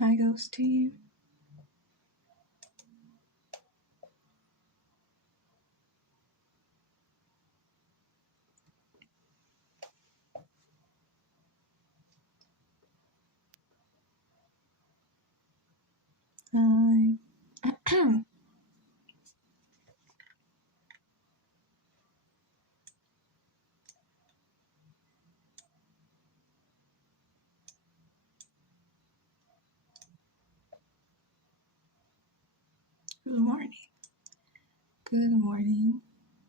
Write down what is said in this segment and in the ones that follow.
Hi, Ghosty. Hi. Good morning. Good morning.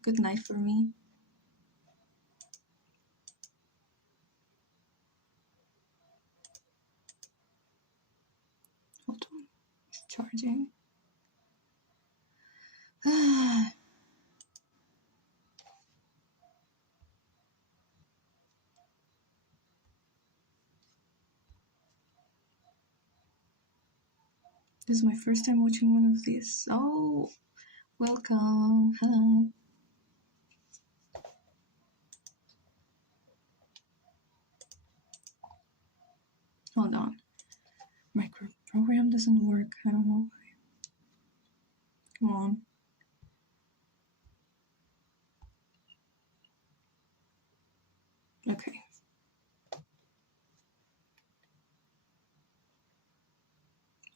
Good night for me. Hold on. It's charging. This is my first time watching one of these. Oh, welcome. Hi. Hold on. My program doesn't work. I don't know why. Come on. Okay.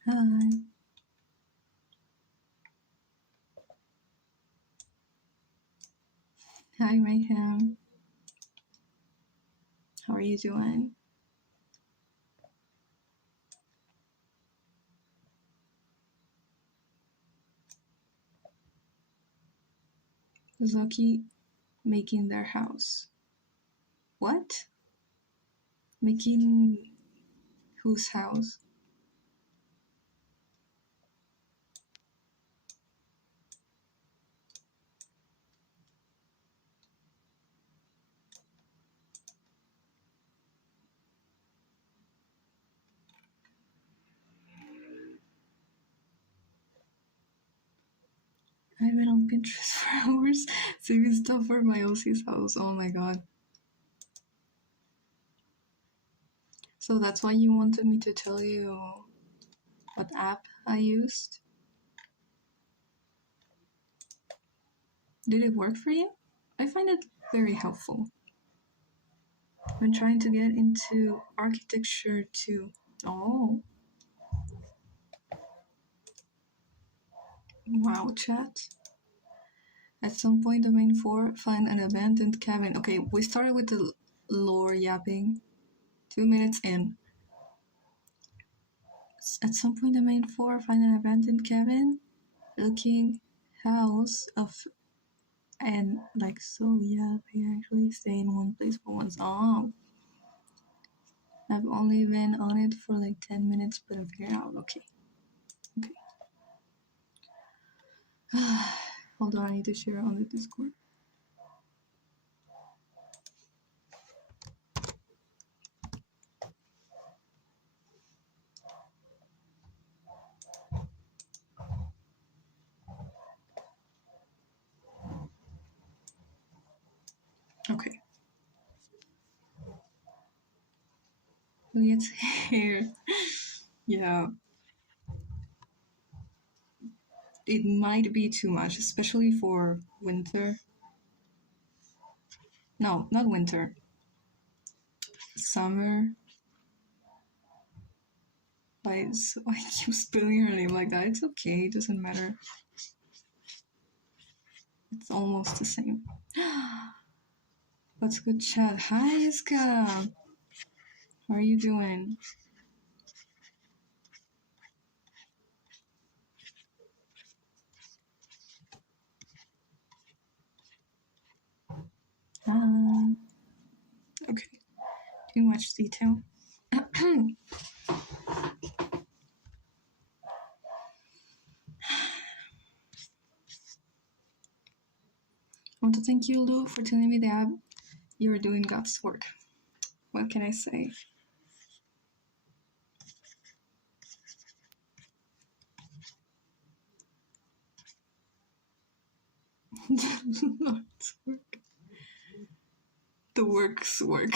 Hi. Hi, Mayhem. How are you doing? Zuki making their house. What? Making whose house? I've been on Pinterest for hours saving stuff for my OC's house. Oh my god. So that's why you wanted me to tell you what app I used? Did it work for you? I find it very helpful. I've been trying to get into architecture too. Oh. Wow, chat. At some point, domain 4, find an abandoned cabin. Okay, we started with the lore yapping. 2 minutes in. At some point, domain 4, find an abandoned cabin. Looking house of. And like, so yeah, they actually stay in one place for once. Oh. I've only been on it for like 10 minutes, but I figured out. Okay. Hold on, I need to share on the Discord. Okay. It's here. Yeah. It might be too much, especially for winter. No, not winter. Summer. I keep spelling her name like that. It's okay, it doesn't matter. It's almost the same. What's good, chat? Hi, Iska. How are you doing? Okay. Too much detail. I want to thank you, Lou, for telling me that you're doing God's work. What can I say? Lord's work. The work's work.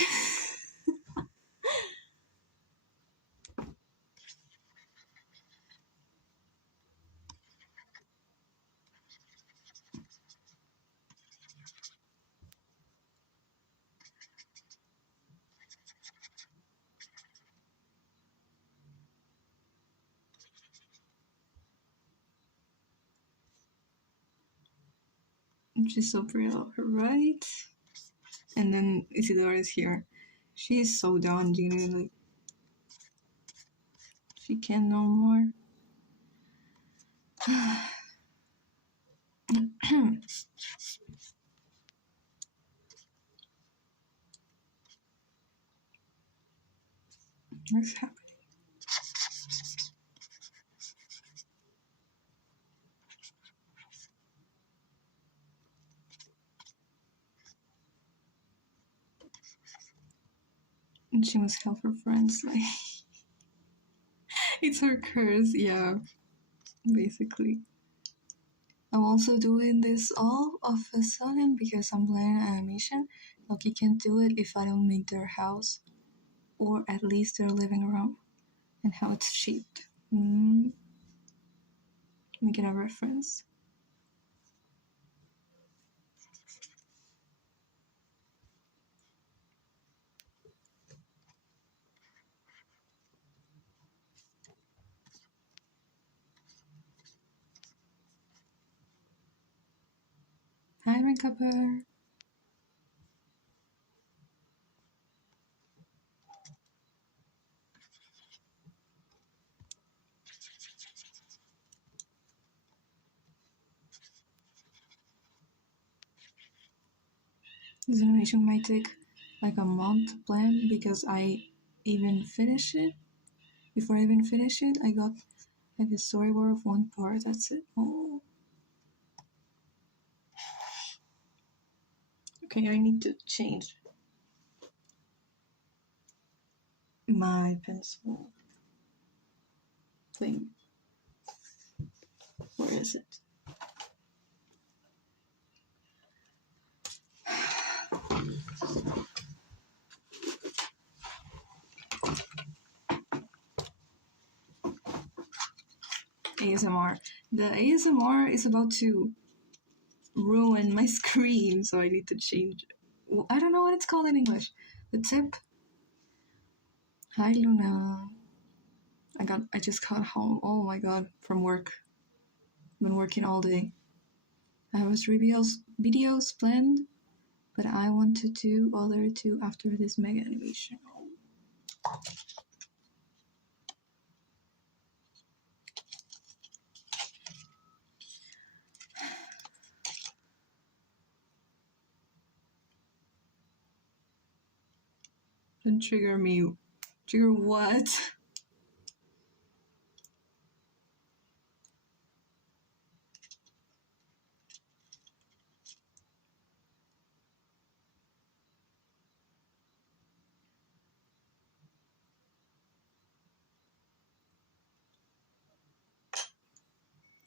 She's so proud of her, right? And then Isidora is here. She is so done, genuinely. She can no more. What's happening? And she must help her friends. Like, it's her curse, yeah, basically. I'm also doing this all of a sudden because I'm planning an animation. Loki can't do it if I don't make their house, or at least their living room, and how it's shaped. Making a reference. Hi, Makeupper. This animation might take like a month plan because I even finish it. Before I even finish it, I got like a storyboard of one part. That's it. Oh. Okay, I need to change my pencil thing. Where is it? ASMR. The ASMR is about to ruin my screen, so I need to change it. Well, I don't know what it's called in English. The tip. Hi, Luna. I just got home. Oh my god, from work. Been working all day. I have 3 videos planned, but I want to do other 2 after this mega animation. Don't trigger me. Trigger what?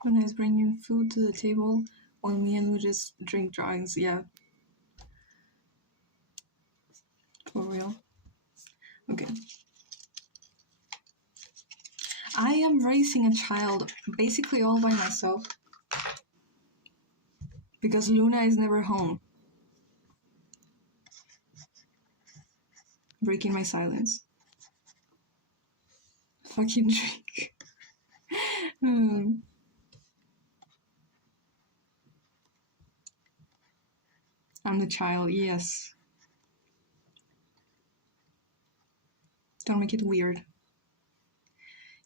When I was bringing food to the table while me and Lou just drink drawings, yeah. For real. Okay. I am raising a child basically all by myself because Luna is never home. Breaking my silence. Fucking drink. I'm the child, yes. Don't make it weird.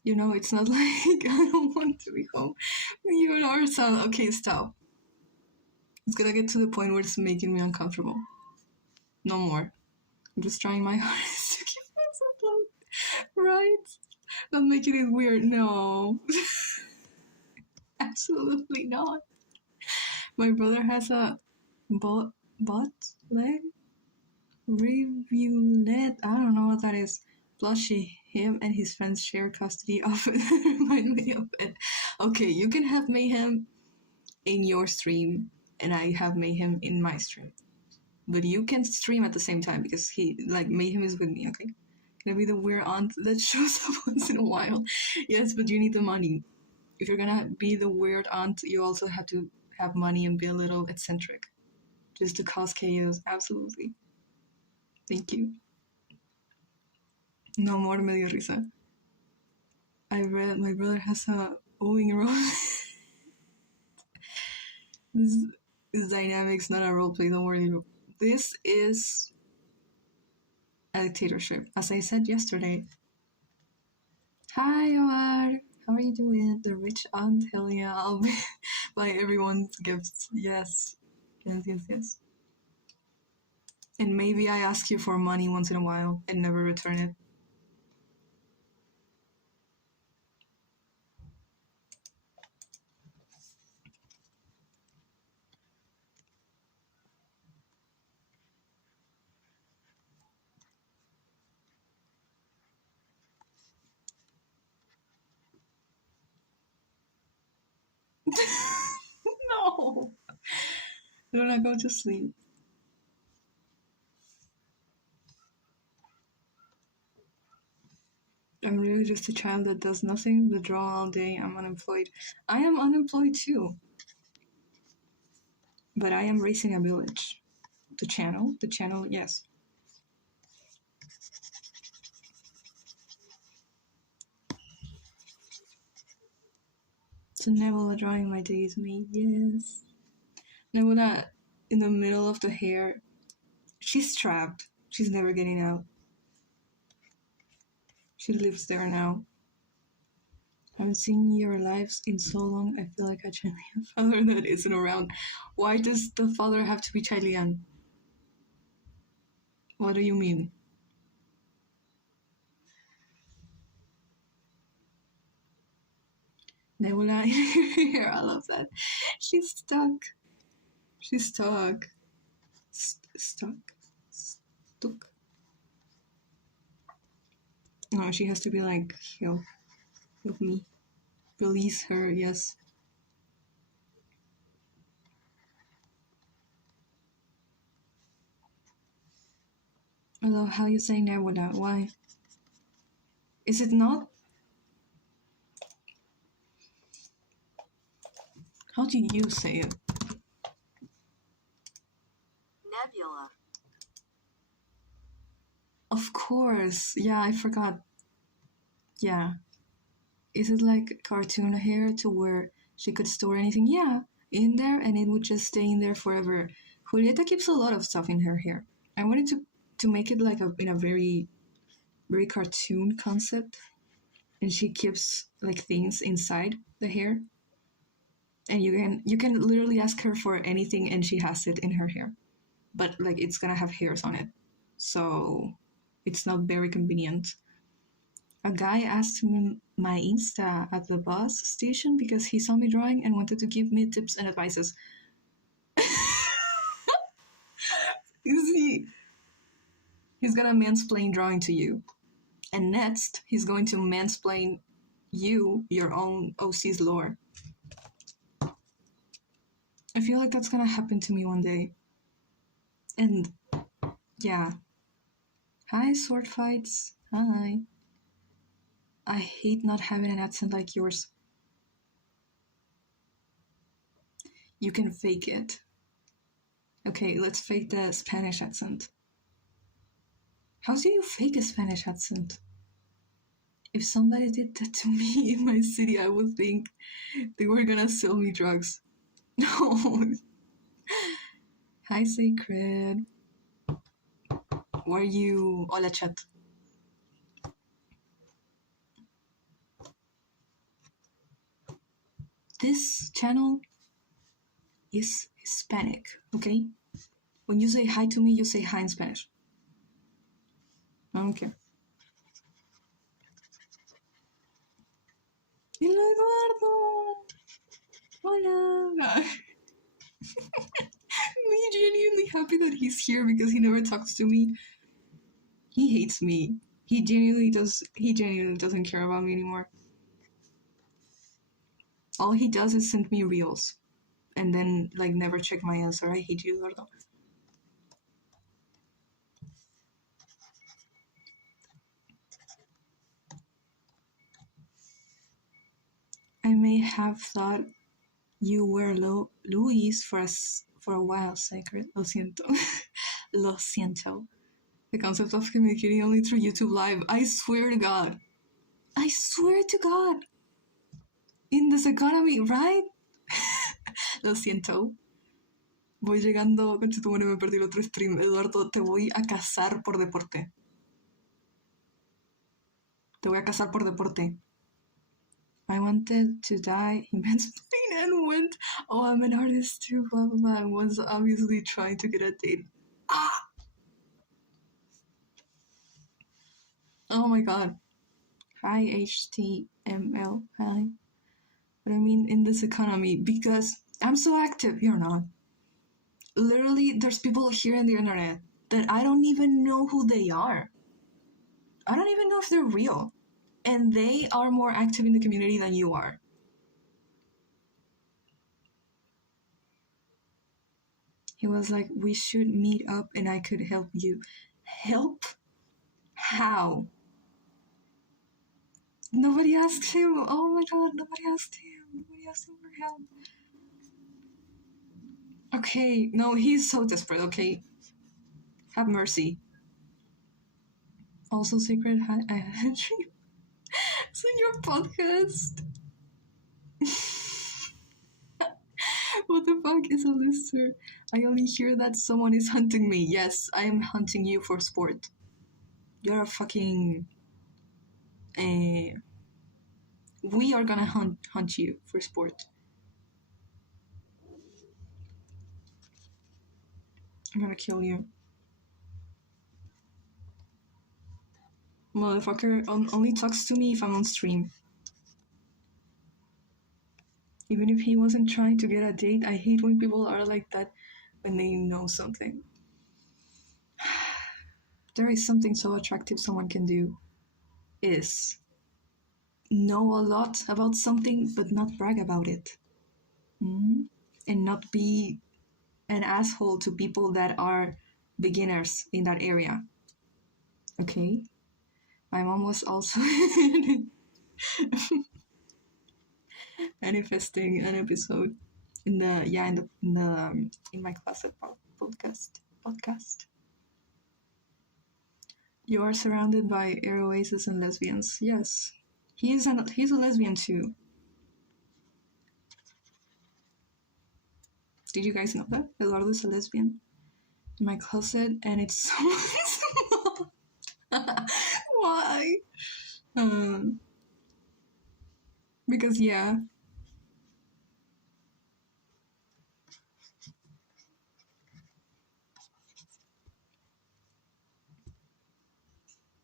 You know, it's not like I don't want to be home with you and our son. Okay, stop. It's gonna get to the point where it's making me uncomfortable. No more. I'm just trying my hardest to keep myself afloat. Right? Not making it weird. No. Absolutely not. My brother has a butt leg rivulet. I don't know what that is. Blushy. Him and his friends share custody of it. Remind me of it. Okay, you can have Mayhem in your stream, and I have Mayhem in my stream. But you can stream at the same time because Mayhem is with me, okay? Can I be the weird aunt that shows up once in a while? Yes, but you need the money. If you're gonna be the weird aunt, you also have to have money and be a little eccentric. Just to cause chaos, absolutely. Thank you. No more me dio risa. I read my brother has a owing wrong. This dynamic's not a roleplay, don't worry. This is a dictatorship, as I said yesterday. Hi, Omar. How are you doing? The rich aunt, hell yeah, I'll buy everyone's gifts. Yes. Yes, yes, yes. And maybe I ask you for money once in a while and never return it. No! Luna, go to sleep. I'm really just a child that does nothing but draw all day. I'm unemployed. I am unemployed too. But I am raising a village. The channel, yes. So Nebula drawing my days made, yes. Nebula in the middle of the hair. She's trapped. She's never getting out. She lives there now. I haven't seen your lives in so long. I feel like a Chilean father that isn't around. Why does the father have to be Chilean? What do you mean? Nebula here, I love that. She's stuck. She's stuck. Stuck. Stuck. No, she has to be like, help me. Release her, yes. I love how you say Nebula. Why? Is it not? How do you say it? Nebula. Of course. Yeah, I forgot. Yeah. Is it like cartoon hair to where she could store anything? Yeah, in there and it would just stay in there forever. Julieta keeps a lot of stuff in her hair. I wanted to make it like in a very cartoon concept, and she keeps like things inside the hair. And you can literally ask her for anything and she has it in her hair. But like it's gonna have hairs on it. So it's not very convenient. A guy asked me my Insta at the bus station because he saw me drawing and wanted to give me tips and advices. He's gonna mansplain drawing to you. And next, he's going to mansplain you your own OC's lore. I feel like that's gonna happen to me one day. And yeah. Hi, sword fights. Hi. I hate not having an accent like yours. You can fake it. Okay, let's fake the Spanish accent. How do you fake a Spanish accent? If somebody did that to me in my city, I would think they were gonna sell me drugs. No. Hi, Sacred. Were you... Hola, chat. This channel is Hispanic, okay? When you say hi to me, you say hi in Spanish. I don't care. Hello, Eduardo! Hola! Me genuinely happy that he's here because he never talks to me. He hates me. He genuinely doesn't care about me anymore. All he does is send me reels. And then, like, never check my answer. I hate you, Eduardo. I may have thought you were Luis for a while, Sacred. Lo siento. Lo siento. The concept of communicating only through YouTube Live. I swear to God. I swear to God. In this economy, right? Lo siento. Voy llegando, conchetumare, me perdí el otro stream. Eduardo, te voy a casar por deporte. Te voy a casar por deporte. I wanted to die, he meant plain and went, oh, I'm an artist too, blah, blah, blah, and was obviously trying to get a date. Ah! Oh my god. Hi, HTML. Hi. But I mean, in this economy, because I'm so active, you're not. Literally, there's people here on the internet that I don't even know who they are. I don't even know if they're real. And they are more active in the community than you are. He was like, we should meet up and I could help you. Help? How? Nobody asked him. Oh my god, nobody asked him. Nobody asked him for help. Okay, no, he's so desperate, okay? Have mercy. Also, Sacred, I had a dream. It's in your podcast. What the fuck is a lister? I only hear that someone is hunting me. Yes, I am hunting you for sport. You're a fucking... we are gonna hunt you for sport. I'm gonna kill you. Motherfucker only talks to me if I'm on stream. Even if he wasn't trying to get a date, I hate when people are like that when they know something. There is something so attractive someone can do, is know a lot about something but not brag about it. And not be an asshole to people that are beginners in that area. Okay? My mom was also manifesting an episode in my closet podcast. You are surrounded by air oasis and lesbians. Yes, he's a lesbian too. Did you guys know that Eduardo is a lesbian? In my closet, and it's so small. Why? Because yeah.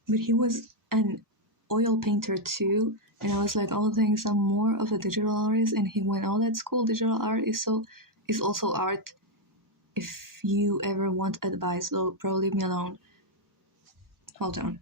But he was an oil painter too, and I was like, oh thanks, I'm more of a digital artist. And he went, oh that's cool, digital art is also art. If you ever want advice, though, probably leave me alone. Hold on.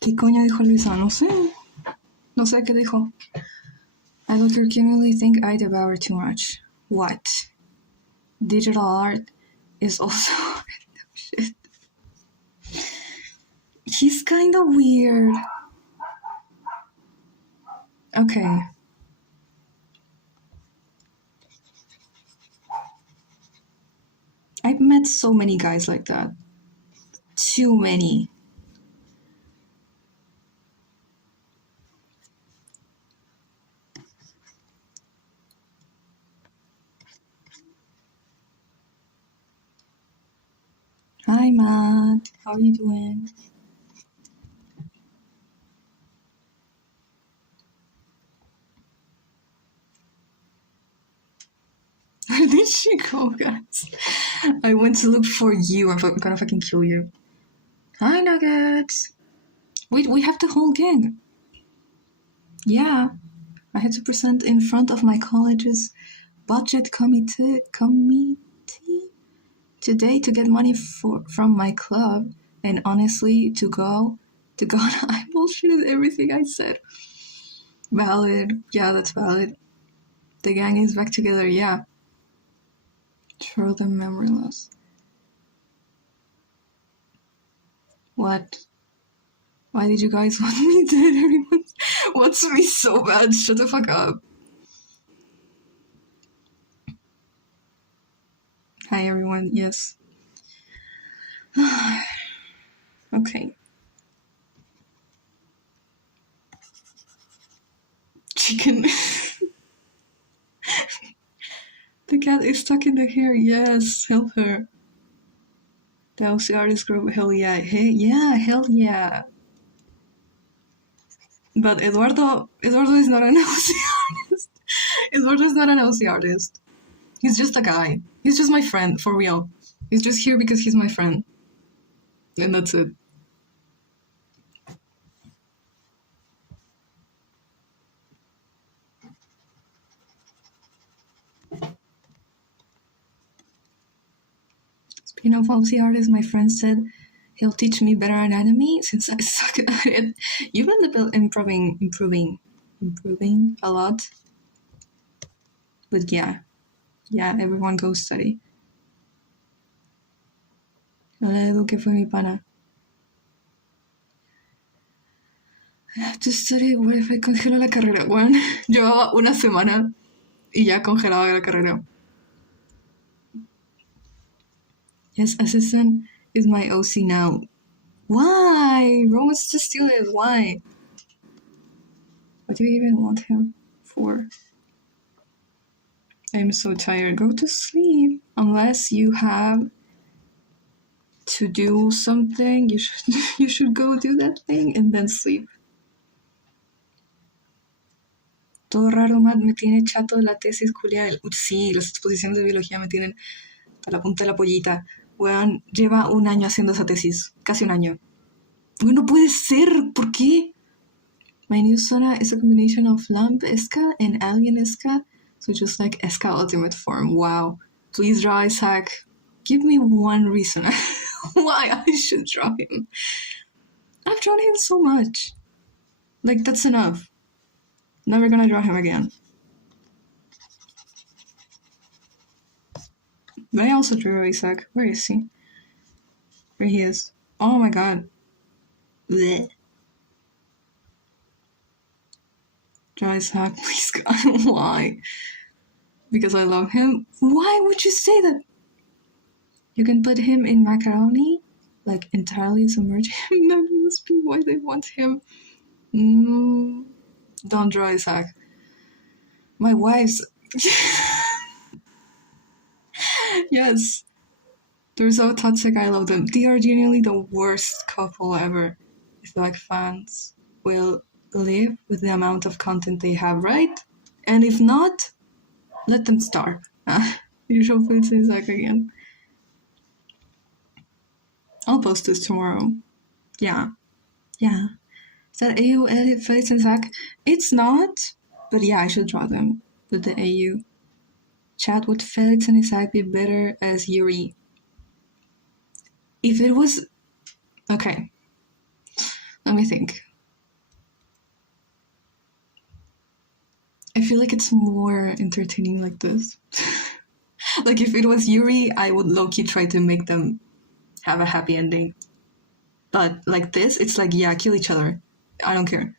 ¿Qué coño dijo Luisa? No sé. No sé qué dijo. I look genuinely think I devour too much. What? Digital art is also shit. He's kind of weird. Okay. I've met so many guys like that. Too many. Hi, Matt. How are you doing? Where did she go, guys? I went to look for you. I'm gonna fucking kill you. Hi, Nuggets. Wait, we have the whole gang. Yeah. I had to present in front of my college's budget committee today to get money from my club, and honestly, to God, I bullshitted everything I said. Valid. Yeah, that's valid. The gang is back together, yeah. Throw them memory loss. What? Why did you guys want me dead? Everyone wants me so bad. Shut the fuck up. Hi everyone, yes. Okay. Chicken. The cat is stuck in the hair. Yes, help her. The LC artist group, hell yeah. Hey, yeah, hell yeah. But Eduardo is not an LC artist. Eduardo is not an LC artist. He's just a guy. He's just my friend, for real. He's just here because he's my friend. And that's it. Speaking of LC artists, my friend said he'll teach me better anatomy since I suck at it. You've been improving a lot. But yeah, everyone go study. Hola Edu, que fue mi pana. I have to study, what if I congelo la carrera? Bueno, llevaba una semana y ya congelaba la carrera. Yes, assistant is my OC now. Why? Rome wants to steal it. Why? What do you even want him for? I'm so tired. Go to sleep. Unless you have to do something, you should go do that thing and then sleep. Todo raro, Matt, me tiene chato la tesis culia. Sí, las exposiciones de biología me tienen a la punta de la pollita. Weón, lleva un año haciendo esa tesis. Casi un año. Weón, no puede ser. ¿Por qué? My new Sona is a combination of Lamp Eska and Alien Eska. So just like Eska Ultimate Form. Wow. Please draw Isaac. Give me one reason why I should draw him. I've drawn him so much. Like, that's enough. Never gonna draw him again. But I also drew Isaac. Where is he? There he is. Oh my god. Blech. Draw Isaac, please God. Why? Because I love him? Why would you say that? You can put him in macaroni, like entirely submerge him. That must be why they want him. Don't draw Isaac. My wife's... Yes. They're so toxic, I love them. They are genuinely the worst couple ever. If like fans will live with the amount of content they have, right? And if not, let them starve. Usual food Isaac again. I'll post this tomorrow. Yeah. Is that AU, Elliot, Felix, and Zach? It's not, but yeah, I should draw them with the AU. Chat, would Felix and Isaac be better as Yuri? If it was... Okay. Let me think. I feel like it's more entertaining like this. Like if it was Yuri, I would low-key try to make them have a happy ending. But like this, it's like, yeah, kill each other. I don't care.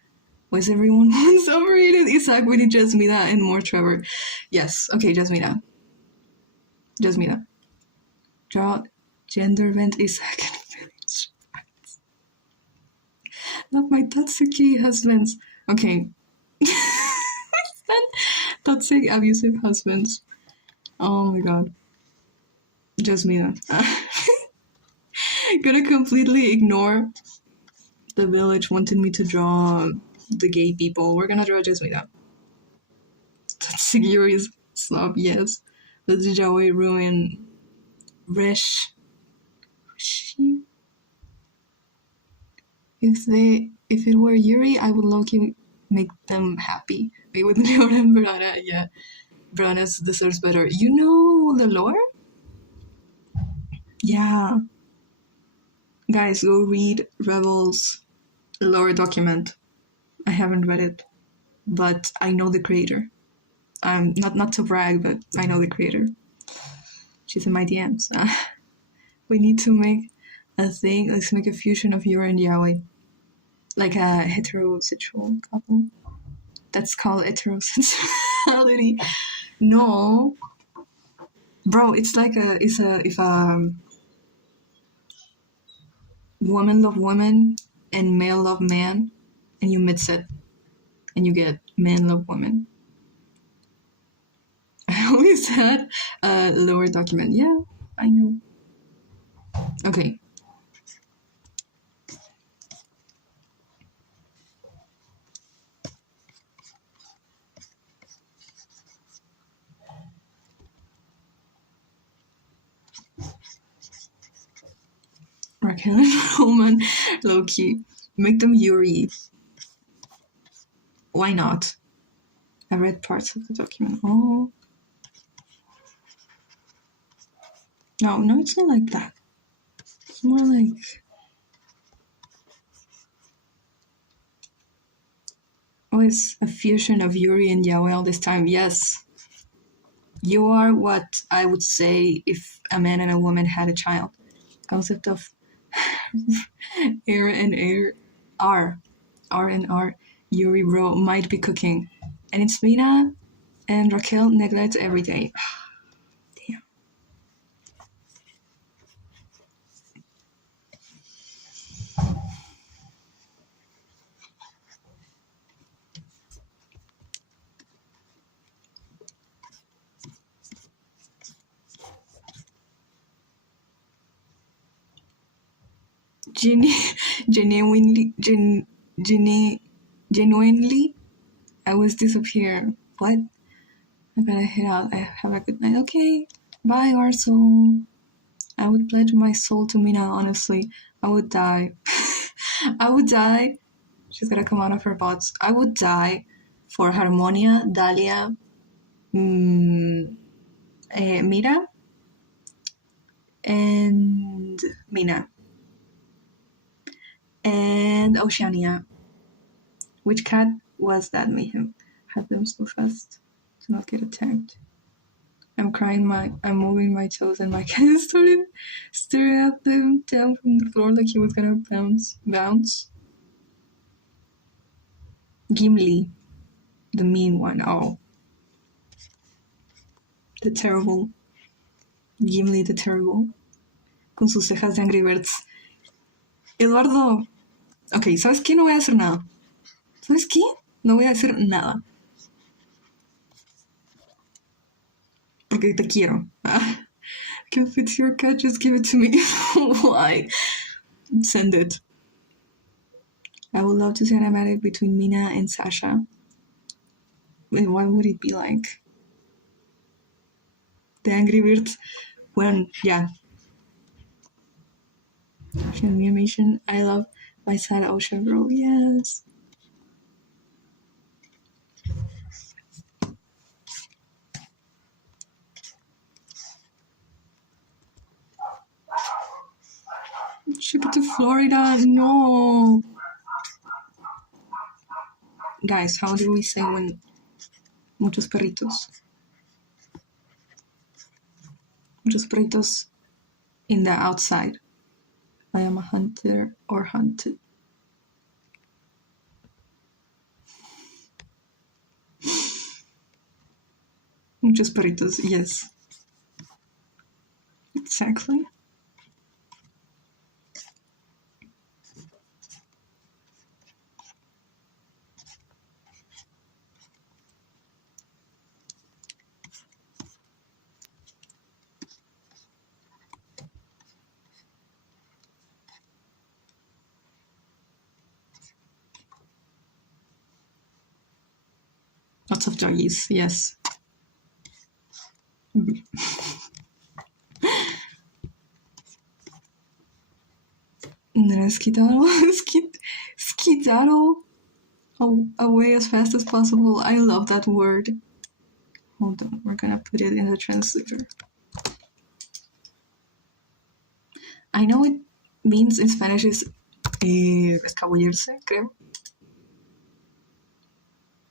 Why is everyone overrated? Isaac, we need Jasmina and more Trevor. Yes, okay, Jasmina. Draw gender bent Isaac and Felix. Not my Tatsuki husbands. Okay. Toxic, abusive husbands. Oh my god. Jasmina. Gonna completely ignore the village wanted me to draw the gay people. We're gonna draw Jasmina. Toxic Yuri's slob, yes. The Jawi ruin. Resh. If it were Yuri, I would low-key make them happy. They would know them, Brana, yeah. Brana deserves better. You know the lore? Yeah. Guys, go read Rebel's lore document. I haven't read it, but I know the creator. Not to brag, but I know the creator. She's in my DMs. We need to make a thing. Let's make a fusion of Yuri and Yaoi. Like a heterosexual couple. That's called heterosexuality. No. Bro, it's like if woman love woman and male love man, and you mix it, and you get man love woman. I always had a lower document. Yeah, I know. Okay. Raquel and Roman, low-key. Make them Yuri. Why not? I read parts of the document. Oh. No, it's not like that. It's more like... Oh, it's a fusion of Yuri and Yaoi all this time. Yes. You are what I would say if a man and a woman had a child. Concept of air and air. R and R. Yuri bro might be cooking. And it's Mina and Raquel neglect every day. Damn. Genuinely, I was disappear. What? I gotta head out. I have a good night. Okay, bye, Arso. I would pledge my soul to Mina, honestly. I would die. I would die. She's gonna come out of her box. I would die for Harmonia, Dahlia, Mira, and Mina. And Oceania. Which cat was that made him have them so fast to not get attacked? I'm moving my toes and my cat started staring at them down from the floor like he was gonna bounce. Gimli, the mean one. Oh. The terrible. Gimli the terrible. Con sus cejas de Angry Birds. Eduardo. Ok, ¿sabes qué? No voy a hacer nada. ¿Sabes qué? No voy a hacer nada. Porque te quiero. If it's your cat, just give it to me. Why? Send it. I would love to see an animatic between Mina and Sasha. Wait, what would it be like? The Angry Birds. When, yeah. Animation. I love my sad ocean girl. Yes. Ship it to Florida. No. Guys, how do we say when muchos perritos? Muchos perritos in the outside. I am a hunter or hunted. Muchos perritos, yes. Exactly. Lots of doggies, yes. And then skedaddle away as fast as possible. I love that word. Hold on, we're gonna put it in the translator. I know it means in Spanish is escabullirse, creo.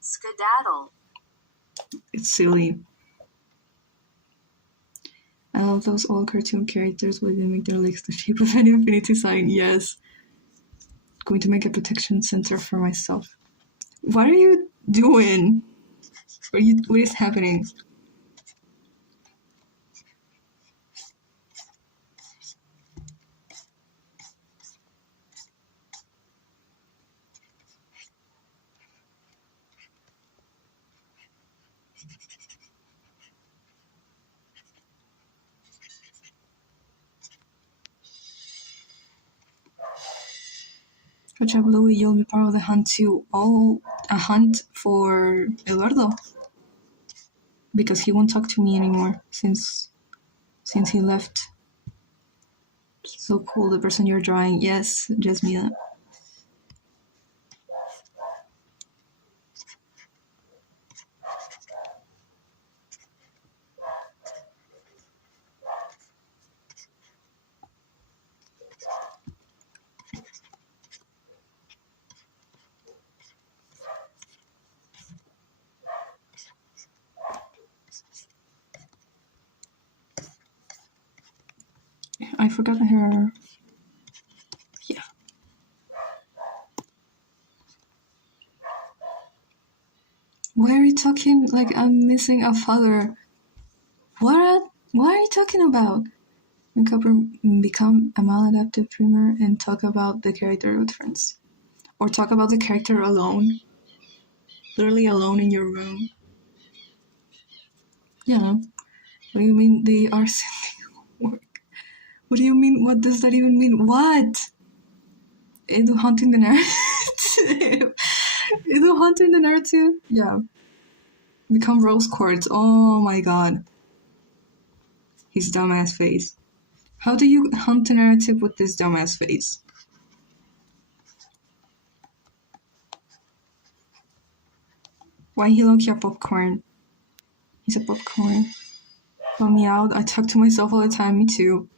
Skedaddle. It's silly. I love those old cartoon characters where they make their legs the shape of an infinity sign. Yes. Going to make a protection center for myself. What are you doing? What is happening? Good job, Louis. You'll be part of the hunt too. Oh, a hunt for Eduardo. Because he won't talk to me anymore since he left. So cool, the person you're drawing. Yes, Jasmina. I forgot her. Yeah. Why are you talking like I'm missing a father? What? What are you talking about? Become a maladaptive dreamer and talk about the character with friends. Or talk about the character alone. Literally alone in your room. Yeah. What do you mean they are sending homework? What do you mean? What does that even mean? What? Edu haunting the narrative. Edu haunting the narrative? Yeah. Become rose quartz. Oh my god. His dumbass face. How do you hunt the narrative with this dumbass face? Why he look a popcorn? He's a popcorn. Bum me out. I talk to myself all the time. Me too.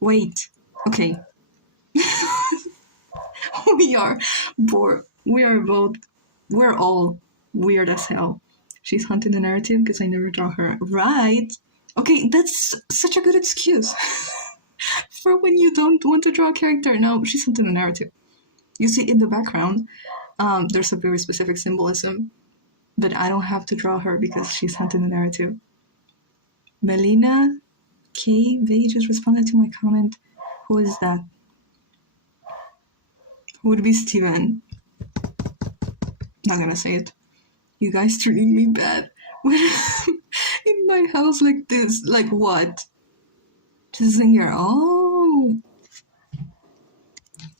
Wait. Okay. We are bored. We are both. We're all weird as hell. She's hunting the narrative because I never draw her. Right. Okay, that's such a good excuse. For when you don't want to draw a character. No, she's hunting the narrative. You see in the background, there's a very specific symbolism, but I don't have to draw her because she's hunting the narrative. Melina K. They just responded to my comment. Who is that? Who would be Steven? Not gonna say it. You guys treating me bad. In my house like this. Like what? Just in here. Oh.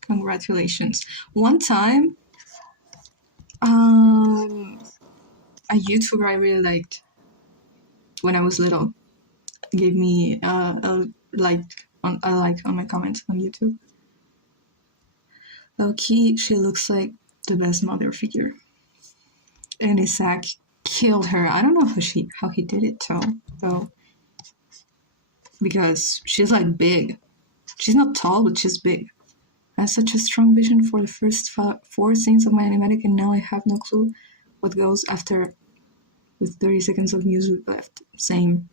Congratulations. One time, a YouTuber I really liked when I was little gave me a like on my comments on YouTube. Low-key, she looks like the best mother figure. And Isaac killed her. I don't know how he did it though. Because she's like big. She's not tall, but she's big. I have such a strong vision for the first 4 scenes of my animatic, and now I have no clue what goes after with 30 seconds of music left. Same.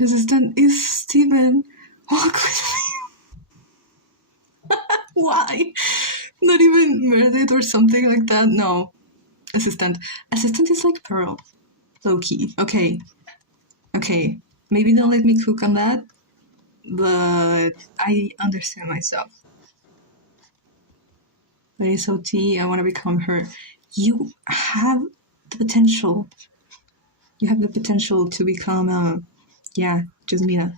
Assistant is Steven. Walk with me. Why? Not even Meredith or something like that? No. Assistant. Assistant is like Pearl. Low-key. Okay. Maybe don't let me cook on that, but I understand myself. But it's OT, I want to become her. You have the potential. You have the potential to become, Jasmina.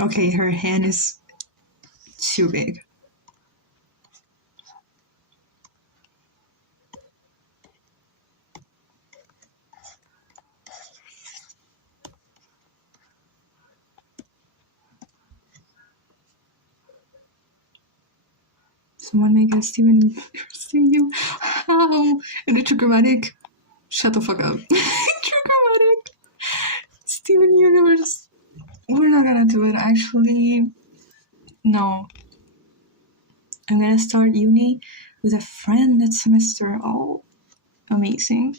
Okay, her hand is too big. Someone make a Steven see you. How? And it's dramatic. Shut the fuck up. True grammatic. Steven Universe. We're not gonna do it actually. No. I'm gonna start uni with a friend that semester. Oh, amazing.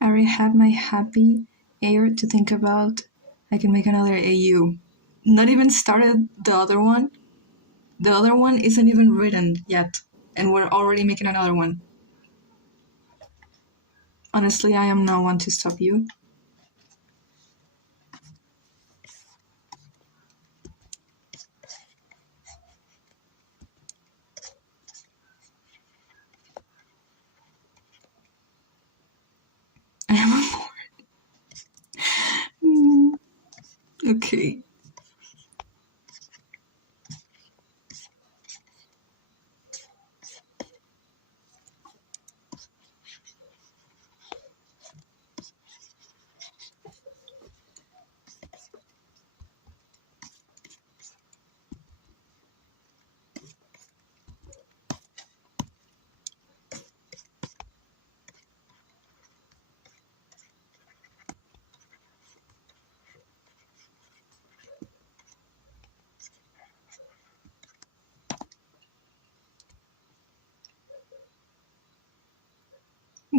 I already have my happy air to think about. I can make another AU. Not even started the other one. The other one isn't even written yet, and we're already making another one. Honestly, I am not one to stop you. I am bored. Okay.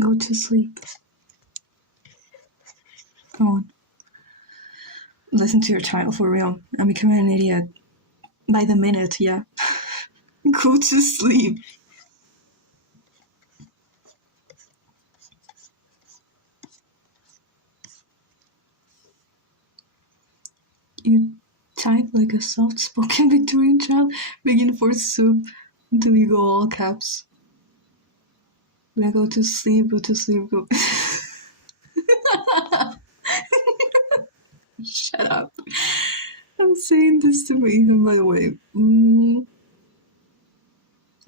Go to sleep. Come on. Listen to your child for real. I'm becoming an idiot. By the minute, yeah. Go to sleep. You type like a soft-spoken Victorian child, begging for soup until you go all caps. When I go to sleep, go. Shut up. I'm saying this to Ethan, by the way.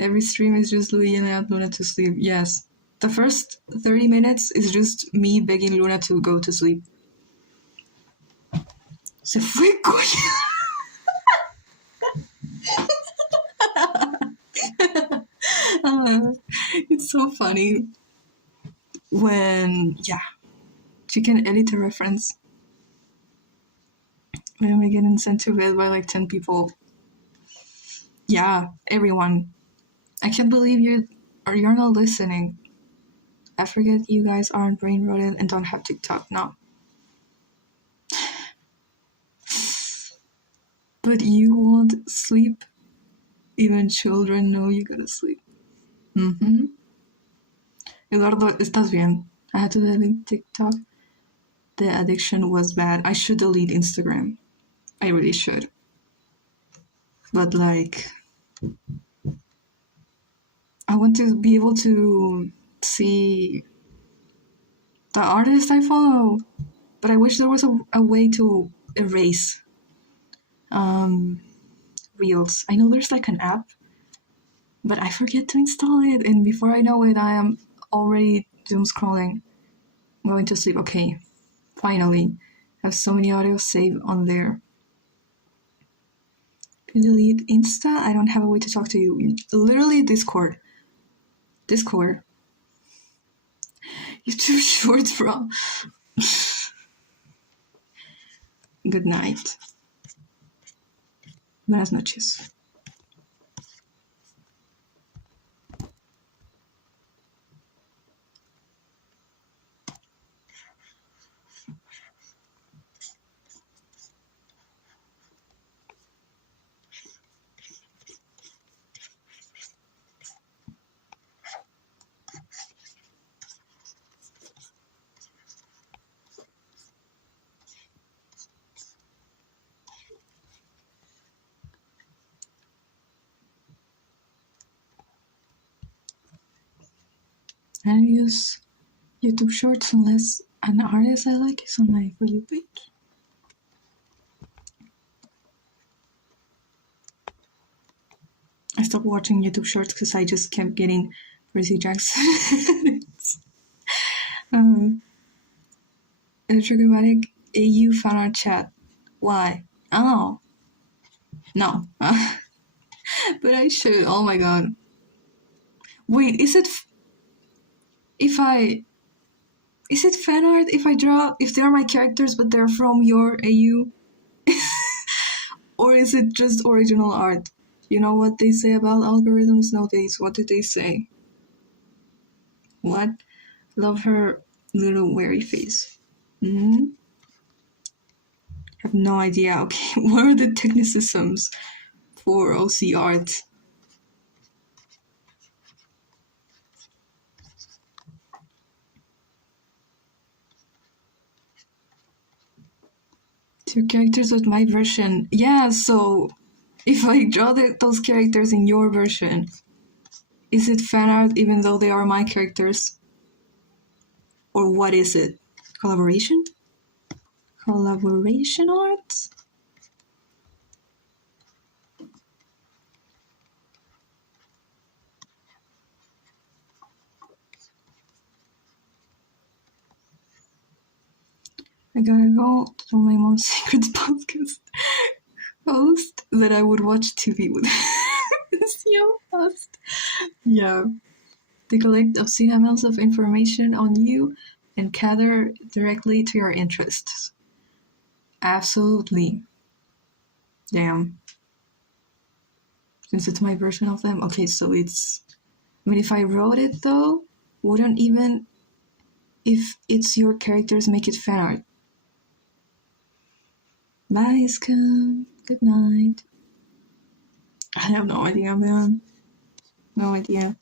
Every stream is just Louis and out Luna to sleep. Yes. The first 30 minutes is just me begging Luna to go to sleep. Se fue, coño. It's so funny when, yeah, you can edit a reference when we're getting sent to bed by like 10 people. Yeah, everyone. I can't believe you're not listening. I forget you guys aren't brain rotted and don't have TikTok now. But you won't sleep. Even children know you gotta sleep. Eduardo, ¿estás bien? I had to delete TikTok. The addiction was bad. I should delete Instagram. I really should. But like, I want to be able to see the artist I follow. But I wish there was a way to erase Reels. I know there's like an app, but I forget to install it, and before I know it, I am already doom scrolling, going to sleep. Okay, finally. I have so many audios saved on there. If you delete Insta, I don't have a way to talk to you. Literally Discord. YouTube Shorts, bro. Good night. Buenas noches. I don't use YouTube Shorts unless an artist I like is on my For You page. I stopped watching YouTube Shorts because I just kept getting Percy Jackson. Electrogrammatic AU fan art chat. Why? Oh. No. But I should. Oh my god. Wait, is it fan art if I draw, if they're my characters but they're from your AU? Or is it just original art? You know what they say about algorithms nowadays? What did they say? What? Love her little wary face. Hmm. Have no idea. Okay, what are the technicisms for OC art? Two characters with my version. Yeah, so if I draw those characters in your version, is it fan art even though they are my characters? Or what is it? Collaboration? Collaboration art? I gotta go to my mom's secret podcast host that I would watch TV with. So fast. Yeah. They collect obscene amounts of information on you and cater directly to your interests. Absolutely. Damn. Since it's my version of them. Okay, so it's. I mean, if I wrote it though, wouldn't even if it's your characters make it fan art. Bye, Scum. Good night. I have no idea, man. No idea.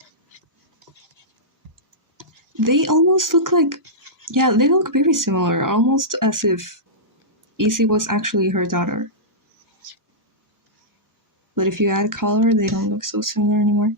They almost look like. Yeah, they look very similar. Almost as if Izzy was actually her daughter. But if you add color, they don't look so similar anymore.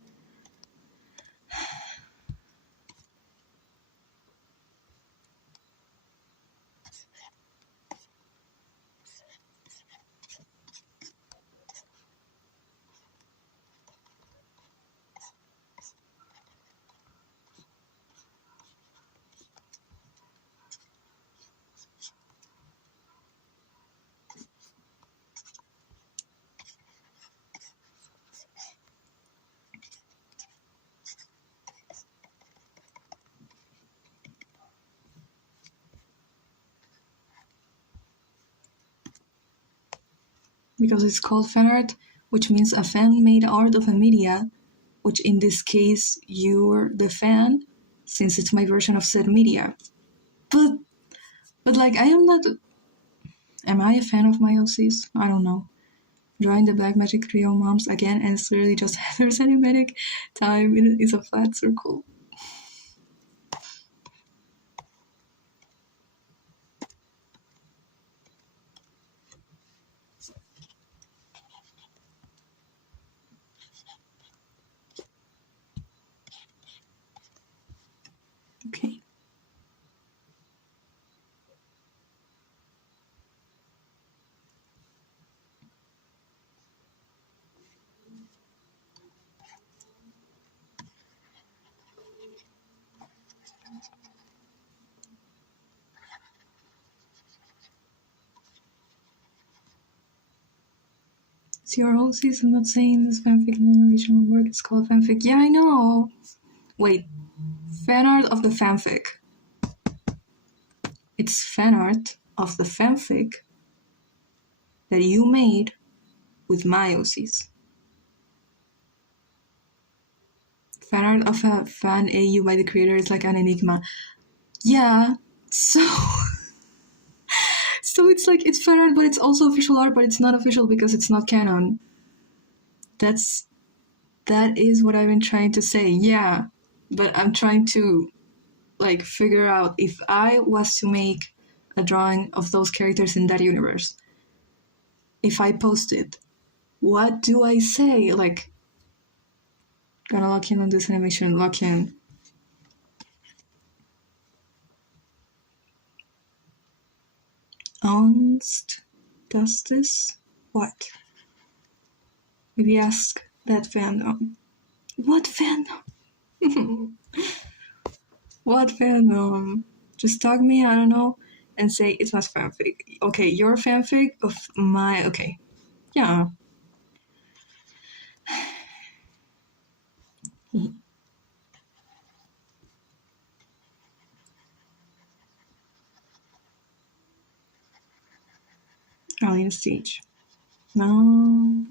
Because it's called fan art, which means a fan made art of a media, which in this case, you're the fan, since it's my version of said media. But like, I am not. Am I a fan of my OCs? I don't know. Drawing the Black Magic Trio moms again, and it's literally just Heather cinematic time is a flat circle. Okay. It's your OCs. I'm not saying this fanfic in an original word. It's called fanfic. Yeah, I know. Wait. Fan art of the fanfic. It's fan art of the fanfic that you made with my OCs. Fan art of a fan AU by the creator is like an enigma. Yeah, so so it's like it's fan art, but it's also official art, but it's not official because it's not canon. That is what I've been trying to say. Yeah, but I'm trying to like figure out if I was to make a drawing of those characters in that universe. If I post it, what do I say? Like, gotta lock in on this animation. Lock in. Honest justice? What? Maybe ask that fandom. What fandom? What fandom? Just tag me, I don't know, and say it's my fanfic. Okay, your fanfic of my. Okay. Yeah. Alien Stage. No.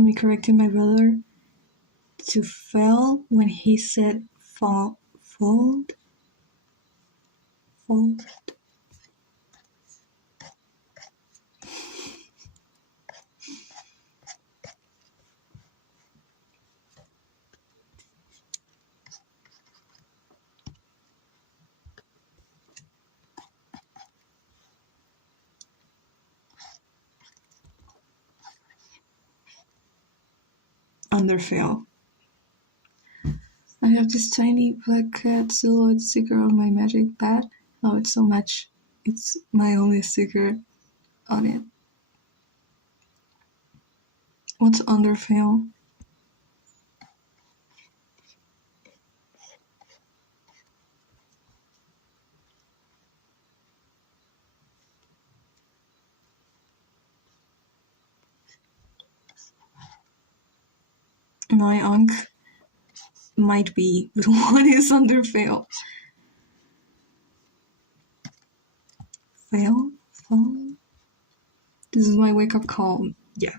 me correcting my brother to fell when he said fold. Underfail. I have this tiny black cat silhouette sticker on my magic pad. Love it so much. It's my only sticker on it. What's underfail? My Ankh might be, but what is underfail? Fail? Fall? This is my wake up call. Yeah.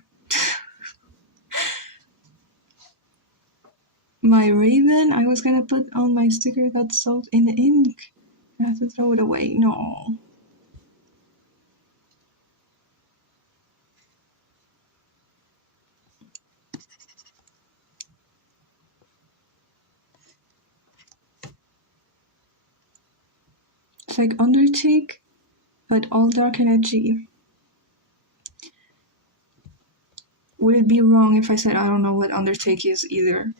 My raven, I was gonna put on my sticker, got soaked in the ink. I have to throw it away. No. It's like Undertake, but all dark and edgy. Would it be wrong if I said I don't know what Undertake is either?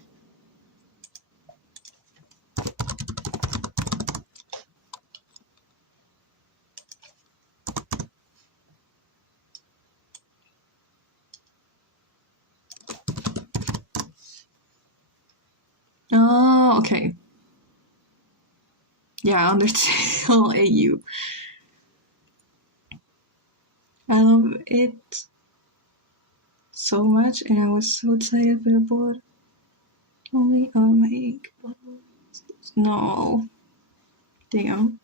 Oh, okay. Yeah, Undertale AU. I love it so much, and I was so excited for the board. Only my no. Damn.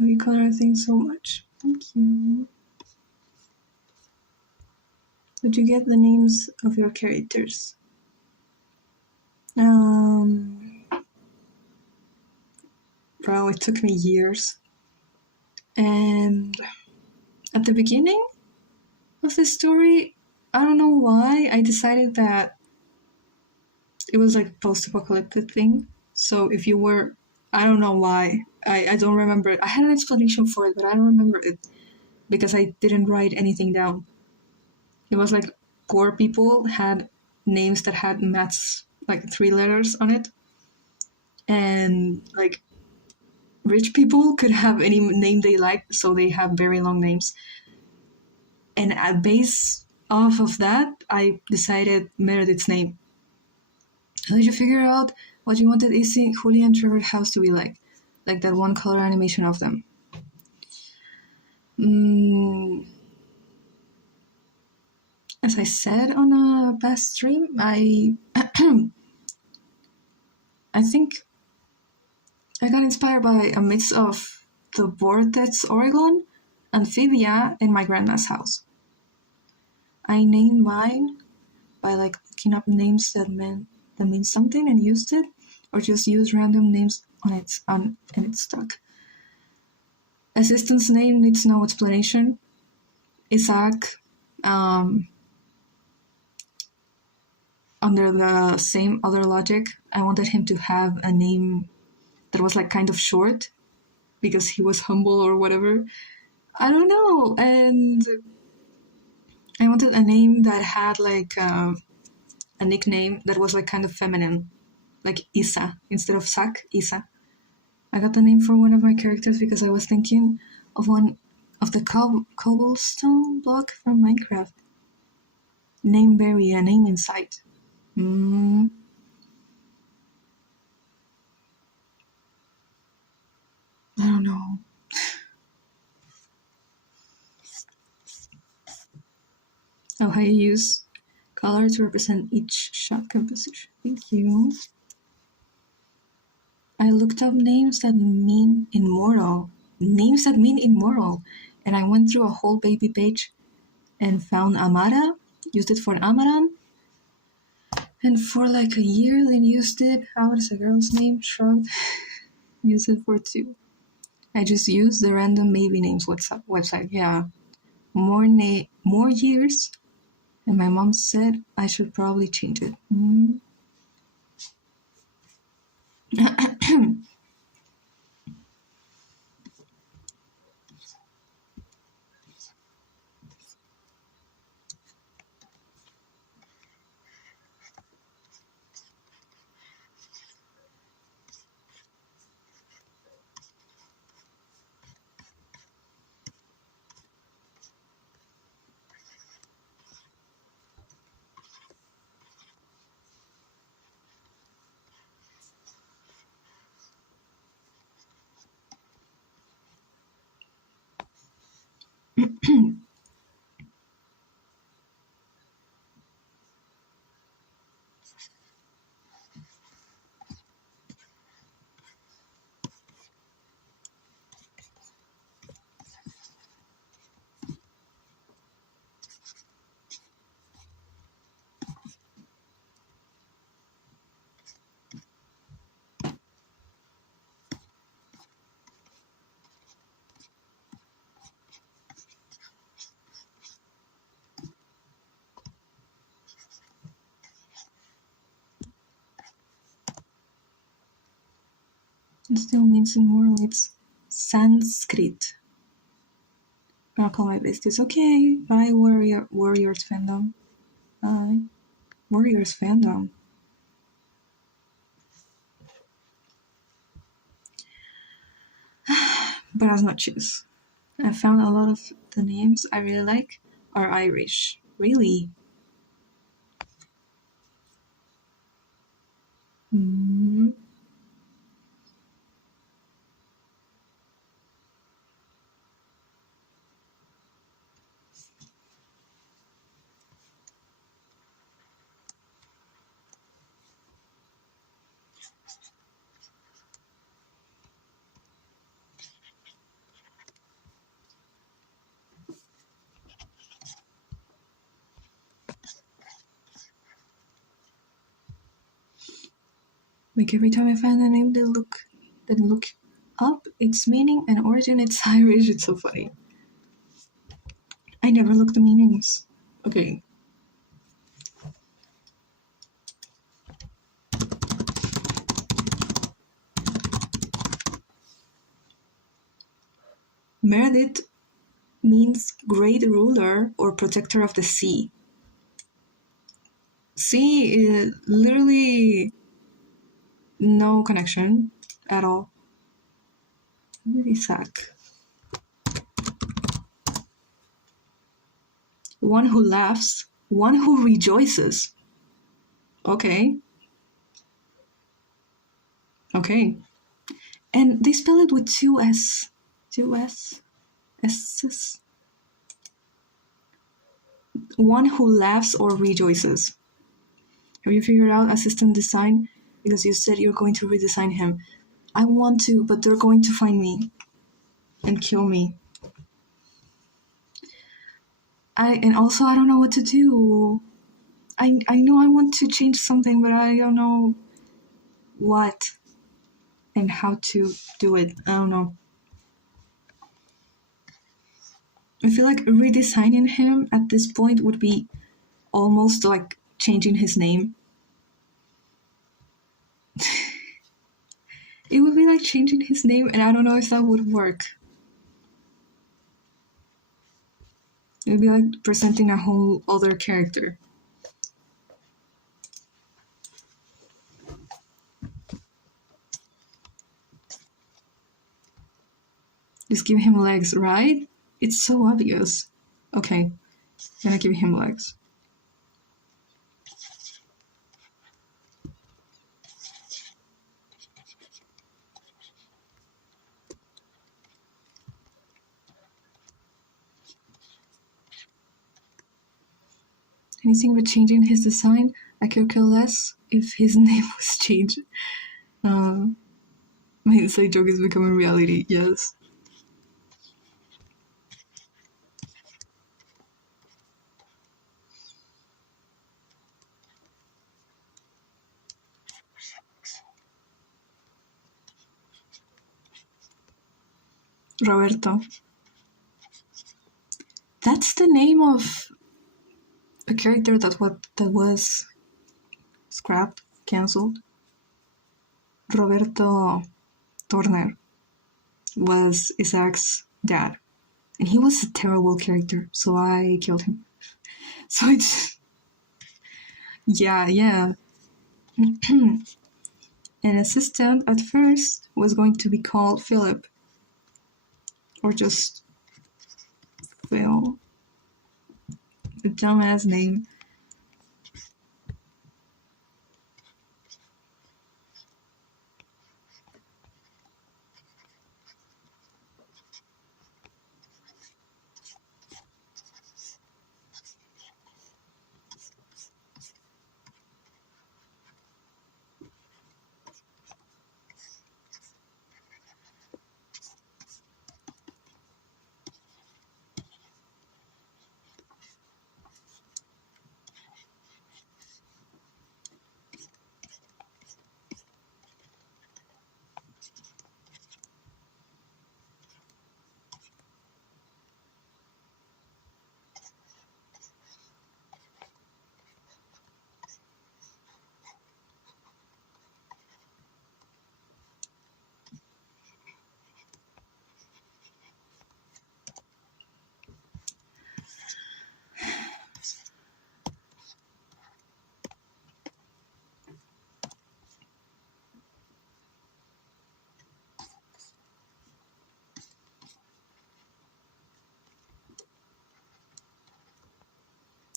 We color things so much. Thank you. Did you get the names of your characters? Bro, it took me years. And at the beginning of the story, I don't know why, I decided that it was like post-apocalyptic thing. So if you were, I don't know why, I don't remember it. I had an explanation for it, but I don't remember it because I didn't write anything down. It was like poor people had names that had maths, like 3 letters on it. And like rich people could have any name they liked, so they have very long names. And at base off of that, I decided Meredith's name. How did you figure out what you wanted Izzy, Julia, and Trevor house to be like? Like that one color animation of them. As I said on a past stream, I think I got inspired by a mix of the Vortex Oregon, Amphibia, and my grandma's house. I named mine by like looking up names that mean something and used it, or just used random names and it stuck. Assistant's name needs no explanation. Isaac, under the same other logic, I wanted him to have a name that was like kind of short because he was humble or whatever. I don't know. And I wanted a name that had like a nickname that was like kind of feminine, like Isa instead of Sak, Isa. I got the name for one of my characters because I was thinking of one of the cobblestone block from Minecraft. Name Berry, a name in sight. Oh, how you use color to represent each shot composition. Thank you. I looked up names that mean immortal. Names that mean immortal. And I went through a whole baby page and found Amara, used it for Amaran. And for like a year, then used it. How is a girl's name? Shrugged. Used it for 2. I just used the random baby names website. Yeah. More years. And my mom said I should probably change it. It still means immortal. It's Sanskrit. I'm gonna call my besties. Okay, bye, Warriors fandom. Bye, Warriors fandom. But I'll not choose. I found a lot of the names I really like are Irish. Really? Mm. Like every time I find a name that look up its meaning and origin, it's Irish. It's so funny. I never look the meanings. Okay. Meredith means great ruler or protector of the sea. Sea is literally no connection at all. Really suck. One who laughs, one who rejoices. Okay. Okay. And they spell it with 2 S. 2 S. S's. One who laughs or rejoices. Have you figured out assistant design? Because you said you're going to redesign him. I want to, but they're going to find me and kill me. And also I don't know what to do. I know I want to change something, but I don't know what and how to do it. I don't know. I feel like redesigning him at this point would be almost like changing his name. It would be like changing his name, and I don't know if that would work. It would be like presenting a whole other character. Just give him legs, right? It's so obvious. Okay, gonna give him legs. anything but changing his design. I could care less if his name was changed. My inside joke is becoming reality, yes. Roberto. That's the name of a character that was scrapped, cancelled. Roberto Turner was Isaac's dad. And he was a terrible character, so I killed him. So it's... yeah. An assistant at first was going to be called Philip. Or just Phil. A dumbass name.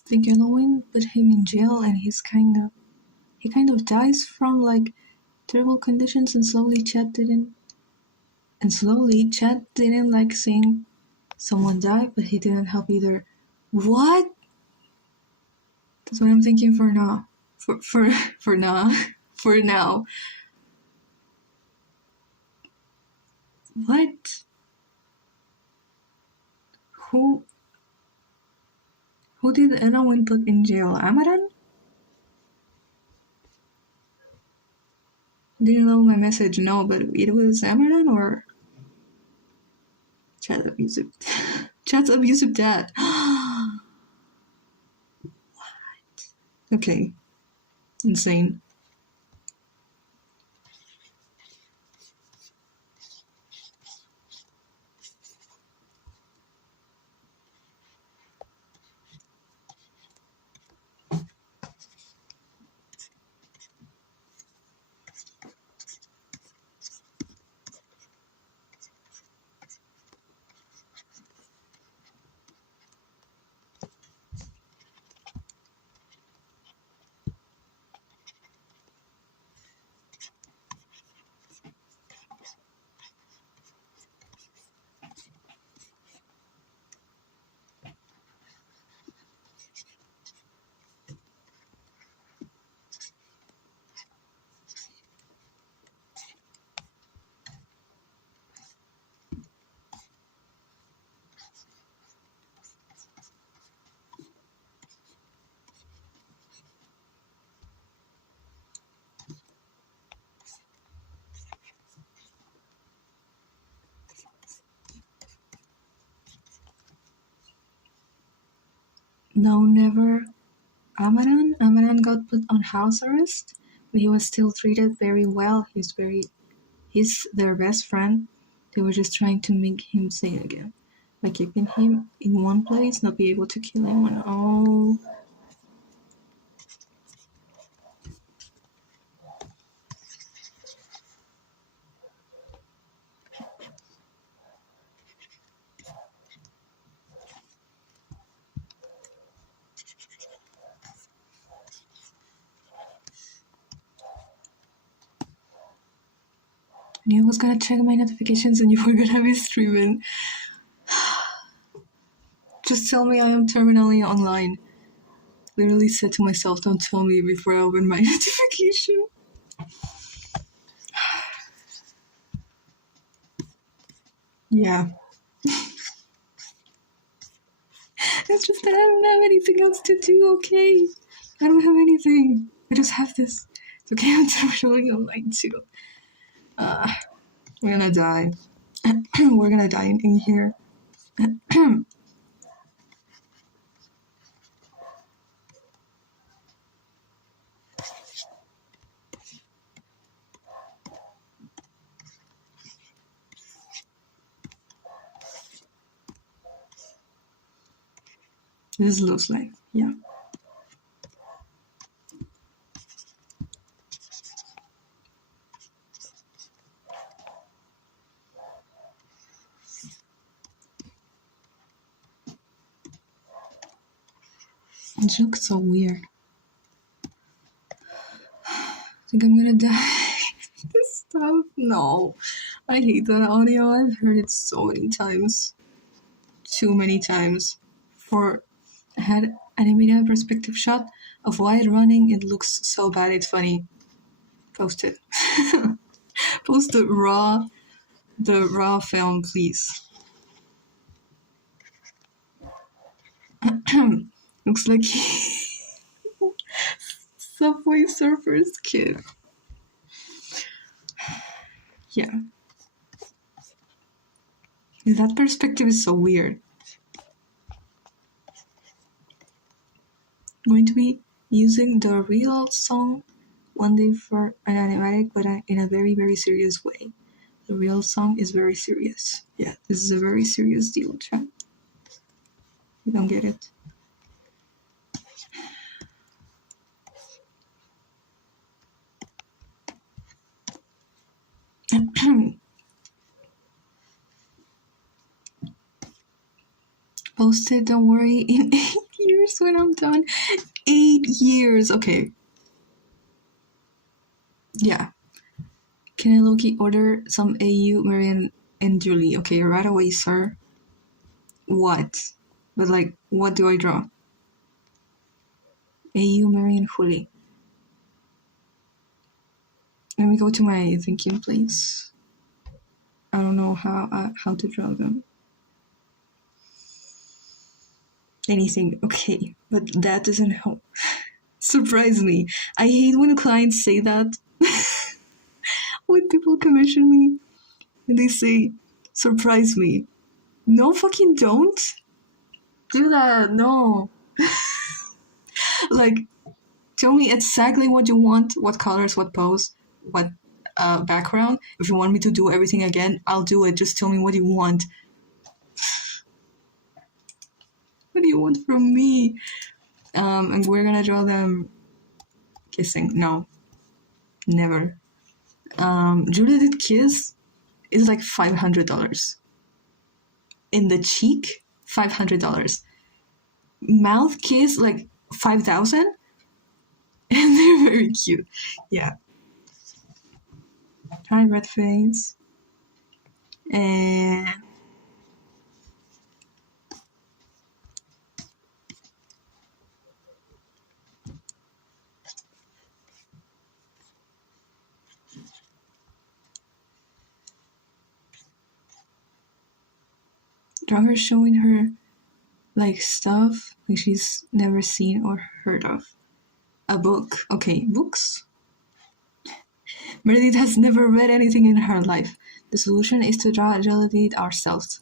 The Halloween put him in jail, and he kind of dies from like terrible conditions, and slowly Chad didn't like seeing someone die, but he didn't help either. What? That's what I'm thinking for now. For now. For now. What? Who did Elwyn put in jail? Amaran? Didn't know my message, no, but it was Amaran or Chad's abusive dad. What? Okay. Insane. No, never. Amaran got put on house arrest, but he was still treated very well. He's their best friend. They were just trying to make him sane again. By keeping him in one place, not be able to kill anyone. Oh. I knew I was gonna check my notifications and you were gonna be streaming. Just tell me I am terminally online. literally said to myself, don't tell me before I open my notification. Yeah. It's just that I don't have anything else to do, okay? I don't have anything. I just have this. It's okay, I'm showing online too. We're gonna die. We're gonna die in here. This looks like, yeah. It looks so weird. I think I'm gonna die. This stuff, no. I hate that audio. I've heard it so many times. Too many times. For had animated perspective shot of Wyatt running, it looks so bad it's funny. Post it. Post the raw film, please. Looks like Subway Surfers kid. Yeah. That perspective is so weird. I'm going to be using the real song one day for an animatic, but in a very, very serious way. The real song is very serious. Yeah, this is a very serious deal, chat. You don't get it. Post it, don't worry. In 8 years when I'm done. 8 years, okay. Yeah. Can I low-key order some AU, Marian, and Julie? Okay, right away, sir. What? But like, what do I draw? AU, Marian, Julie. Let me go to my thinking place. I don't know how to draw them. Anything, okay, but that doesn't help. Surprise me. I hate when clients say that. When people commission me and they say, surprise me. No fucking don't. Do that, no. Like, tell me exactly what you want, what colors, what pose, what background. If you want me to do everything again, I'll do it. Just tell me what you want. What do you want from me? And we're gonna draw them kissing. No. Never. Julia did kiss is like $500. In the cheek, $500. Mouth kiss, like 5,000. And they're very cute. Yeah. Hi, red face. And draw her showing her like stuff like she's never seen or heard of. A book. Okay, books. Meredith has never read anything in her life. The solution is to draw Gelidate ourselves.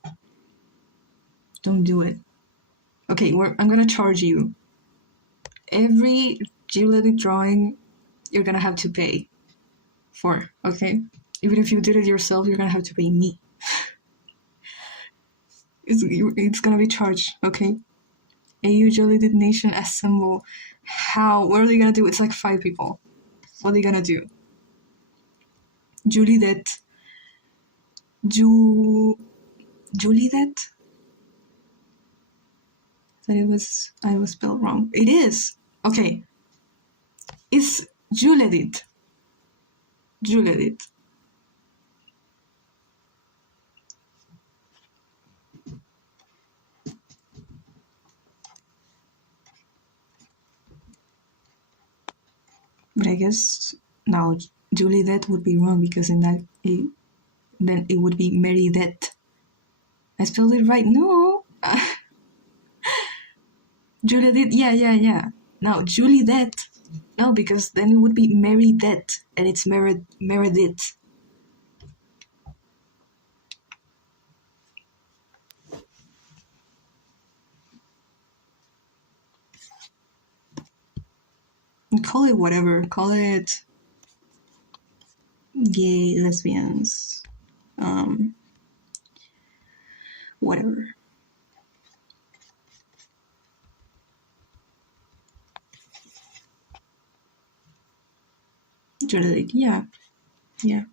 Don't do it. Okay, I'm gonna charge you. Every Gelidate drawing you're gonna have to pay for, okay? Even if you did it yourself, you're gonna have to pay me. It's gonna be charged, okay? AU Gelidate Nation assemble. How? What are they gonna do? It's like 5 people. What are they gonna do? Juliet. Juliet? That I was spelled wrong. It is. Okay. It's Juliet. Juliet. But I guess now Juliet would be wrong because then it would be Meredith. I spelled it right. No. Juliet. Yeah. No, Juliet. No, because then it would be Meredith, and it's Meredith. Call it whatever. Call it gay, lesbians, whatever. Juliet. Yeah.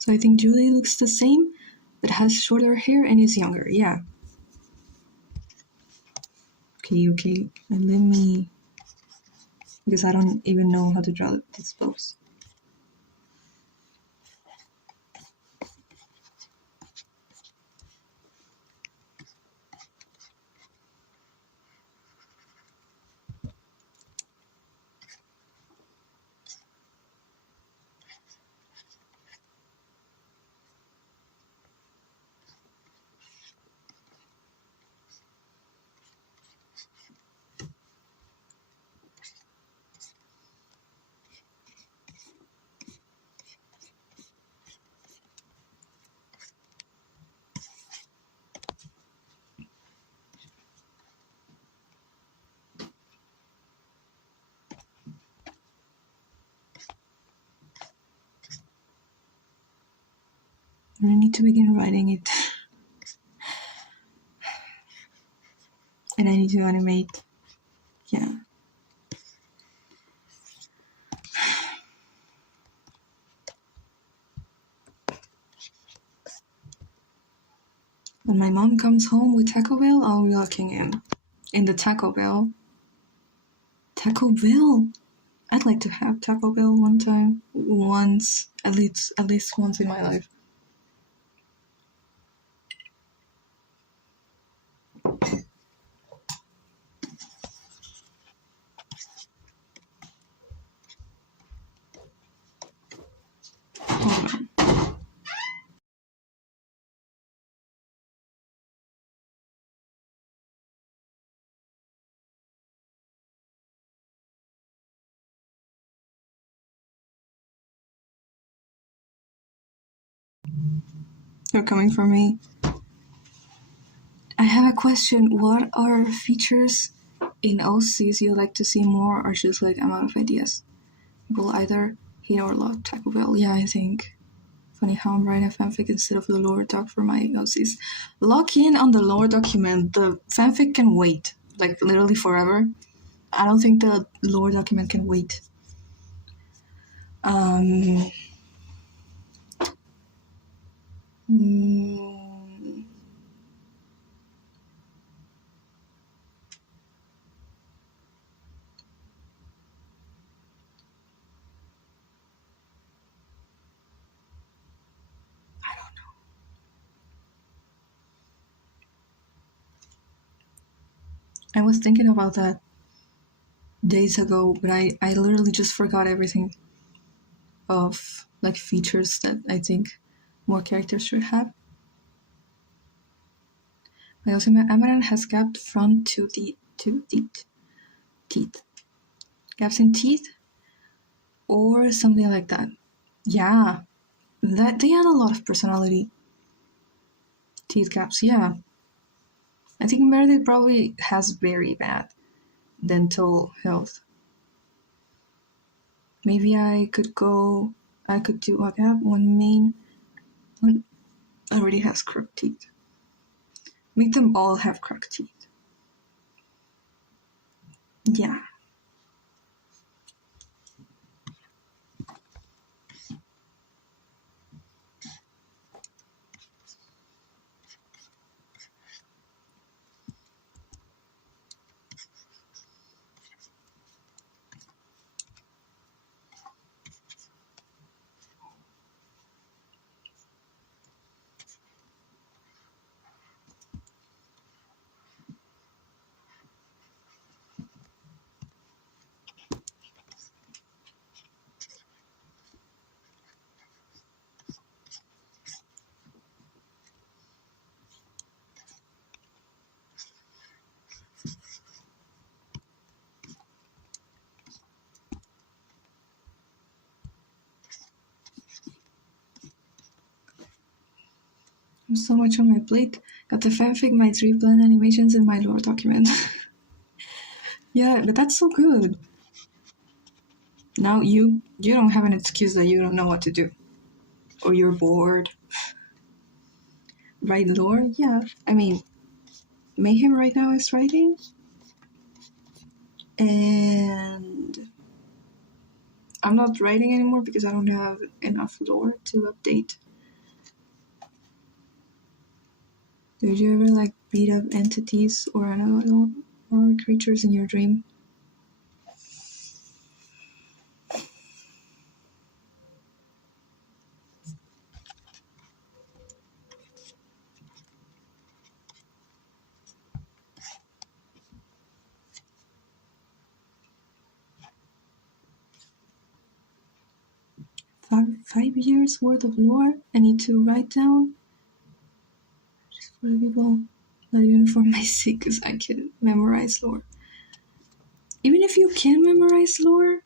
So I think Julie looks the same, but has shorter hair and is younger. Yeah. Okay. And let me, because I don't even know how to draw this pose. I need to begin writing it. And I need to animate. Yeah. When my mom comes home with Taco Bell, I'll be locking in the Taco Bell. Taco Bell! I'd like to have Taco Bell once, at least once in my life. Hold on. You're coming for me. I have a question. What are features in OCs you'd like to see more, or just like I'm out of ideas? Will either hate or love Taco Bell. Yeah, I think. Funny how I'm writing a fanfic instead of the lore doc for my OCs. Lock in on the lore document. The fanfic can wait, like literally forever. I don't think the lore document can wait. Mm, I was thinking about that days ago, but I literally just forgot everything of like features that I think more characters should have. I also Amaranth has gapped front teeth. Gaps in teeth or something like that. Yeah. That they had a lot of personality. Teeth gaps, yeah. I think Meredith probably has very bad dental health. Maybe I could do a gap, one already has crooked teeth. Make them all have crooked teeth. Yeah. So much on my plate. Got the fanfic, my 3 planned animations, and my lore document. Yeah, but that's so good. Now you don't have an excuse that you don't know what to do. Or you're bored. Write lore? Yeah. I mean, Mayhem right now is writing. And I'm not writing anymore because I don't have enough lore to update. Did you ever like beat up entities or animal or creatures in your dream? Five years worth of lore I need to write down just for the people, not even for my sake, because I can memorize lore. Even if you can memorize lore,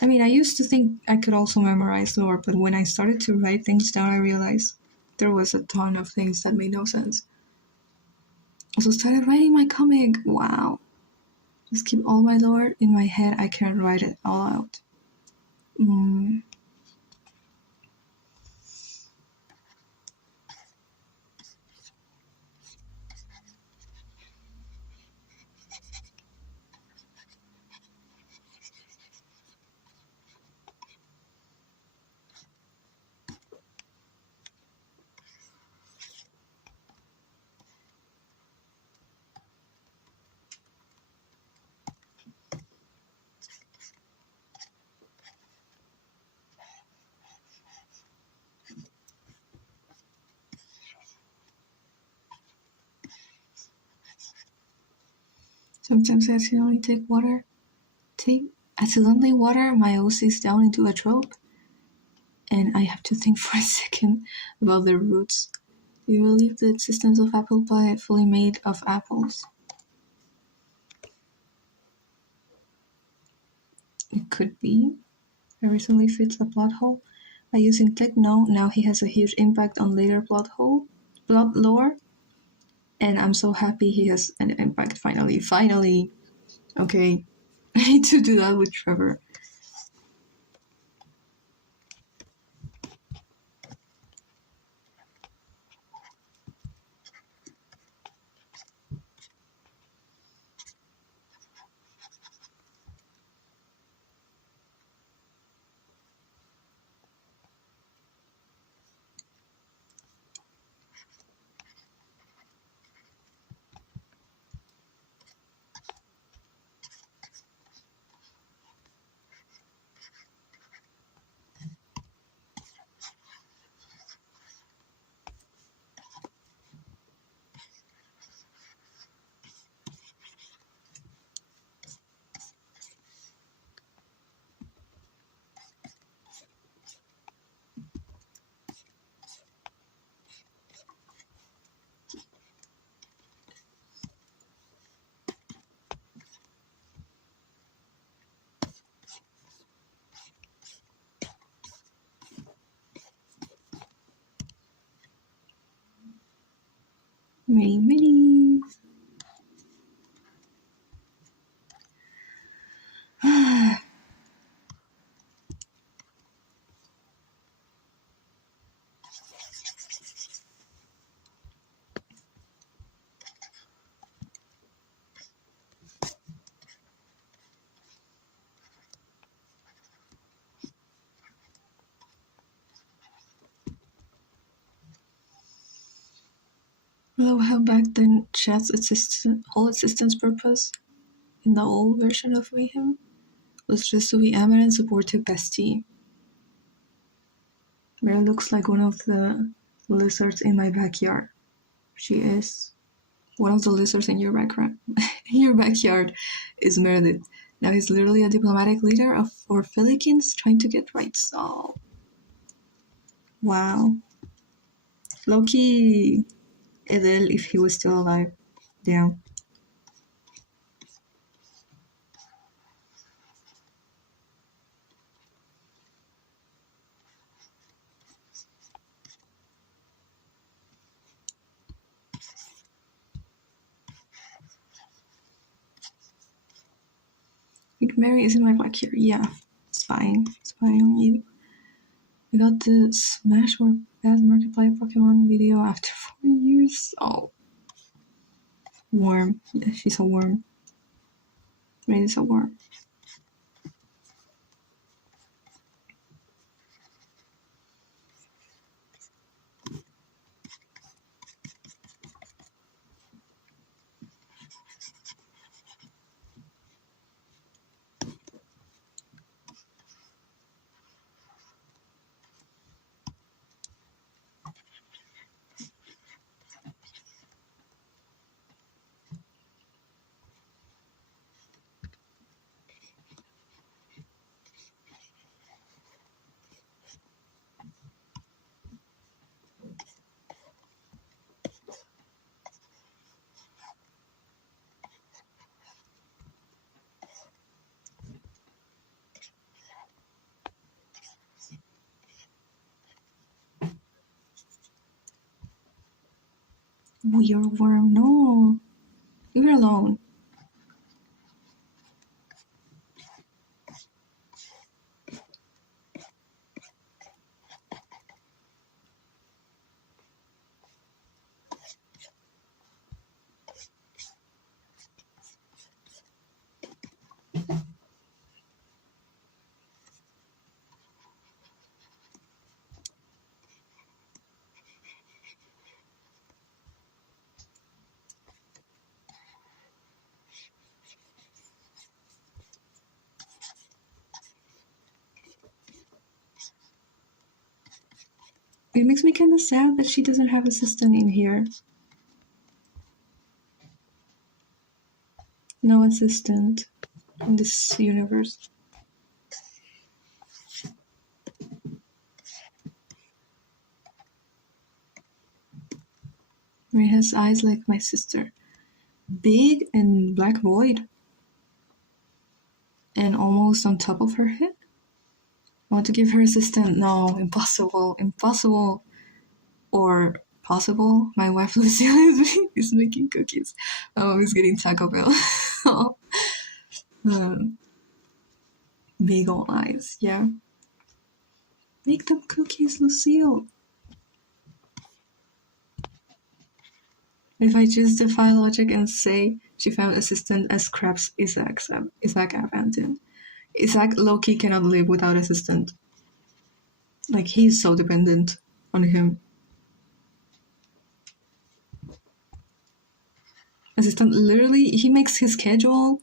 I mean, I used to think I could also memorize lore, but when I started to write things down, I realized there was a ton of things that made no sense. Also started writing my comic. Wow. Just keep all my lore in my head. I can't write it all out. Sometimes I accidentally water my OCs down into a trope, and I have to think for a second about their roots. Do you believe the existence of apple pie fully made of apples? It could be. I recently fixed a plot hole by using Click No. Now he has a huge impact on later plot lore, and I'm so happy he has an impact finally. Finally! Okay, I need to do that with Trevor. Many. Although how back then chat's whole existence purpose in the old version of Mayhem was just to be Ammon and supportive bestie. Mary looks like one of the lizards in my backyard. She is. One of the lizards in your background, in your backyard, is Meredith. Now he's literally a diplomatic leader for Philippines trying to get rights. Oh, wow. Loki, Edel, if he was still alive. Damn. think Mary is in my black here. Yeah, spying on you. We got the Smash or Bad Markiplier Pokemon video after 4 years. Oh. Worm. Yeah, she's a worm. Rain is a worm. You're a worm. No. Leave her alone. It makes me kind of sad that she doesn't have assistant in here. No assistant in this universe. Mary has eyes like my sister. Big and black void. And almost on top of her head. I want to give her assistant. No, impossible. Impossible. Or possible. My wife Lucille is making cookies. My mom is getting Taco Bell. Big old eyes, yeah. Make them cookies, Lucille. If I just defy logic and say she found assistant as Krebs Isaac abandoned. Isaac low-key cannot live without assistant. Like, he's so dependent on him. Assistant, literally, he makes his schedule,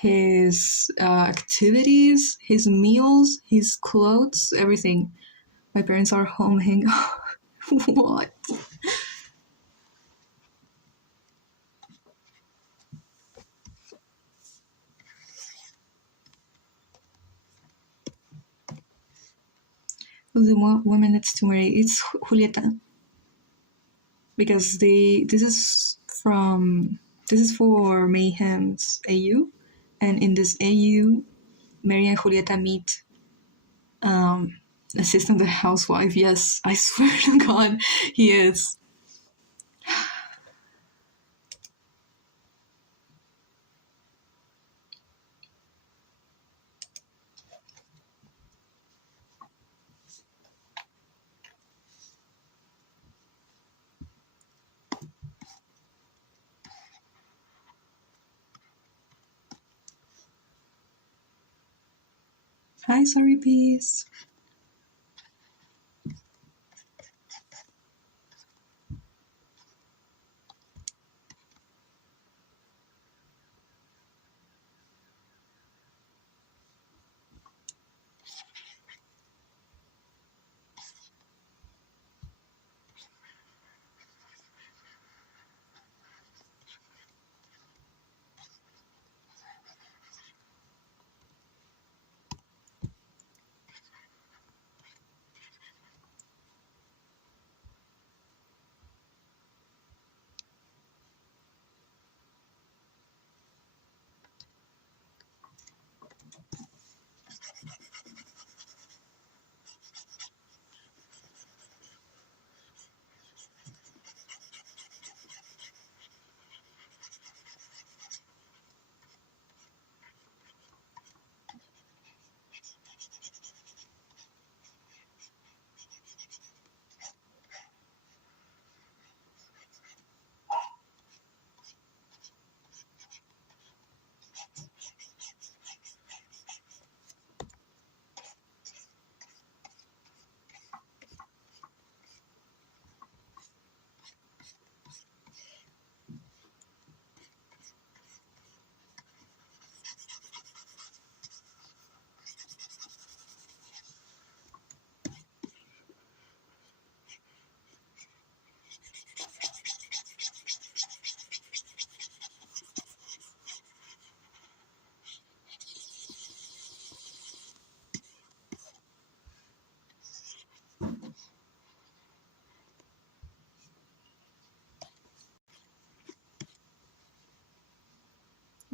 his activities, his meals, his clothes, everything. My parents are home hanging out. What? The woman that's to marry, it's Julieta. Because this is for Mayhem's AU, and in this AU, Mary and Julieta meet assistant the housewife. Yes, I swear to God, he is. Hi, sorry, peace.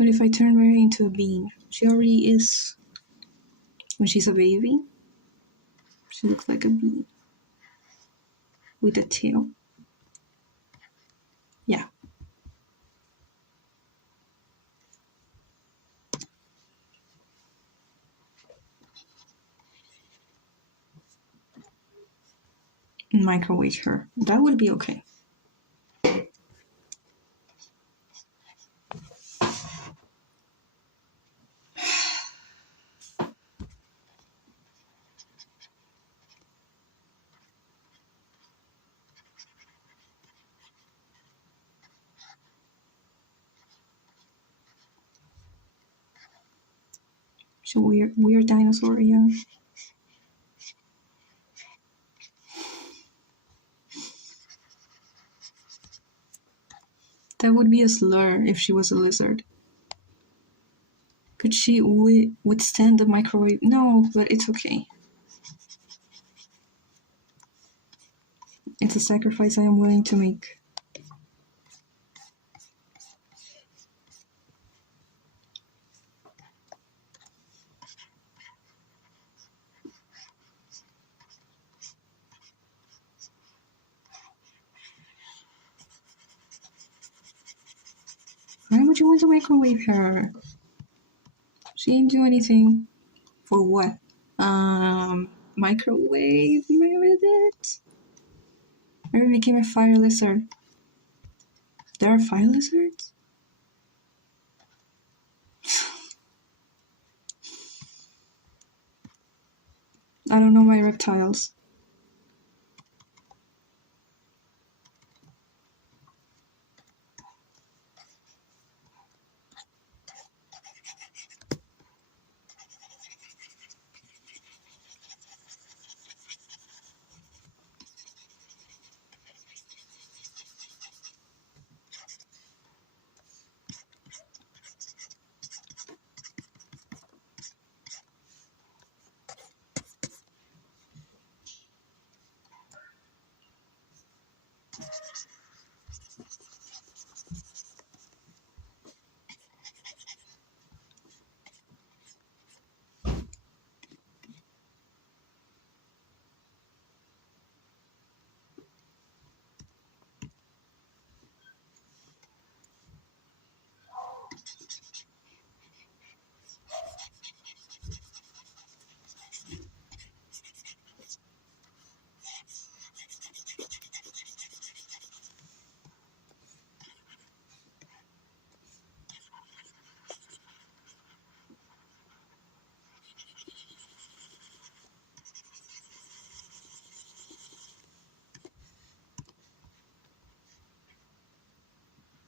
But if I turn Mary into a bean, she already is. When she's a baby, she looks like a bean with a tail. Yeah. Microwave her. That would be okay. She's a weird dinosaur, yeah. That would be a slur if she was a lizard. Could she withstand the microwave? No, but it's okay. It's a sacrifice I am willing to make. Why would you want to microwave her? She didn't do anything. For what? Microwave Meredith? Mary became a fire lizard. There are fire lizards? I don't know my reptiles.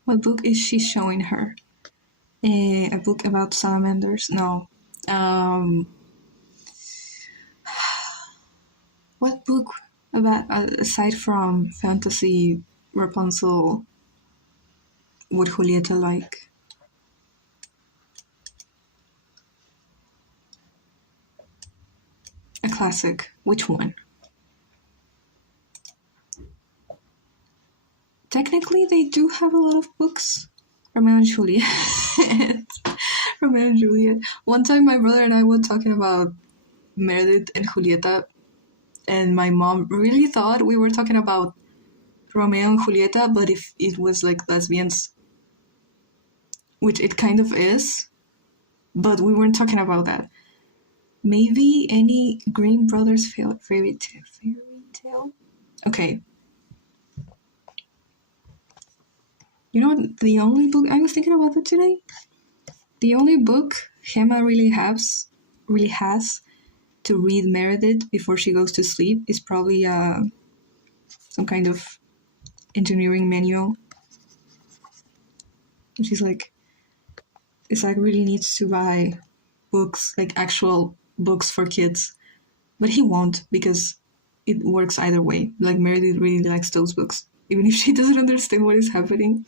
What book is she showing her? A book about salamanders? No. What book about, aside from fantasy Rapunzel, would Julieta like? A classic. Which one? Technically, they do have a lot of books. Romeo and Juliet. Romeo and Juliet. One time, my brother and I were talking about Meredith and Julieta, and my mom really thought we were talking about Romeo and Julieta, but if it was like lesbians, which it kind of is, but we weren't talking about that. Maybe any Grimm Brothers fairy tale? Okay. You know what? The only book I was thinking about that today. The only book Gemma really has to read Meredith before she goes to sleep is probably some kind of engineering manual. And she's like, Isaac really needs to buy books, like actual books for kids, but he won't because it works either way. Like Meredith really likes those books, even if she doesn't understand what is happening.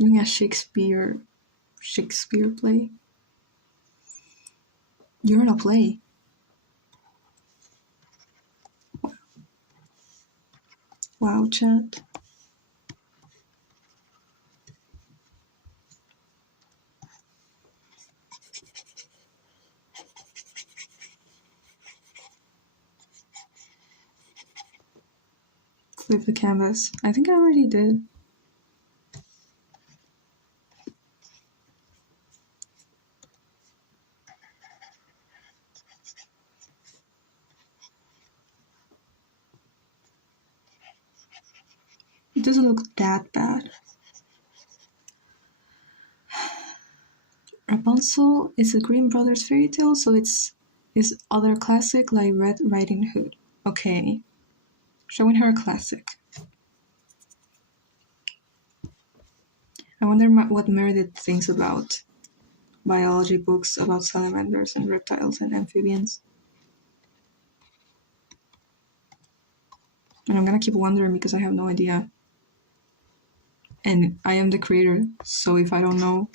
Doing a Shakespeare play. You're in a play. Wow, chat. Flip the canvas. I think I already did. It doesn't look that bad. Rapunzel is a Grimm Brothers fairy tale, so it's his other classic like Red Riding Hood. Okay. Showing her a classic. I wonder what Meredith thinks about biology books about salamanders and reptiles and amphibians. And I'm gonna keep wondering because I have no idea. And I am the creator, so if I don't know,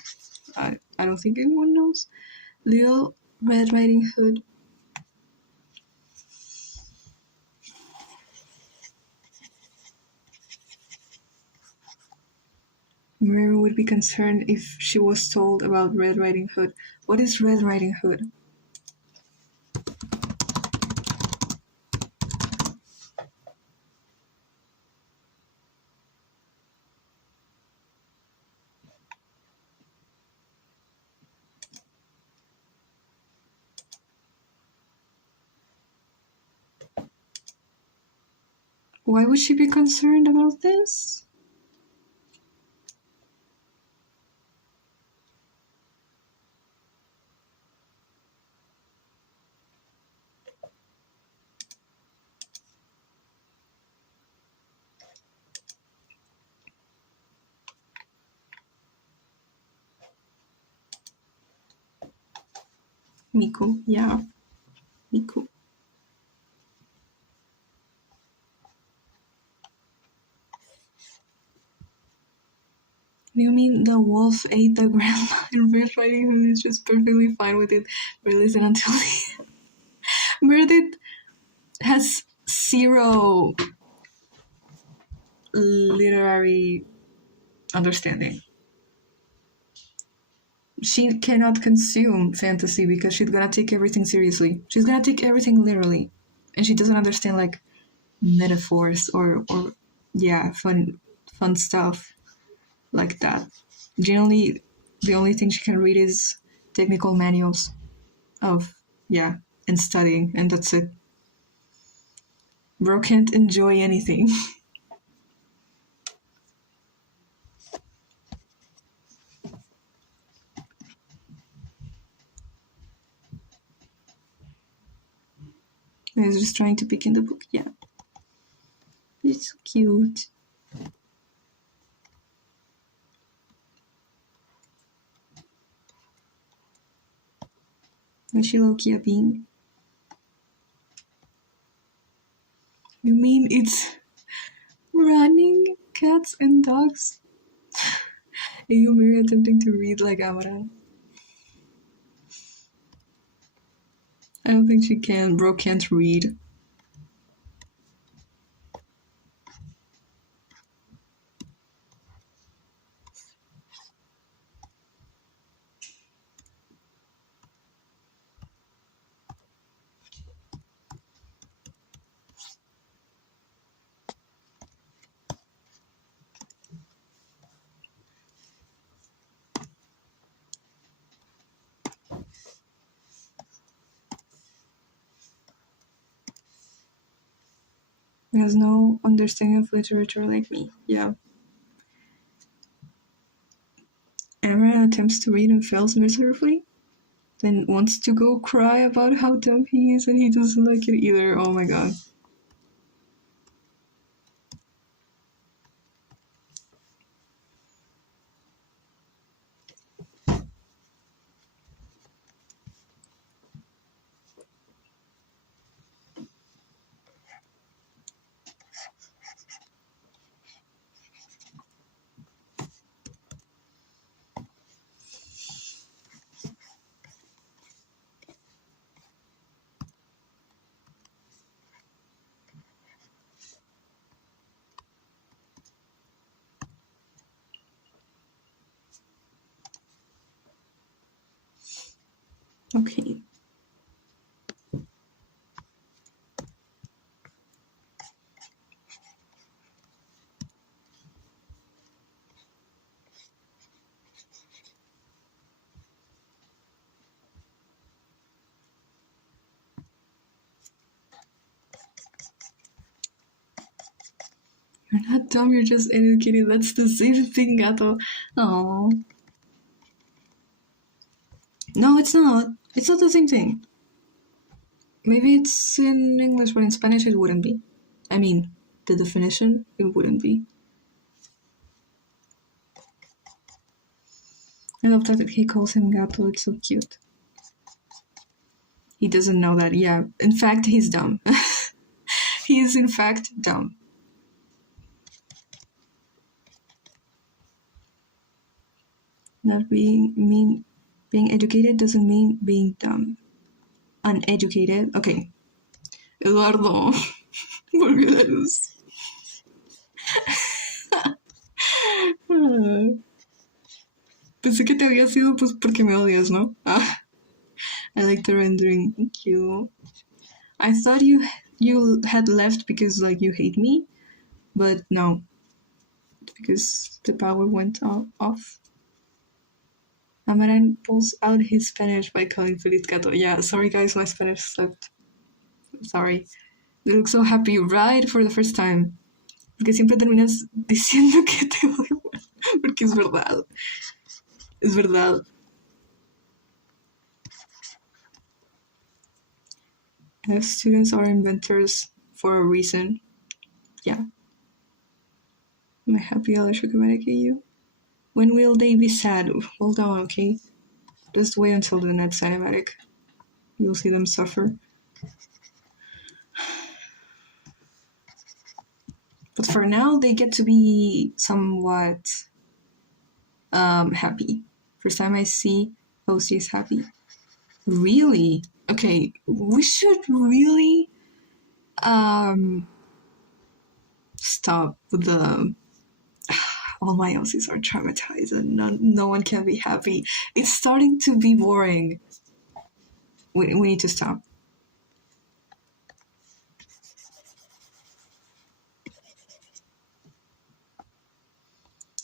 I don't think anyone knows. Little Red Riding Hood. Mary would be concerned if she was told about Red Riding Hood. What is Red Riding Hood? Why would she be concerned about this? Miku, yeah. Miku. Do you mean the wolf ate the grandma and Red Riding Hood is just perfectly fine with it? But listen until the end. Meredith has zero literary understanding. She cannot consume fantasy because she's gonna take everything seriously. She's gonna take everything literally. And she doesn't understand like metaphors or yeah, fun stuff like that. Generally the only thing she can read is technical manuals of yeah, and studying, and that's it. Bro can't enjoy anything. I was just trying to pick in the book, yeah. It's so cute. Is she low-key a bean? You mean it's running cats and dogs? Are you Mary attempting to read like Amara? I don't think she can. Bro can't read. He has no understanding of literature like me. Yeah. Amara attempts to read and fails miserably. Then wants to go cry about how dumb he is and he doesn't like it either. Oh my god. Okay. You're not dumb, you're just educated. That's the same thing, gato. Oh. No, it's not. It's not the same thing. Maybe it's in English, but in Spanish it wouldn't be. I mean, the definition, it wouldn't be. I love that he calls him gato, it's so cute. He doesn't know that, yeah. In fact, he's dumb. He is in fact dumb. Not being educated doesn't mean being dumb. Uneducated, okay. Eduardo, volvió la luz. Pensé que te había sido pues porque me odias, ¿no? Ah, I like the rendering. Thank you. I thought you had left because like you hate me, but no, because the power went off. Amaran pulls out his Spanish by calling Feliz Gato. Yeah, sorry guys, my Spanish sucked. Sorry. You look so happy, right? For the first time. Porque siempre terminas diciendo que te odio. Porque es verdad. Es verdad. Students are inventors for a reason. Yeah. My happy electromagnetic at you. When will they be sad? Hold on, okay? Just wait until the next cinematic. You'll see them suffer. But for now, they get to be somewhat happy. First time I see OC is happy. Really? Okay, we should really stop with the all my OCs are traumatized and no one can be happy. It's starting to be boring. We need to stop.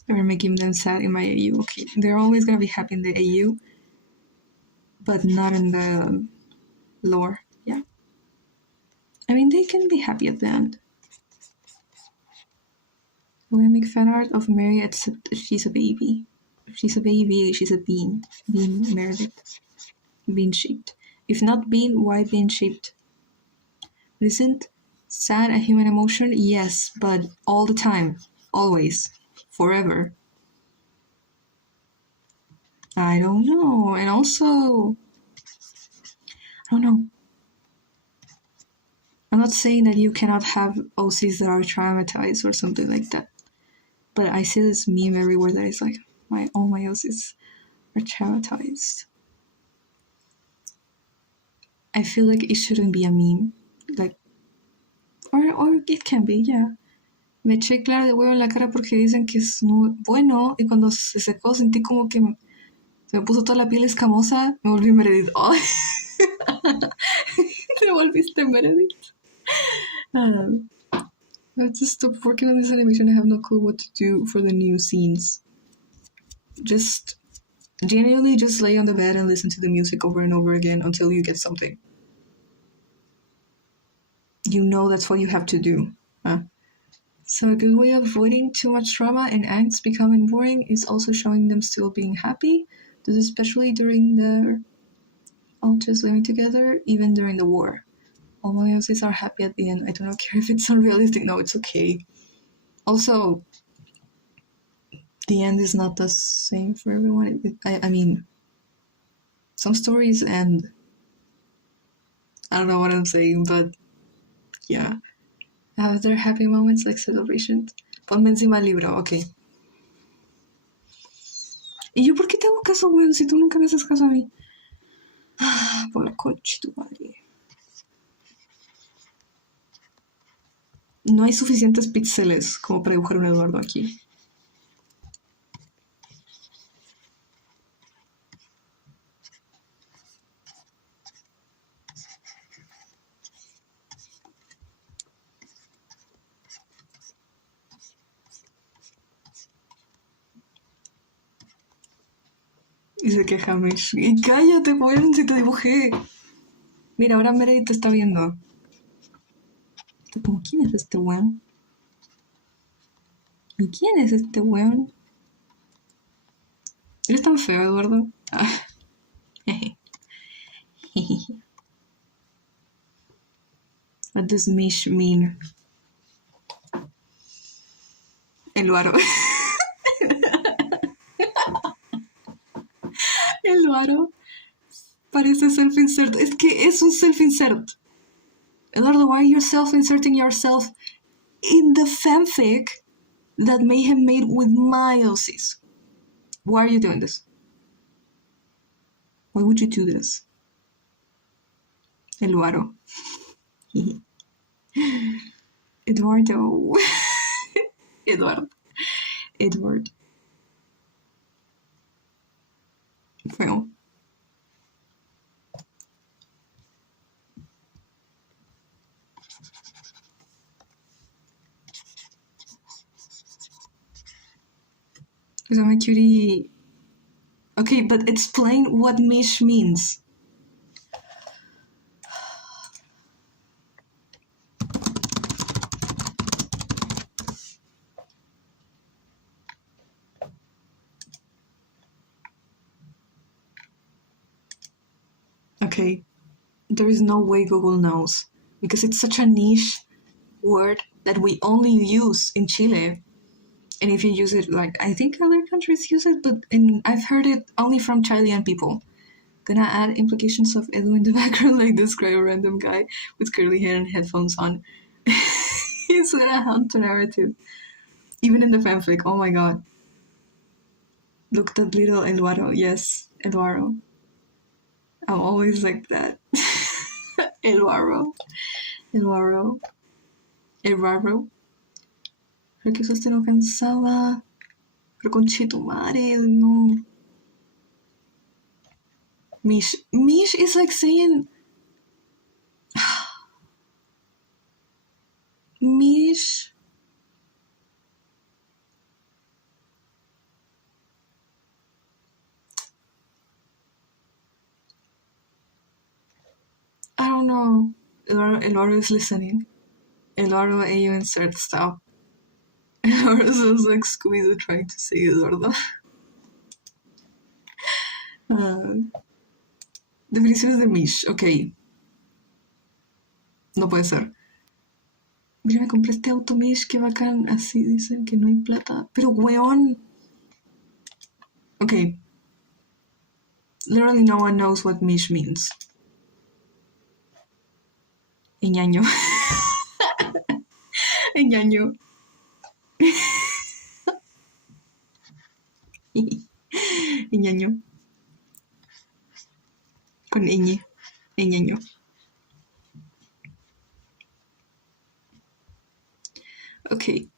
We're making them sad in my AU. Okay, they're always gonna be happy in the AU, but not in the lore. Yeah. I mean, they can be happy at the end. I'm gonna make fan art of Mary except if she's a baby. If she's a baby, she's a bean. Bean Meredith. Bean shaped. If not bean, why bean shaped? Isn't sad a human emotion? Yes, but all the time. Always. Forever. I don't know. And also, I don't know. I'm not saying that you cannot have OCs that are traumatized or something like that. But I see this meme everywhere that is like, all my OCs are traumatized. I feel like it shouldn't be a meme. Like, or it can be, yeah. Me eché clara de huevo en la cara porque dicen que es bueno y cuando se secó sentí como que se me puso toda la piel escamosa, me volví Meredith. Oh. Te volviste Meredith. I have to stop working on this animation. I have no clue what to do for the new scenes. Just genuinely just lay on the bed and listen to the music over and over again until you get something. You know that's what you have to do. Huh? So a good way of avoiding too much drama and angst becoming boring is also showing them still being happy. This is especially during their all just living together, even during the war. All my OCs are happy at the end. I do not care if it's unrealistic. No, it's okay. Also, the end is not the same for everyone. I mean, some stories end. I don't know what I'm saying, but yeah. Have their happy moments like celebrations. Ponme encima el libro, ok. ¿Y yo por qué te hago caso, weón, si tú nunca me haces caso a mí? Por la concha de tu madre. No hay suficientes píxeles como para dibujar un Eduardo aquí. Y se queja Mish. Y cállate, weón, si te dibujé. Mira, ahora Meredith te está viendo. Como, ¿quién es este weón? ¿Y quién es este weón? Eres tan feo, Eduardo. Ah. What does Mish mean? El varo. El varo parece self-insert. Es que es un self-insert. Eduardo, why are you self-inserting yourself in the fanfic that Mayhem made with Meiosis? Why are you doing this? Why would you do this? El varo. Eduardo. Edward. Feo. Because I'm a cutie. Okay, but explain what Mish means. Okay, there is no way Google knows because it's such a niche word that we only use in Chile. And if you use it, like, I think other countries use it, but I've heard it only from Chilean people. Gonna add implications of Edu in the background, like describe a random guy with curly hair and headphones on. He's gonna hunt the narrative. Even in the fanfic, oh my god. Look, that little Eduardo. Yes, Eduardo. I'm always like that. Eduardo. Eduardo. Eduardo. Pero que usted no pensaba. Pero conchetumare, no. Mish. Mish is like saying. Mish. I don't know. Eduardo is listening. Eduardo, you insert stop. Eduardo sounds like Scooby-Doo trying to say Eduardo. Definiciones de Mish, ok. No puede ser. Mira, me compré este auto Mish, qué bacán. Así dicen que no hay plata. Pero, weón. Ok. Literally no one knows what Mish means. Ñaño. Ñaño. Ñaño. Con ñ. Ñaño. Okay.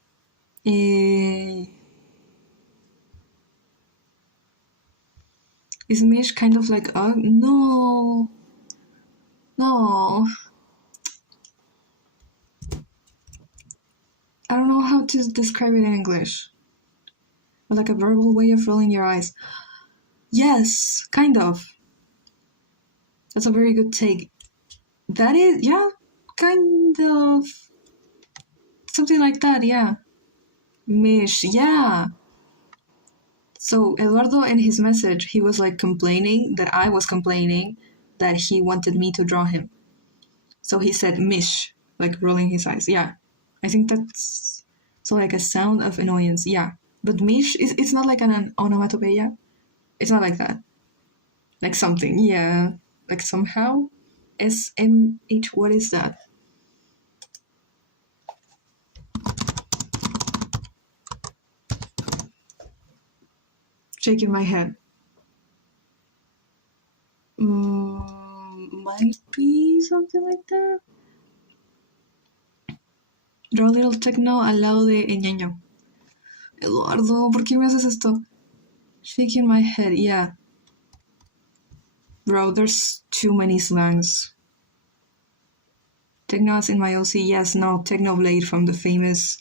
Is Mish kind of like no. No. I don't know how to describe it in English. Like a verbal way of rolling your eyes. Yes, kind of. That's a very good take. That is, yeah, kind of. Something like that, yeah. Mish, yeah. So Eduardo in his message, he was like complaining that I was complaining that he wanted me to draw him. So he said Mish, like rolling his eyes. Yeah. I think that's so like a sound of annoyance, yeah. But Mish, it's not like an onomatopoeia. It's not like that. Like something, yeah. Like somehow. SMH, what is that? Shaking my head. Might be something like that. Draw a little techno al lado de ñaño. Eduardo, ¿por qué me haces esto? Shaking my head, yeah. Bro, there's too many slangs. Techno's in my OC, yes, no, Technoblade from the famous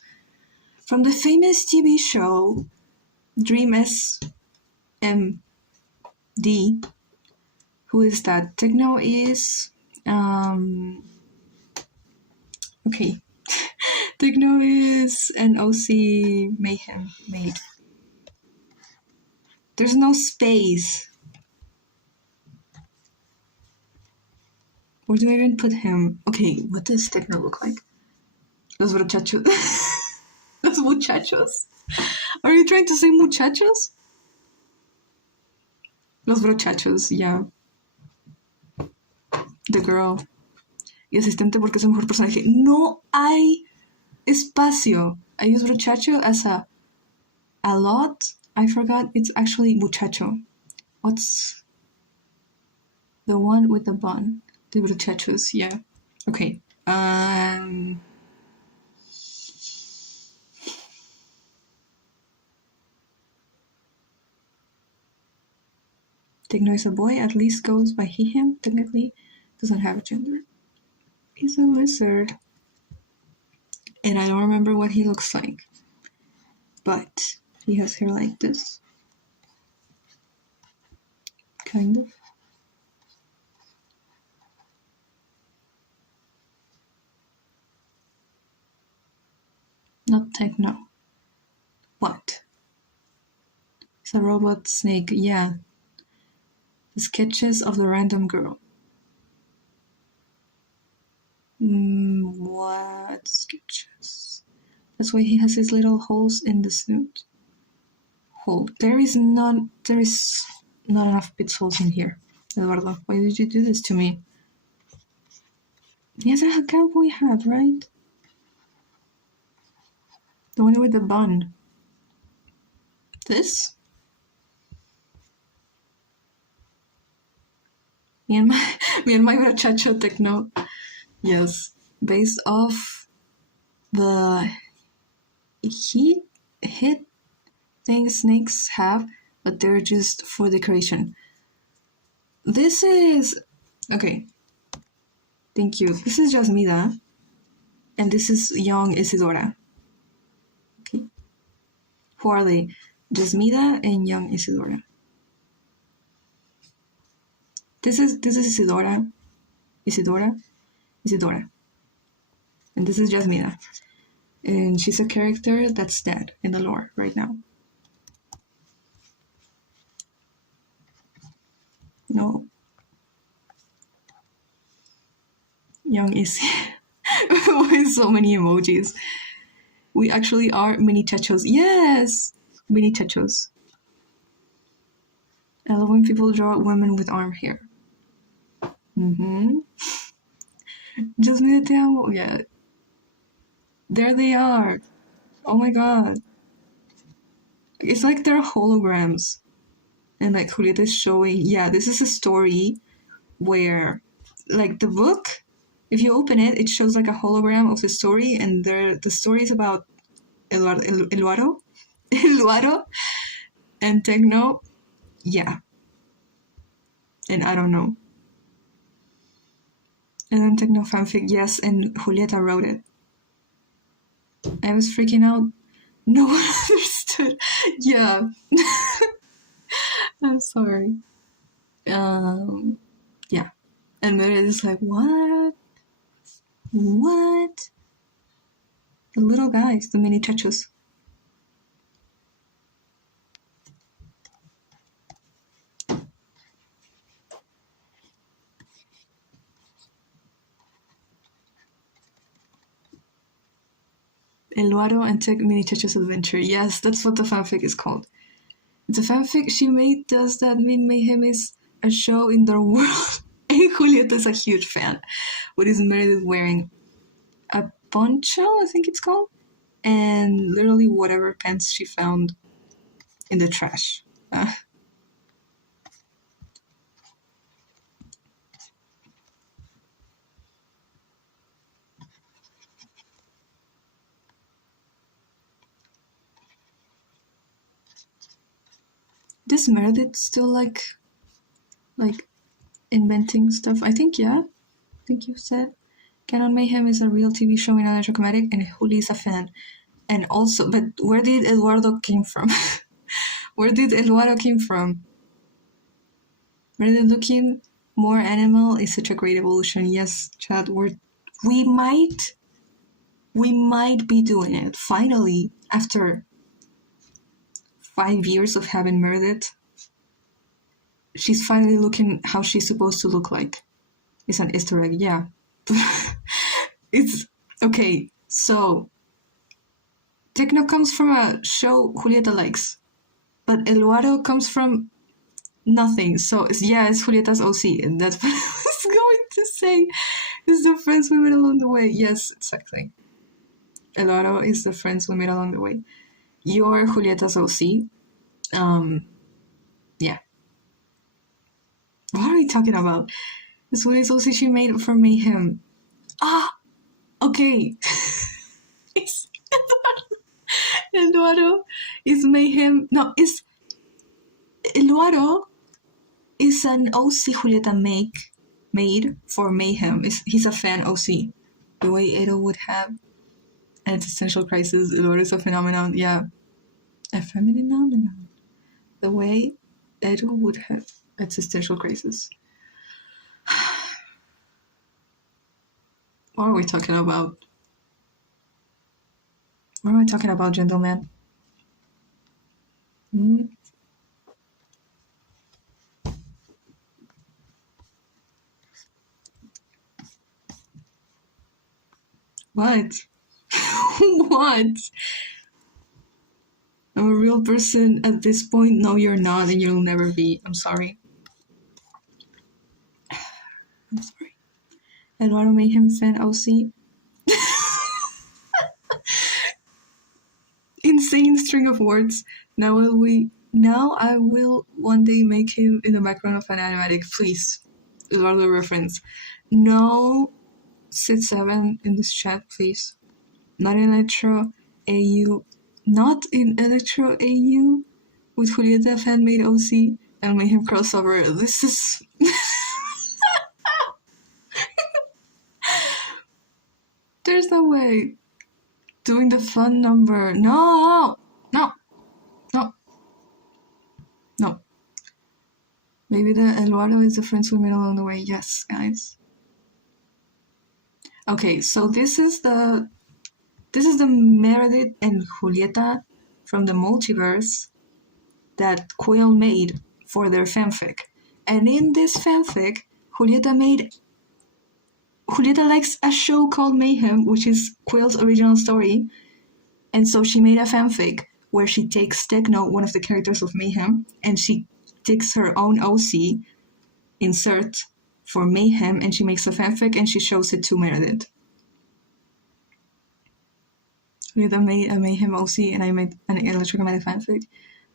TV show Dream SM. D. Who is that? Techno is okay. Techno is an OC Mayhem mate. There's no space. Where do I even put him? Okay, what does Techno look like? Los muchachos. Los muchachos. Are you trying to say muchachos? Los muchachos, yeah. The girl. Y asistente porque es el mejor personaje. No hay espacio. I use muchacho as a lot. I forgot it's actually muchacho. What's the one with the bun? The muchachos, yeah. Okay. Techno is a boy, at least goes by he, him, technically doesn't have a gender. He's a lizard. And I don't remember what he looks like. But he has hair like this. Kind of. Not Techno. What? It's a robot snake, yeah. The sketches of the random girl. What sketches? That's why he has his little holes in the suit. Hole. There is not enough pixels in here. Eduardo, why did you do this to me? He has a cowboy hat, right? The one with the bun. This? Me and my muchacho Techno. Yes. Based off the heat things snakes have, but they're just for decoration. This is... Okay. Thank you. This is Jasmida. And this is young Isidora. Okay. Who are they? Jasmida and young Isidora. This is Isidora. Isidora. And this is Jasmina. And she's a character that's dead in the lore right now. No. Young is with so many emojis. We actually are mini chachos. Yes! Mini chachos. I love when people draw women with arm hair. Jasmine te amo. Yeah. There they are. Oh my god. It's like they're holograms. And like Julieta is showing, yeah, this is a story where, like the book, if you open it, it shows like a hologram of the story, and the story is about Eluaro and Techno. Yeah. And I don't know. And then Techno fanfic, yes, and Julieta wrote it. I was freaking out. No one understood. Yeah. I'm sorry. Yeah. And Meredith is like, what? What? The little guys, the mini chachos. Eluaro and Tech Mini Chachos Adventure. Yes, that's what the fanfic is called. The fanfic she made does that mean Mayhem is a show in their world. And Julieta is a huge fan. What is Meredith wearing? A poncho, I think it's called? And literally whatever pants she found in the trash. This Meredith still like inventing stuff? I think, yeah. I think you said. Canon Mayhem is a real TV show in Electrocomatic, and Juli is a fan. And also, but where did Eduardo came from? Where did Eduardo came from? Meredith looking more animal is such a great evolution. Yes, Chad, we might be doing it finally after 5 years of having Meredith. She's finally looking how she's supposed to look like. It's an Easter egg, yeah. It's okay. So Tecno comes from a show Julieta likes, but Eduardo comes from nothing. So it's Julieta's OC, and that's what I was going to say. It's the friends we made along the way. Yes, exactly. Eduardo is the friends we made along the way. You're Julieta's OC. Yeah. What are we talking about? This one is OC she made for Mayhem. Okay. It's Eduardo is Mayhem. No, it's Eduardo is an OC Julieta made for Mayhem. He's a fan OC. The way Edo would have an existential crisis, Eduardo is a phenomenon. Yeah. A phenomenon. The way Edo would have existential crisis. What are we talking about? What am I talking about, gentlemen? What? What? I'm a real person at this point. No, you're not, and you'll never be. I'm sorry. I'm sorry. Eduardo Mayhem fan OC. Insane string of words. Now I will one day make him in the background of an animatic. Please. Eduardo reference. No Sid 7 in this chat, please. Not in Electro AU. Not in Electro AU with Julieta fan made OC and Mayhem crossover. This is there's no way. Doing the fun number. No. Maybe the Eduardo is the friends we made along the way. Yes, guys. Okay, so this is the Meredith and Julieta from the multiverse that Quill made for their fanfic. And in this fanfic, Julieta likes a show called Mayhem, which is Quill's original story. And so she made a fanfic where she takes Tecno, one of the characters of Mayhem, and she takes her own OC insert for Mayhem, and she makes a fanfic and she shows it to Meredith. Julieta made a Mayhem OC and I made an electromagnetic fanfic.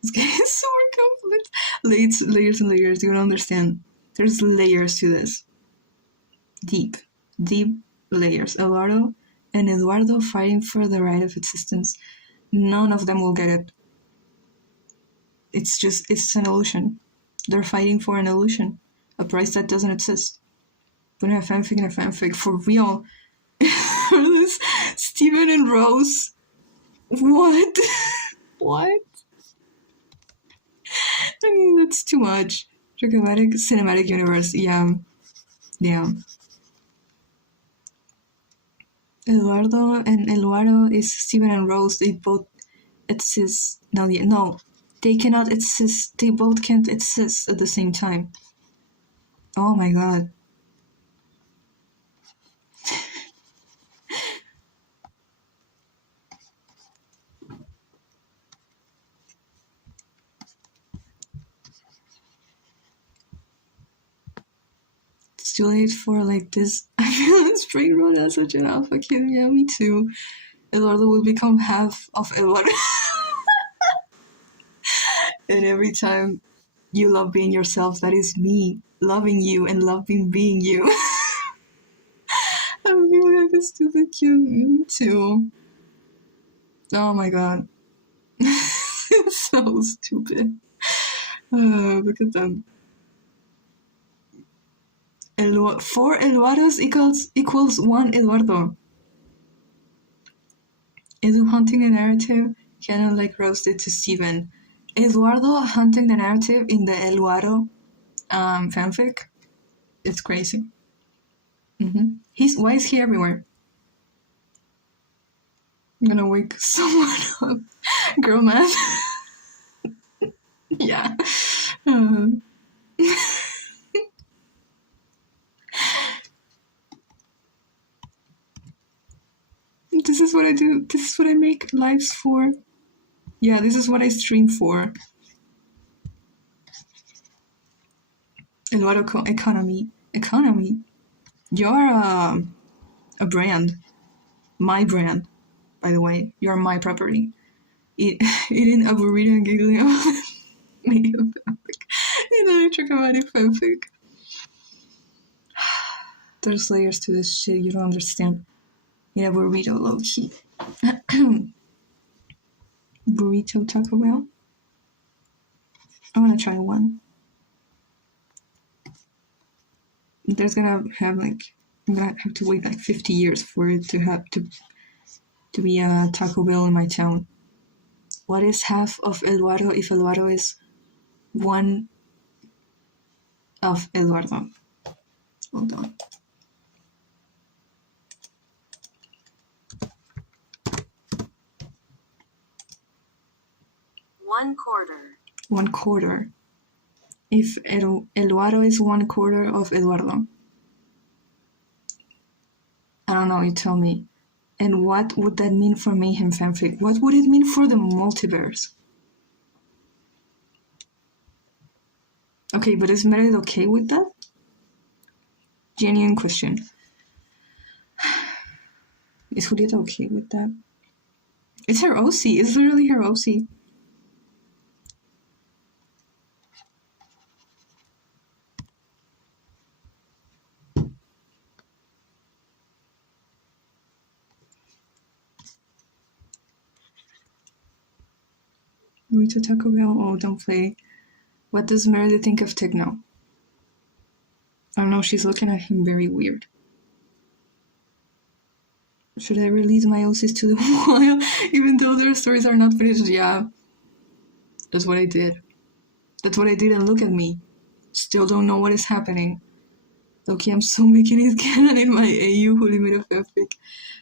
This game is super complex. Layers and layers. You don't understand. There's layers to this. Deep layers. Eduardo and Eduardo fighting for the right of existence. None of them will get it. It's an illusion. They're fighting for an illusion. A price that doesn't exist. Putting a fanfic in a fanfic, for real. This Steven and Rose. What? What? I mean, that's too much. Dramatic cinematic universe. Yeah. Eduardo is Steven and Rose. They both exist. No. They cannot exist. They both can't exist at the same time. Oh my god. It's too late for like this. I feel straight run as such an alpha kid. Yeah, me too. Eduardo will become half of Eduardo. And every time you love being yourself, that is me loving you and loving being you. I'm feeling like a stupid kid. Me too. Oh my god. It's so stupid. Look at them. 4 Eduardos equals 1 Eduardo. Edu hunting the narrative, canon like Rose did to Steven. Eduardo hunting the narrative in the Eduardo fanfic. It's crazy. Why is he everywhere? I'm gonna wake someone up. Girl math. Yeah. This is what I do. This is what I make lives for. Yeah, this is what I stream for. Eduardo Economy. Economy. You're a brand. My brand, by the way. You're my property. Eating a burrito and giggling about making a fanfic. And then I talk about a fanfic. There's layers to this shit you don't understand. Eat a burrito low key. Burrito Taco Bell. I want to try one. There's gonna have like I'm gonna have to wait like 50 years for it to have to be a Taco Bell in my town. What is half of Eduardo if Eduardo is one of Eduardo? Hold on. One quarter. 1/4. If Eduardo is 1/4 of Eduardo. I don't know, you tell me. And what would that mean for Mayhem fanfic? What would it mean for the multiverse? Okay, but is Meredith okay with that? Genuine question. Is Julieta okay with that? It's her OC. It's literally her OC. Burrito Taco Bell? Oh, don't play. What does Meredith think of Techno? I don't know, she's looking at him very weird. Should I release my OCs to the wild even though their stories are not finished? Yeah. That's what I did. That's what I did, and look at me. Still don't know what is happening. Okay, I'm so making it canon in my AU who made a fanfic.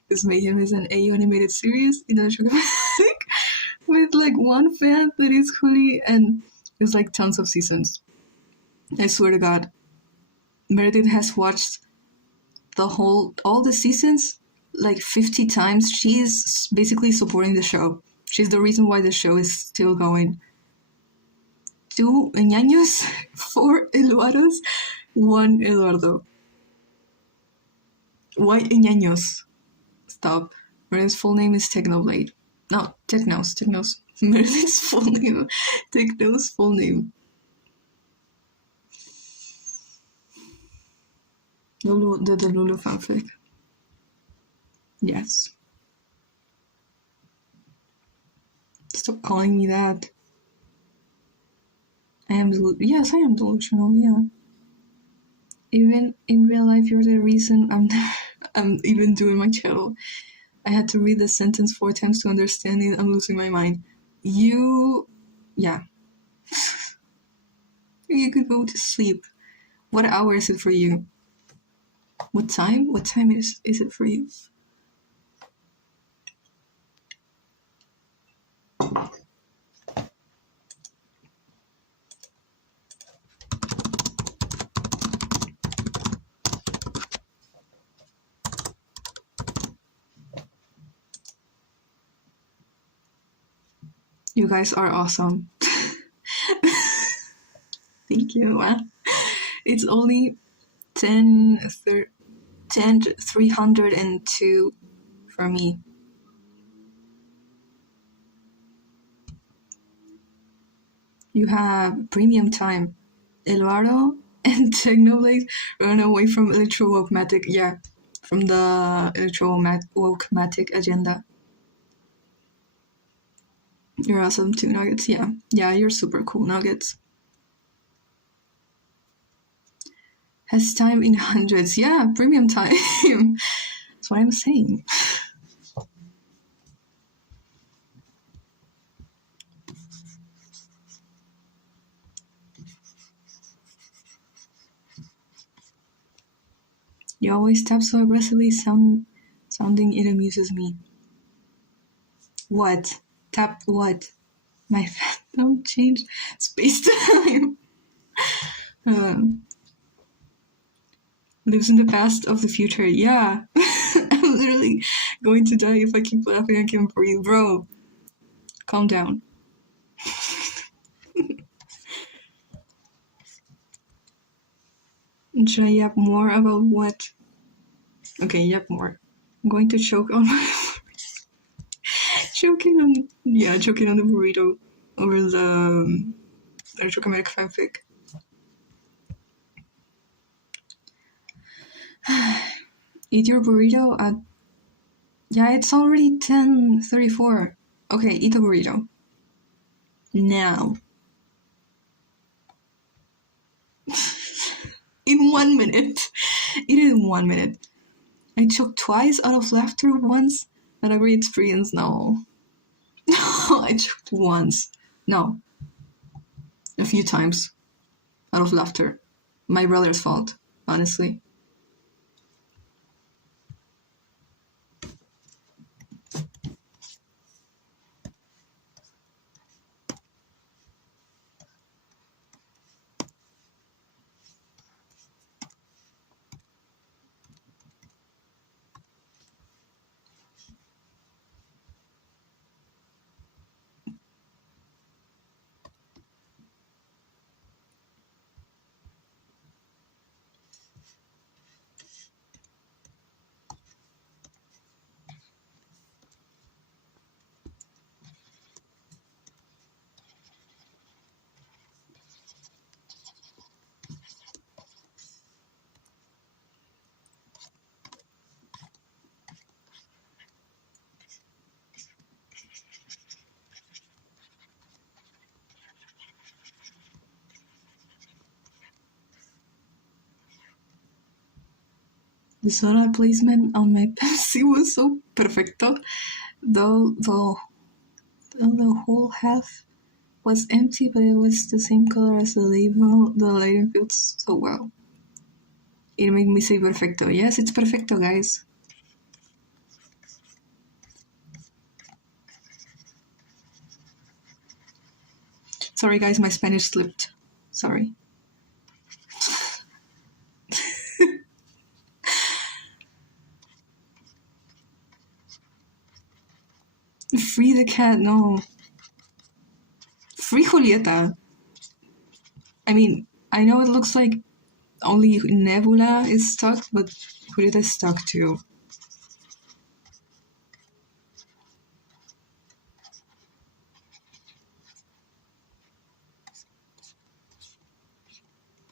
This Mayhem is an AU animated series in a fanfic with like one fan that is Juli, and it's like tons of seasons. I swear to God. Meredith has watched all the seasons like 50 times. She's basically supporting the show. She's the reason why the show is still going. 2 ñaños, 4 Eduardos, 1 Eduardo. Why ñaños? Stop. Meredith's full name is Technoblade. No, Technos. Meredith's full name. Techno's full name. Lulu, the Lulu fanfic. Yes. Stop calling me that. Yes, I am delusional, yeah. Even in real life, you're the reason I'm even doing my channel. I had to read the sentence 4 times to understand it. I'm losing my mind. Yeah. You could go to sleep. What hour is it for you? What time? What time is it for you? You guys are awesome. Thank you. It's only 302 for me. You have premium time. Eduardo and Technoblade run away from Electro-Woke-matic. Yeah, from the Electro-Woke-matic agenda. You're awesome too, Nuggets. Yeah, you're super cool, Nuggets. Has time in hundreds. Yeah, premium time. That's what I'm saying. You always tap so aggressively, sounding it amuses me. What? Tap what? My phantom changed space-time. Lives in the past of the future. Yeah. I'm literally going to die if I keep laughing. I can't breathe. Bro, calm down. Should I yap more about what? Okay, yap more. I'm going to choke on my choking on the burrito over the Electrokinetic fanfic. Eat your burrito at... Yeah, it's already 10:34. Okay, eat a burrito. Now. In 1 minute. Eat it in 1 minute. I choked twice out of laughter once. Not a great experience, no. I choked once. No. A few times. Out of laughter. My brother's fault, honestly. The soda placement on my Pepsi was so perfecto. Though the whole half was empty, but it was the same color as the label. The lighting feels so well. It made me say perfecto. Yes, it's perfecto, guys. Sorry, guys, my Spanish slipped. Sorry. Free the cat, no. Free Julieta. I mean, I know it looks like only Nebula is stuck, but Julieta is stuck too.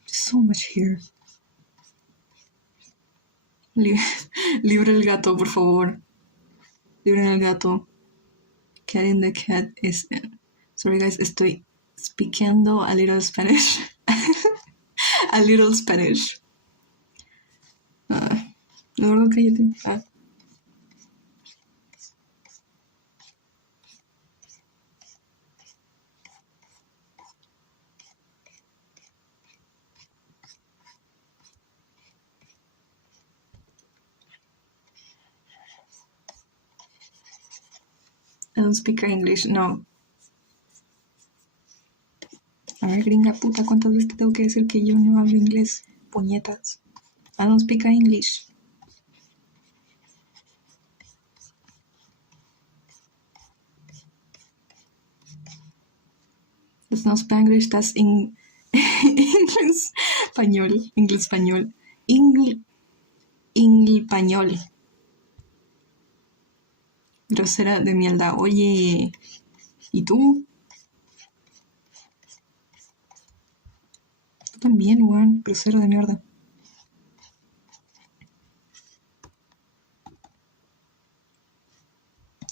So much here. Libre el gato, por favor. Libre el gato. Cat in the cat is in. Sorry guys, estoy speaking a little Spanish. A little Spanish. No, cállate. I don't speak English, no. A ver, gringa puta, ¿cuántas veces te tengo que decir que yo no hablo inglés? Puñetas. I don't speak English. That's not Spanglish, that's in English español. Inglés español. Español. Grosera de mierda. Oye, ¿y tú? Tú también, weón. Grosero de mierda.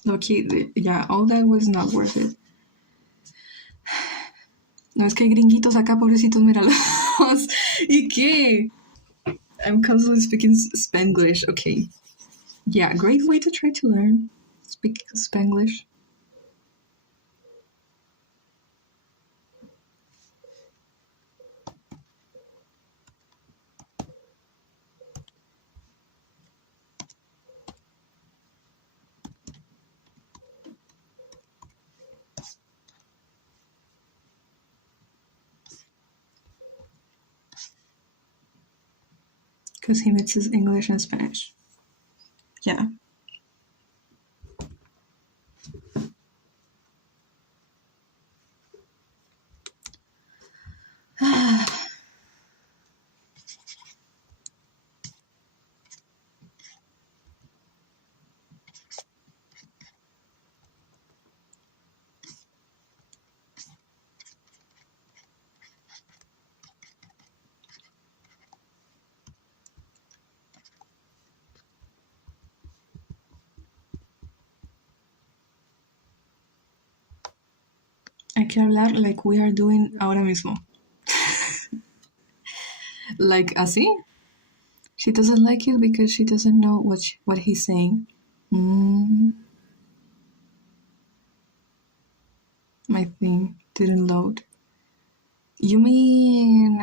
Okay, yeah, all that was not worth it. No, es que hay gringuitos acá, pobrecitos, míralos. ¿Y qué? I'm constantly speaking Spanglish. Okay. Yeah, great way to try to learn. Speak Spanglish. because he mixes English and Spanish. Yeah. Hay que hablar like we are doing ahora mismo. Like así. She doesn't like it because she doesn't know what he's saying. My thing didn't load. You mean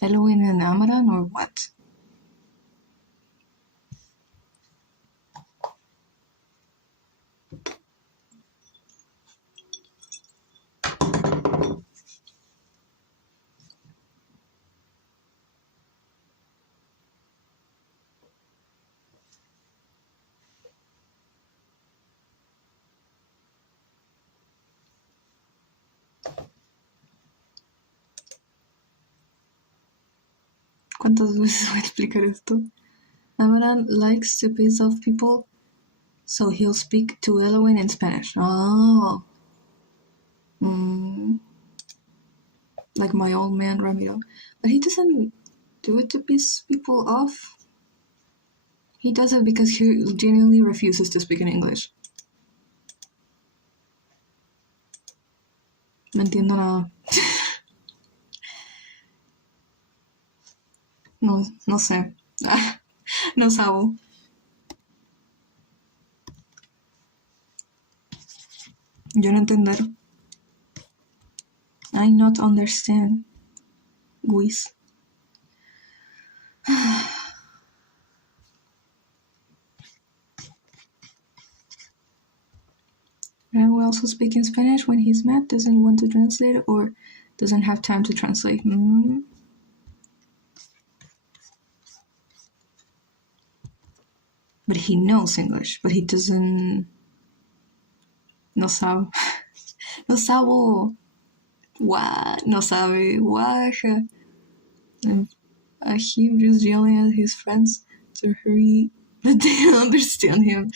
Eloin and Amaran or what? ¿Cuántas veces voy a explicar esto? Amaran likes to piss off people, so he'll speak to Eloin in Spanish. Oh. Like my old man Ramiro. But he doesn't do it to piss people off. He does it because he genuinely refuses to speak in English. No entiendo nada. No sé. No sabo. Yo no entender. I not understand. Guis. And we also speak in Spanish when he's mad, doesn't want to translate, or doesn't have time to translate. But he knows English, but he doesn't. No sabe. No sabo. What? No sabe. Waja. And him just yelling at his friends to hurry, but they don't understand him.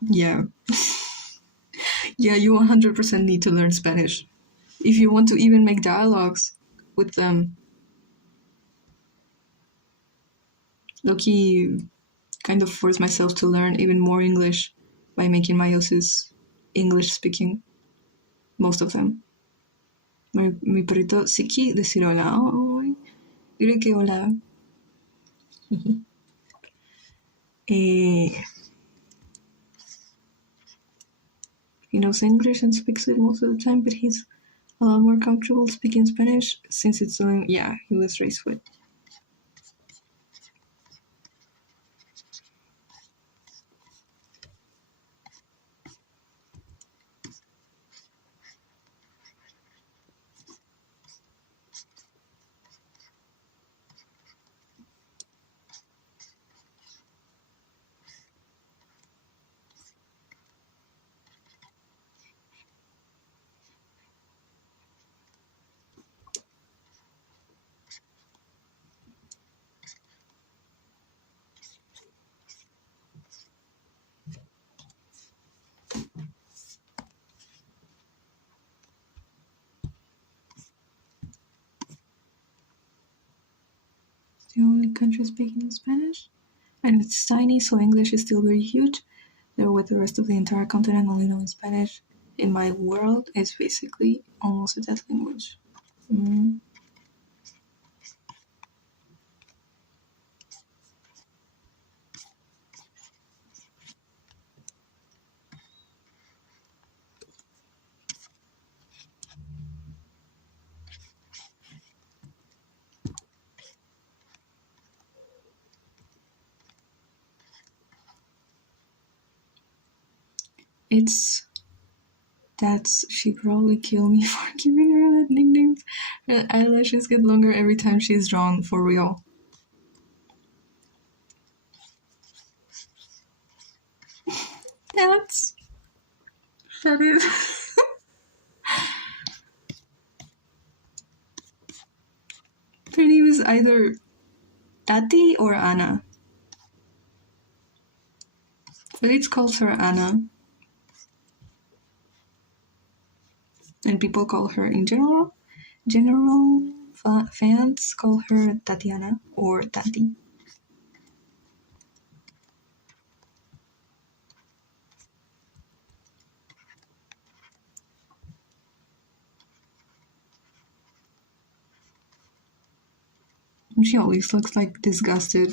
Yeah. Yeah, you 100% need to learn Spanish. If you want to even make dialogues with them. Loki kind of forced myself to learn even more English by making my Yosis English speaking. Most of them. Mi perrito Siki decir hola. Ay, dile que hola. He knows English and speaks it most of the time, but he's a lot more comfortable speaking Spanish since it's yeah, he was raised with. The only country speaking in Spanish, and it's tiny, so English is still very huge. There, with the rest of the entire continent only knowing Spanish in my world, is basically almost a dead language. It's she'd probably kill me for giving her that nickname. Her eyelashes get longer every time she's drawn, for real. That is. Her name is either Tati or Anna. Felix calls her Anna. And people call her, in general, fans call her Tatiana or Tati. And she always looks like disgusted.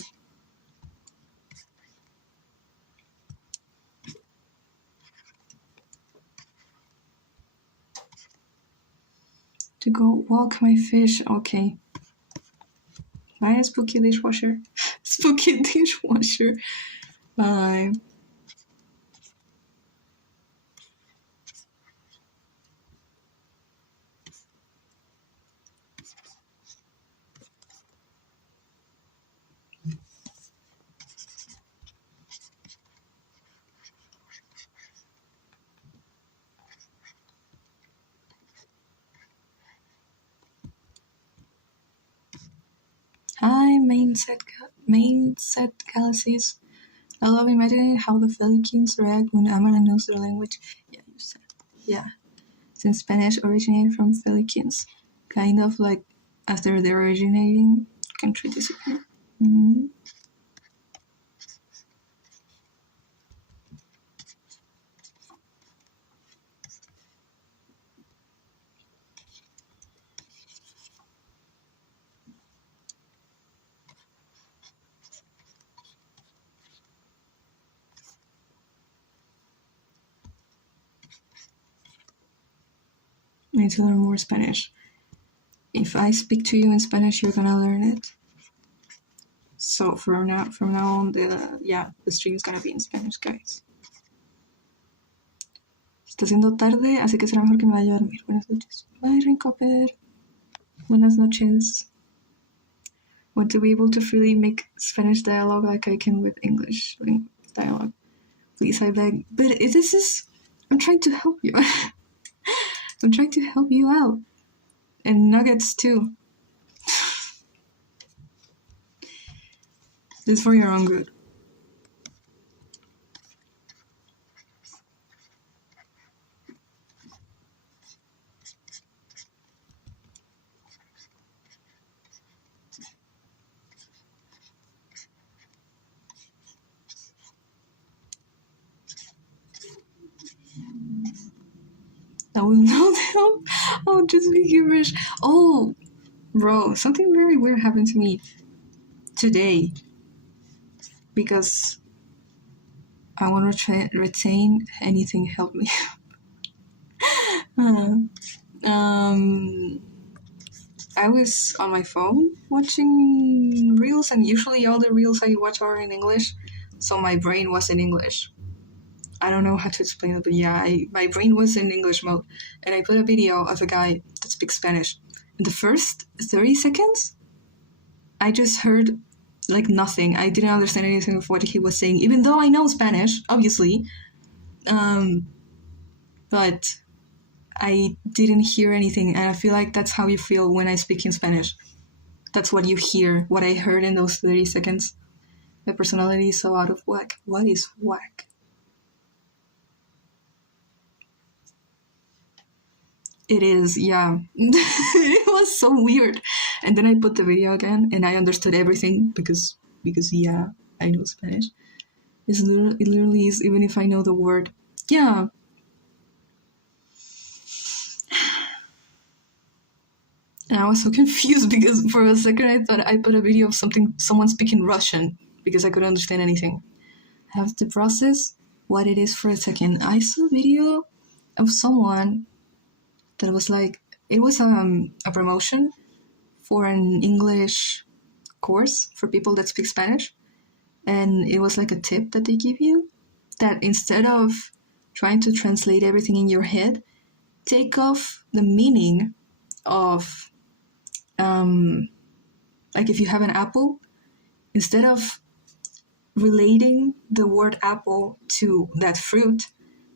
To go walk my fish, okay. Bye, spooky dishwasher. Spooky dishwasher. Bye. Hi, main set galaxies. I love imagining how the Philippines react when Amara knows their language. Yeah, you said. Yeah. Since Spanish originated from Philippines. Kind of like after the originating country disappeared. Mm-hmm. I need to learn more Spanish. If I speak to you in Spanish, you're gonna learn it. So from now on, the stream is gonna be in Spanish, guys. Está siendo tarde, así que será mejor que me vaya a dormir. Buenas noches. Bye, Rinkoper. Buenas noches. Want to be able to freely make Spanish dialogue like I can with English dialogue. Please, I beg. But I'm trying to help you. I'm trying to help you out. And Nuggets, too. This is for your own good. I will not help. I'll just be gibberish. Oh, bro, something very weird happened to me today. Because I want to retain anything, help me. I was on my phone watching reels, and usually all the reels I watch are in English, so my brain was in English. I don't know how to explain it, but yeah, my brain was in English mode, and I put a video of a guy that speaks Spanish. In the first 30 seconds, I just heard like nothing. I didn't understand anything of what he was saying, even though I know Spanish, obviously. But I didn't hear anything, and I feel like that's how you feel when I speak in Spanish. That's what you hear, what I heard in those 30 seconds. My personality is so out of whack. What is whack? It is, yeah. It was so weird. And then I put the video again, and I understood everything because yeah, I know Spanish. It literally is, even if I know the word. Yeah. And I was so confused because for a second I thought I put a video of someone speaking Russian because I couldn't understand anything. I have to process what it is for a second. I saw a video of someone that was like, it was a promotion for an English course for people that speak Spanish. And it was like a tip that they give you that instead of trying to translate everything in your head, take off the meaning of, like if you have an apple, instead of relating the word apple to that fruit,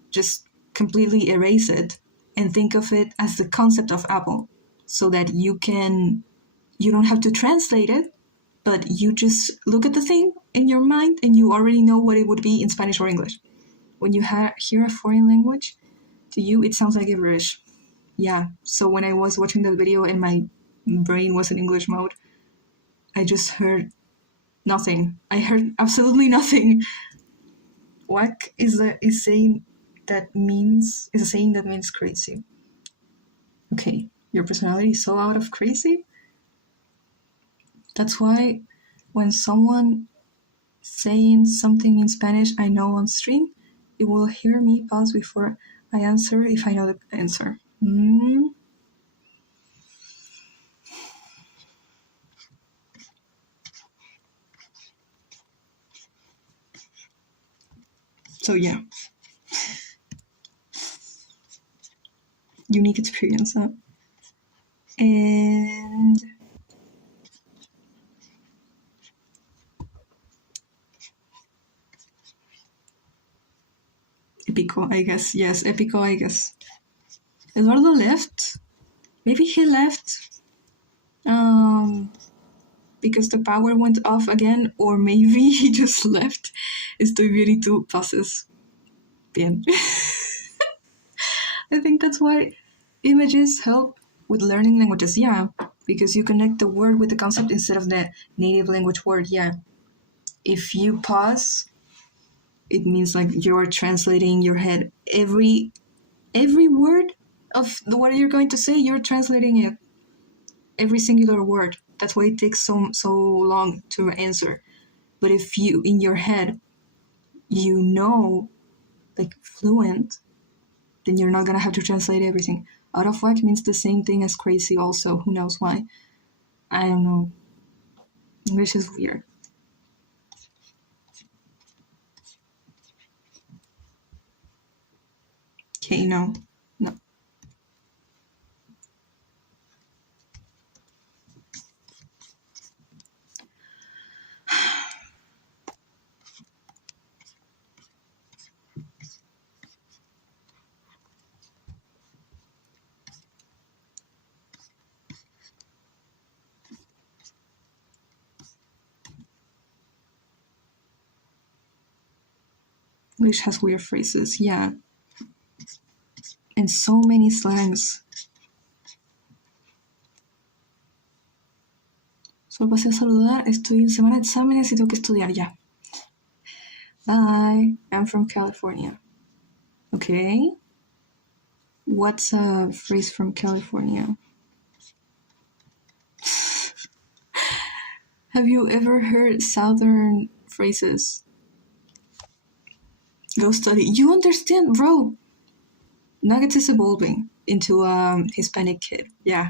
just completely erase it and think of it as the concept of apple, so that you don't have to translate it, but you just look at the thing in your mind and you already know what it would be in Spanish or English. When you hear a foreign language, to you it sounds like gibberish. Yeah, so when I was watching that video and my brain was in English mode, I just heard nothing. I heard absolutely nothing. Whack is a saying that means crazy. Okay, your personality is so out of crazy. That's why when someone saying something in Spanish I know on stream, it will hear me pause before I answer if I know the answer. So yeah, unique experience, huh? And Epico, I guess. Yes, Epico, I guess. Eduardo left. Maybe he left because the power went off again, or maybe he just left. Estoy bien y tú pases. Bien. I think that's why images help with learning languages. Yeah, because you connect the word with the concept instead of the native language word. Yeah. If you pause, it means like you're translating your head. Every word of the word you're going to say, you're translating it. Every singular word. That's why it takes so long to answer. But if you, in your head, you know, like fluent, then you're not gonna have to translate everything. Out of whack means the same thing as crazy also. Who knows why? I don't know. English is weird. Okay, no. English has weird phrases, yeah. And so many slangs. Solo pasé a saludar, estoy en semana de exámenes y tengo que estudiar ya. Bye, I'm from California. Okay. What's a phrase from California? Have you ever heard Southern phrases? Go study. You understand, bro. Nuggets is evolving into a Hispanic kid. Yeah.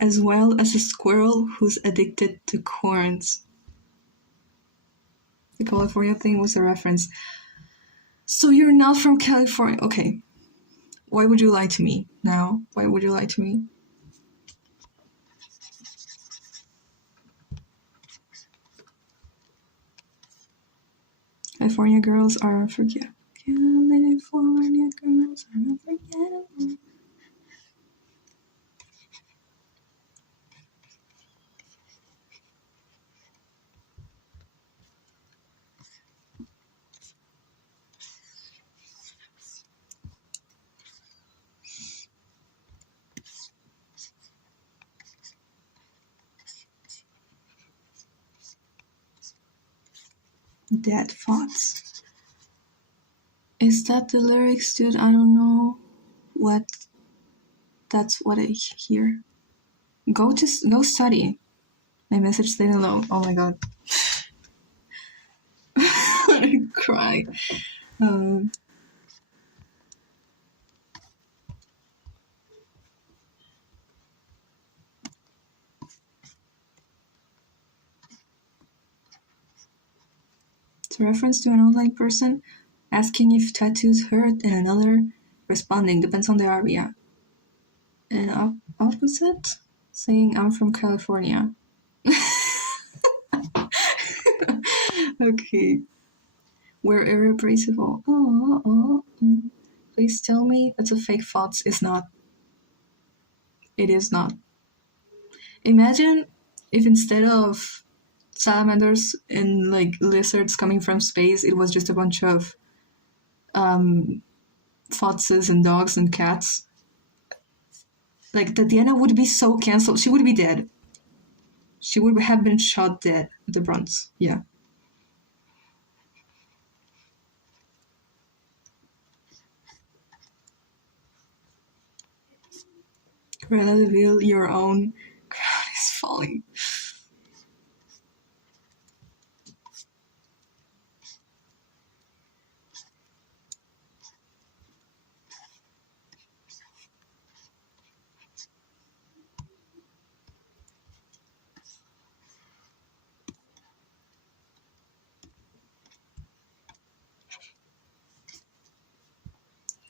As well as a squirrel who's addicted to corns. The California thing was a reference. So you're not from California. Okay. Why would you lie to me now? Why would you lie to me? California girls are unforgettable. California girls are unforgettable. Dead thoughts. Is that the lyrics, dude? I don't know what. That's what I hear. Go study. My message stayed alone. Oh my god. I cry. It's a reference to an online person asking if tattoos hurt, and another responding, depends on the area. And opposite, saying I'm from California. Okay. We're irreplaceable. Oh. Please tell me it's a fake thoughts. It's not. It is not. Imagine if instead of salamanders and like lizards coming from space, it was just a bunch of foxes and dogs and cats. Like Tatiana would be so cancelled. She would be dead. She would have been shot dead at the Bronx. Yeah. Cruella de Vil, your own crown is falling.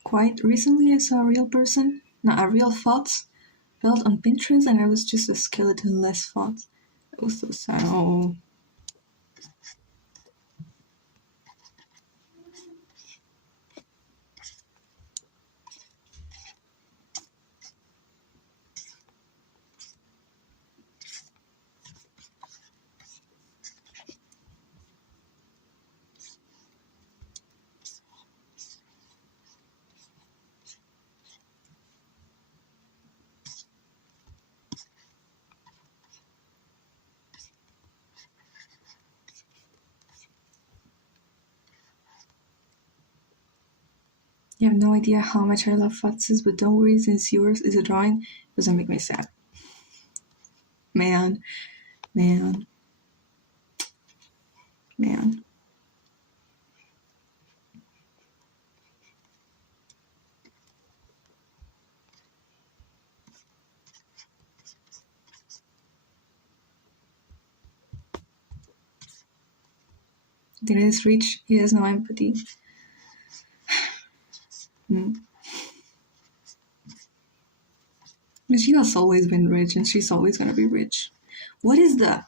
Quite recently I saw a real person, not a real thought, built on Pinterest, and I was just a skeleton less thought. It was so sad. Oh. You have no idea how much I love Foxes, but don't worry, since yours is a drawing, it doesn't make me sad. Man. Did is rich, he has no empathy. She has always been rich, and she's always gonna be rich. What is the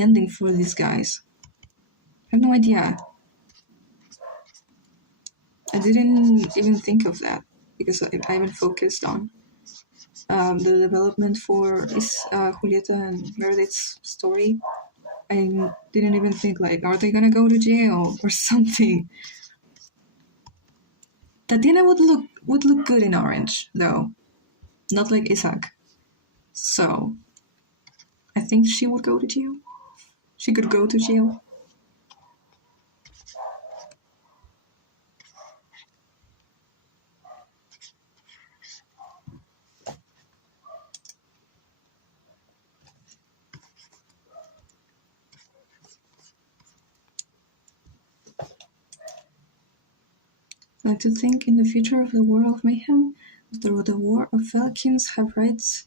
ending for these guys? I have no idea. I didn't even think of that because I haven't focused on the development for Julieta and Meredith's story. I didn't even think like, are they gonna go to jail or something? Tatiana would look good in orange, though, not like Isaac. So, I think she would go to jail. She could go to jail. Like to think in the future of the War of Mayhem, after the War of Felkins have rights,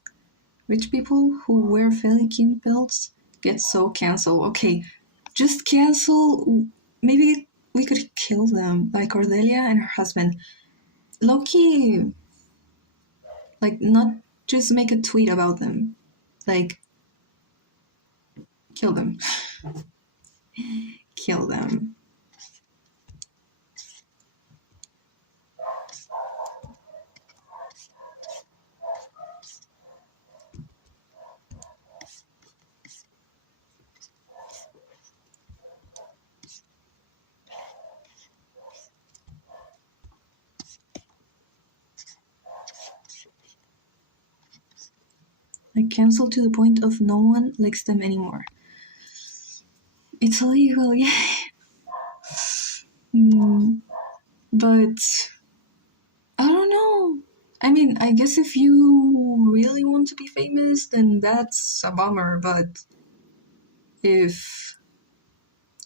rich people who wear Felikin belts get so cancelled. Okay, just cancel. Maybe we could kill them, like Cordelia and her husband. Loki, like, not just make a tweet about them. Like, kill them. Kill them. Like, cancel to the point of no one likes them anymore. It's illegal, yeah. But I don't know. I mean, I guess if you really want to be famous, then that's a bummer. But if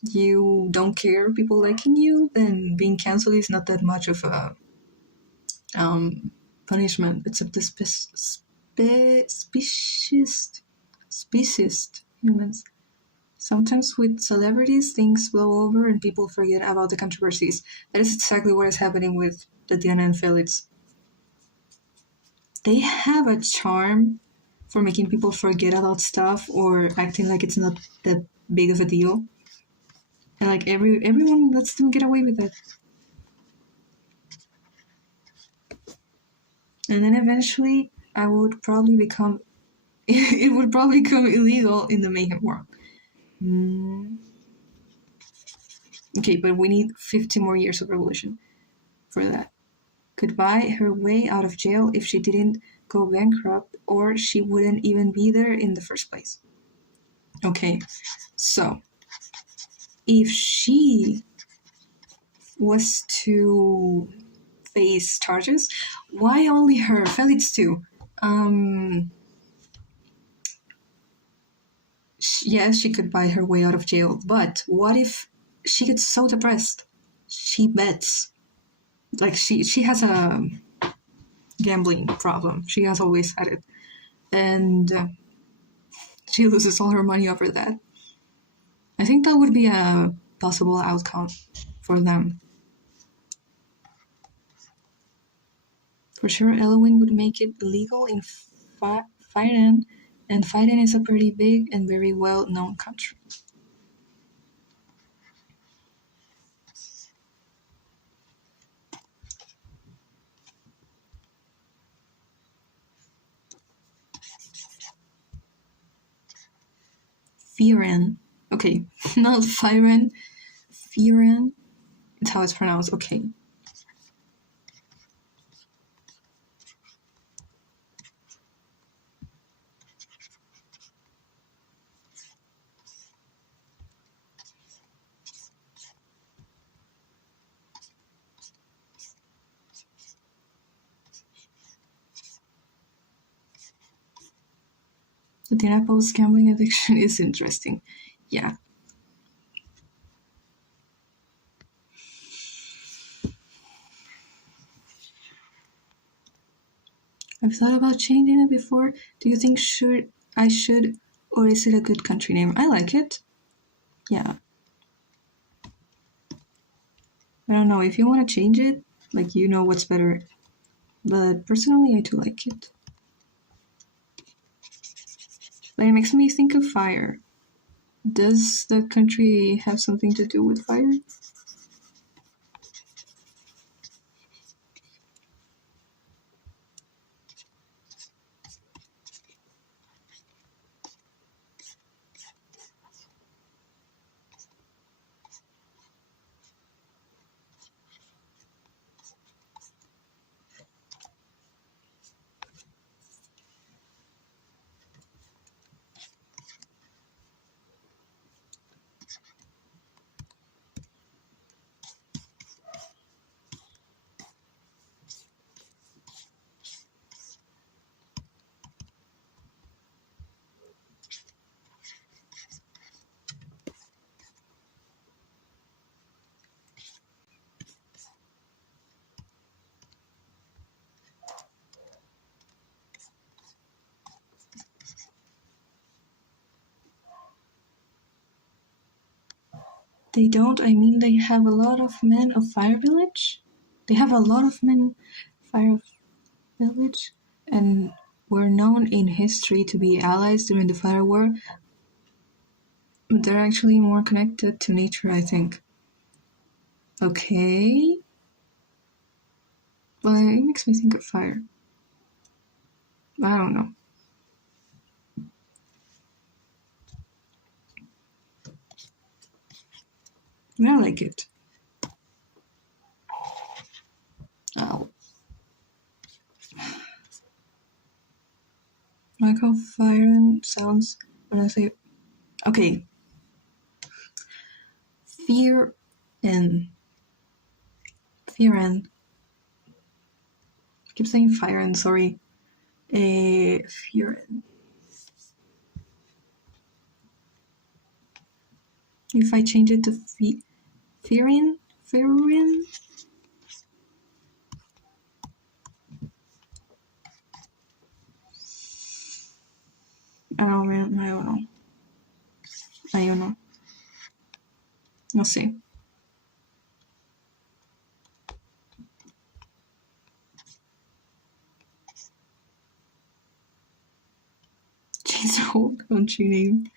you don't care people liking you, then being cancelled is not that much of a punishment, except the speciesist humans. Sometimes with celebrities, things blow over and people forget about the controversies. That is exactly what is happening with Tatiana and Felix. They have a charm for making people forget about stuff or acting like it's not that big of a deal. And like everyone lets them get away with it. And then eventually I would probably become it would probably become illegal in the Mayhem world. Okay, but we need 50 more years of revolution for that. Could buy her way out of jail if she didn't go bankrupt, or she wouldn't even be there in the first place. Okay, so if she was to face charges, why only her? Felix too. Yes, she could buy her way out of jail, but what if she gets so depressed? She bets. Like she has a gambling problem. She has always had it. And she loses all her money over that. I think that would be a possible outcome for them. For sure, Elwyn would make it illegal in Firen, and Firen is a pretty big and very well-known country. Firen. Okay, not Firen. Firen. It's how it's pronounced. Okay. The Tinapo's gambling addiction is interesting. Yeah. I've thought about changing it before. Do you think I should, or is it a good country name? I like it. Yeah. I don't know, if you want to change it, like, you know what's better. But personally, I do like it. But it makes me think of fire. Does that country have something to do with fire? They don't. I mean, they have a lot of men of Fire Village. They have a lot of men Fire Village, and were known in history to be allies during the Fire War. But they're actually more connected to nature, I think. Okay. Well, it makes me think of fire. I don't know. I like it. Oh. I like how fire sounds when I say. Okay. Fear and. Fear and. I keep saying fire and, sorry. Fear and. If I change it to Fearin? Fearin? I don't know, man. I don't know. We'll see. Change the whole country name.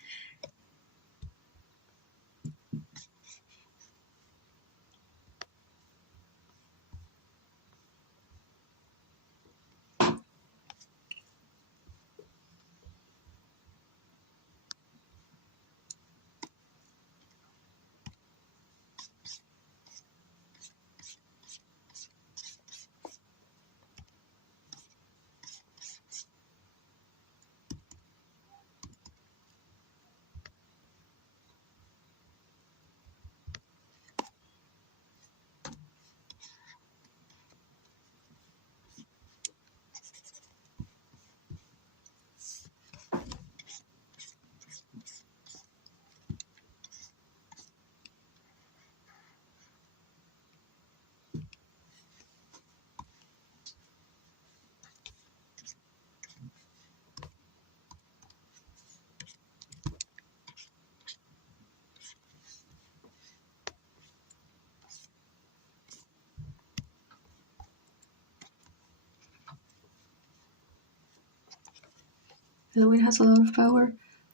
Halloween has a lot of power.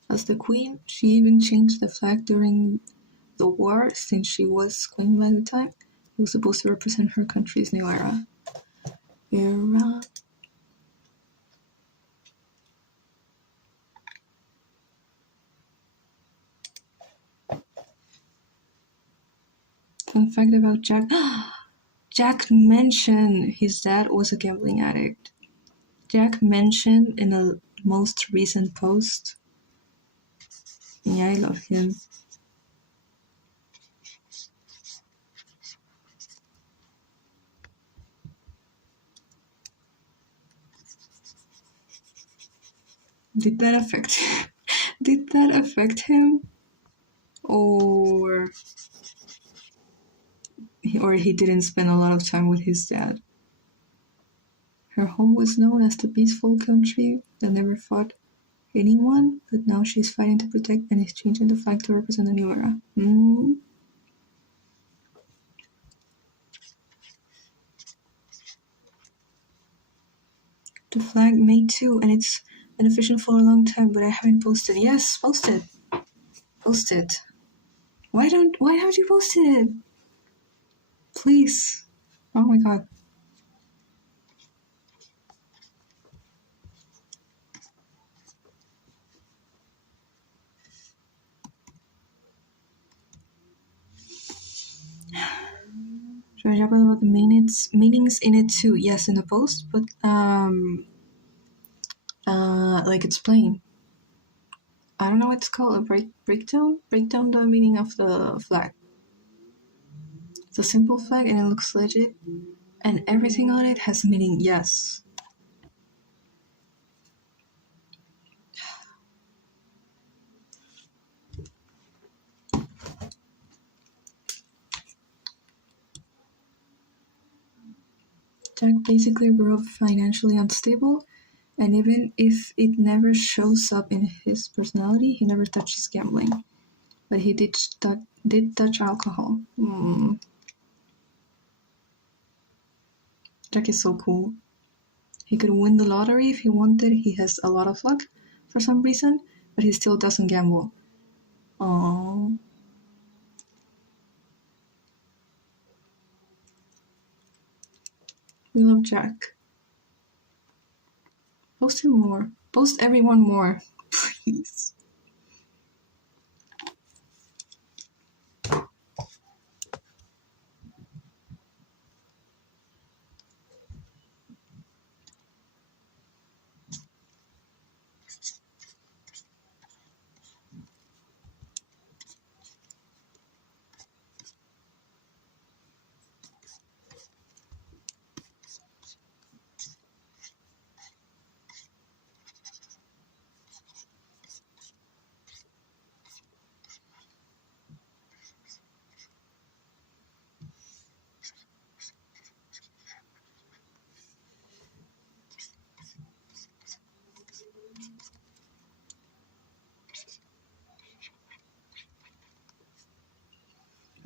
As the queen, she even changed the flag during the war, since she was queen by the time. It was supposed to represent her country's new era. Fun fact about Jack. Jack mentioned his dad was a gambling addict. Jack mentioned in a most recent post. Yeah, I love him. Did that affect Did that affect him? Or he didn't spend a lot of time with his dad? Her home was known as the peaceful country that never fought anyone, but now she's fighting to protect and is changing the flag to represent a new era. The flag made too, and it's been official for a long time, but I haven't posted. Yes, post it. Post it. Why haven't you posted it? Please. Oh my god. Should I talk about the meanings in it too? Yes, in the post, but like explain. I don't know what it's called. A breakdown the meaning of the flag. It's a simple flag and it looks legit, and everything on it has meaning. Yes. Jack basically grew up financially unstable, and even if it never shows up in his personality, he never touches gambling. But he did touch alcohol. Jack is so cool. He could win the lottery if he wanted. He has a lot of luck for some reason, but he still doesn't gamble. Aww. We love Jack. Post him more. Post everyone more. Please.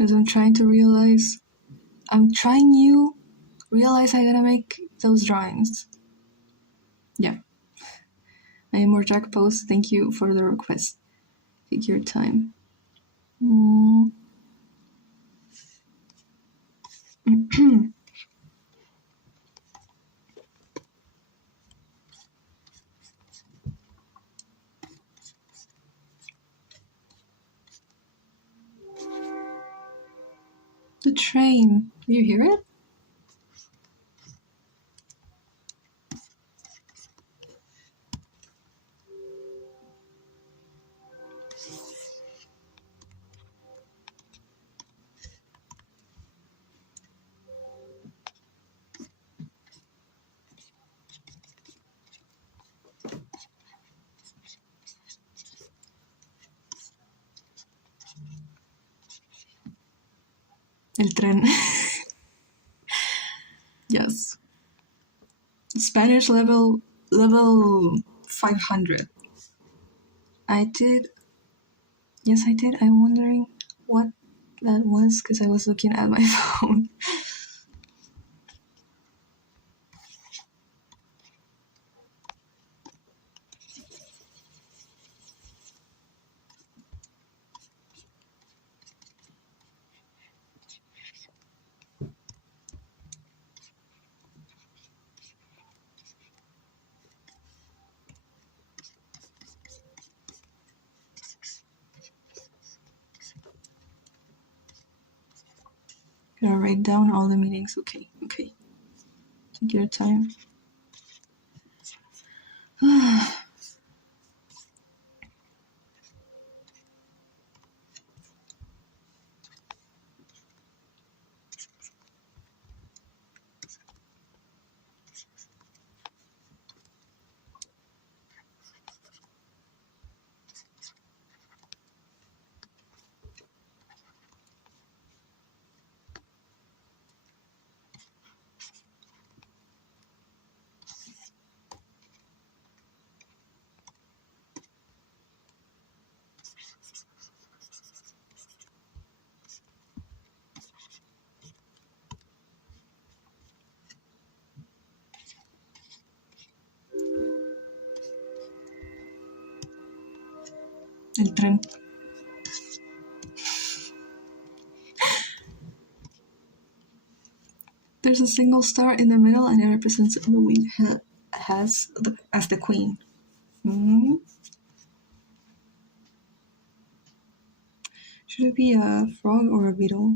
Because I'm trying to realize. Realize I gotta make those drawings. Yeah. I am more Jack Post. Thank you for the request. Take your time. The train. Do you hear it? El tren. Yes. Spanish level 500. I did. Yes, I did. I'm wondering what that was because I was looking at my phone. Gotta write down all the meanings. Okay. Take your time. El tren. There's a single star in the middle and it represents the winged as the queen. Should it be a frog or a beetle?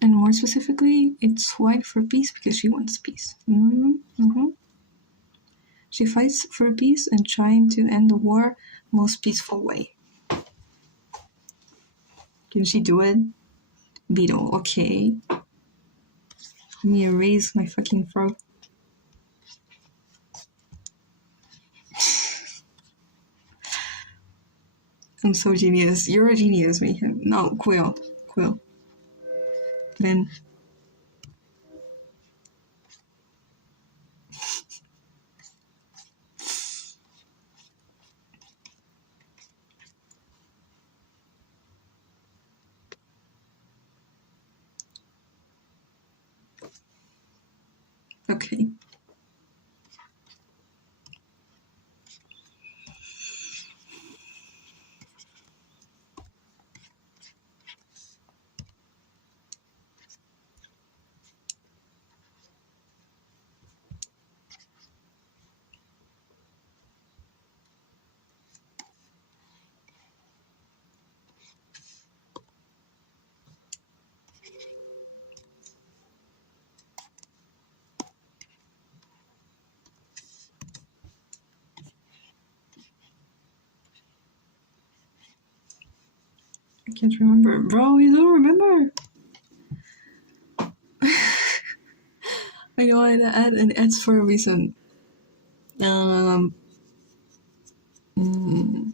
And more specifically, it's white for peace because she wants peace. She fights for peace and trying to end the war most peaceful way. Can she do it? Beetle, okay. Let me erase my fucking frog. I'm so genius. You're a genius, Mayhem. No, Quill. Then. Okay. I can't remember. Bro, you don't remember? I wanted to add an S for a reason. Um, mm,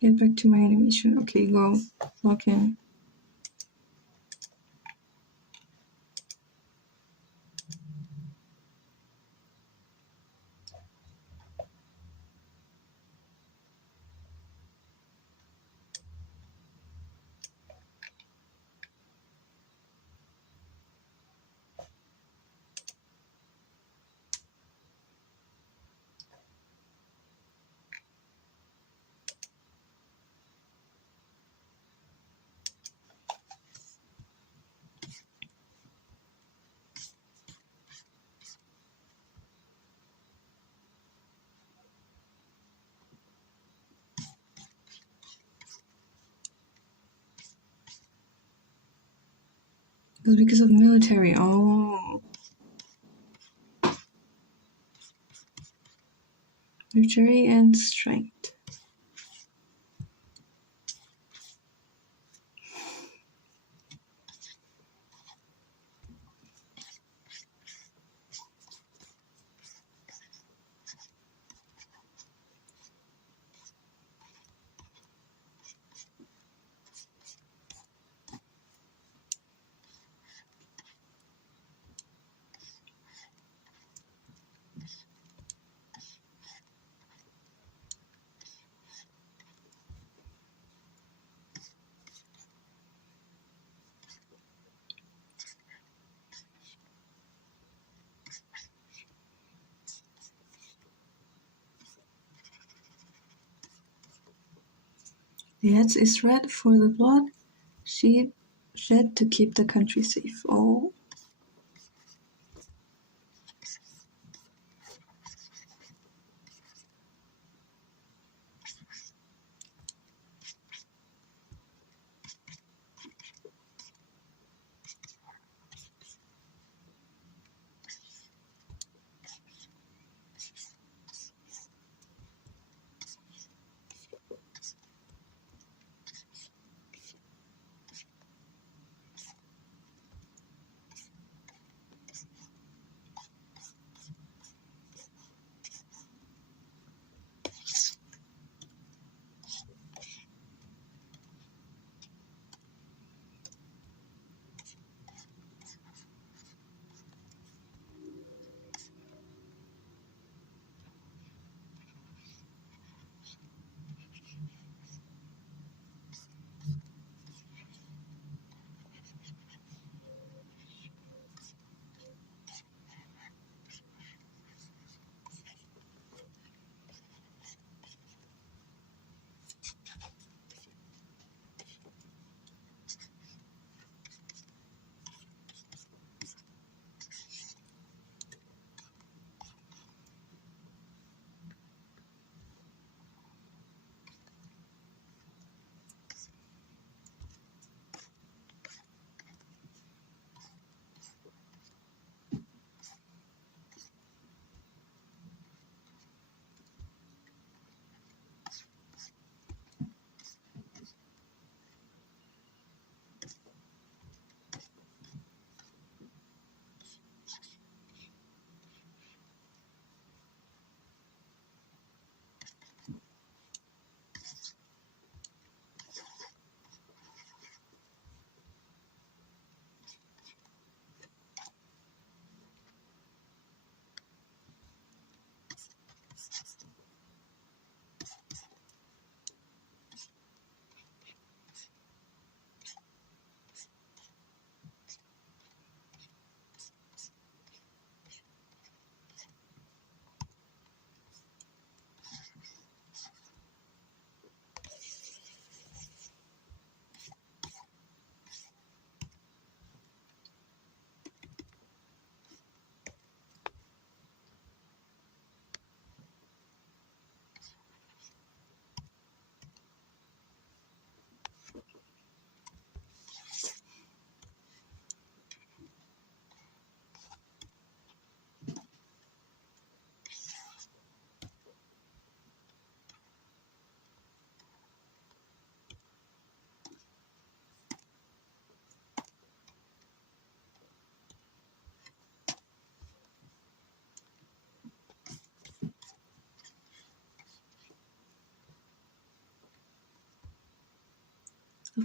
get back to my animation. Okay, go. Lock in. It was because of military. Oh. Military and strength. The X is red for the blood she shed to keep the country safe. Oh.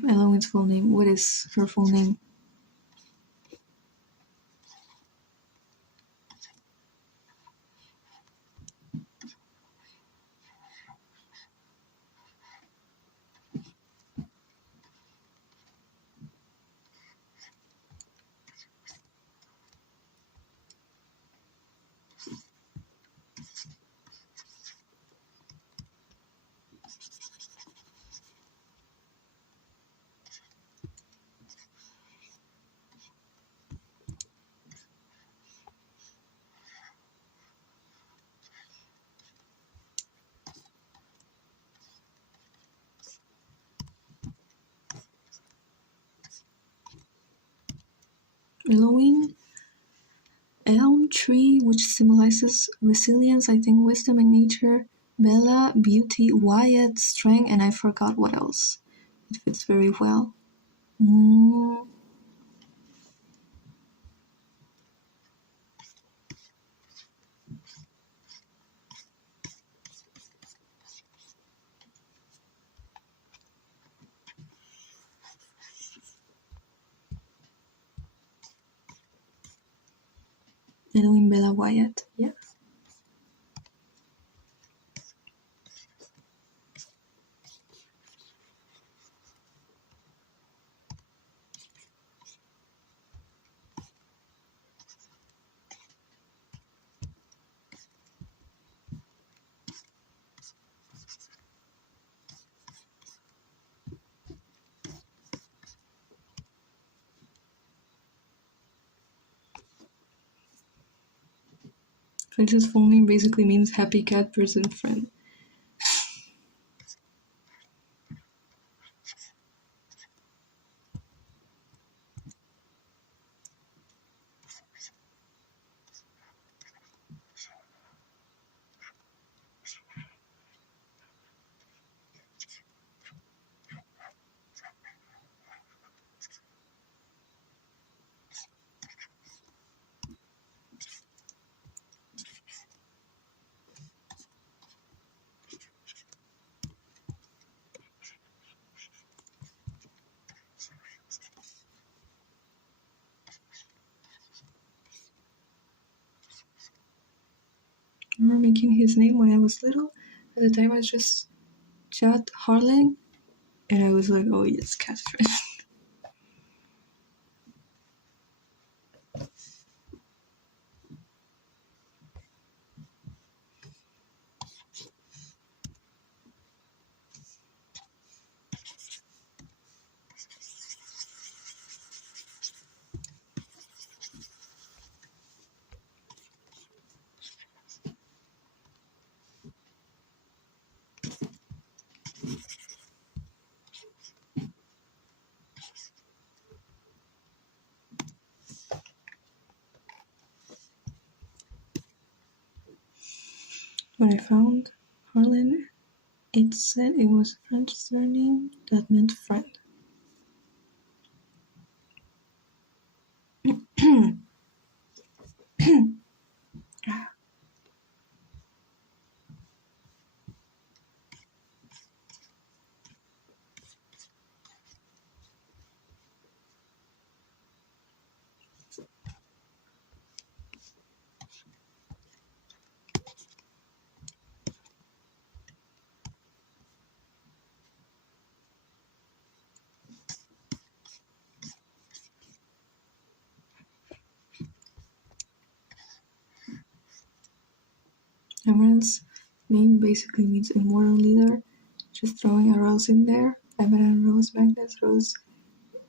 Eloine's full name. What is her full name? Eloine? Elm tree, which symbolizes resilience, I think wisdom in nature. Bella, beauty. Wyatt, strength, and I forgot what else. It fits very well. Eloine, Bella, Wyatt. Yeah. Frances' full name basically means happy cat person friend. I remember making his name when I was little. At the time I was just Chad Harling, and I was like, oh yes, Catherine. When I found Harlan, it said it was a French surname that meant friend. Amaranth's name basically means immortal leader. Just throwing a rose in there. Amaranth Rose, Magnus Rose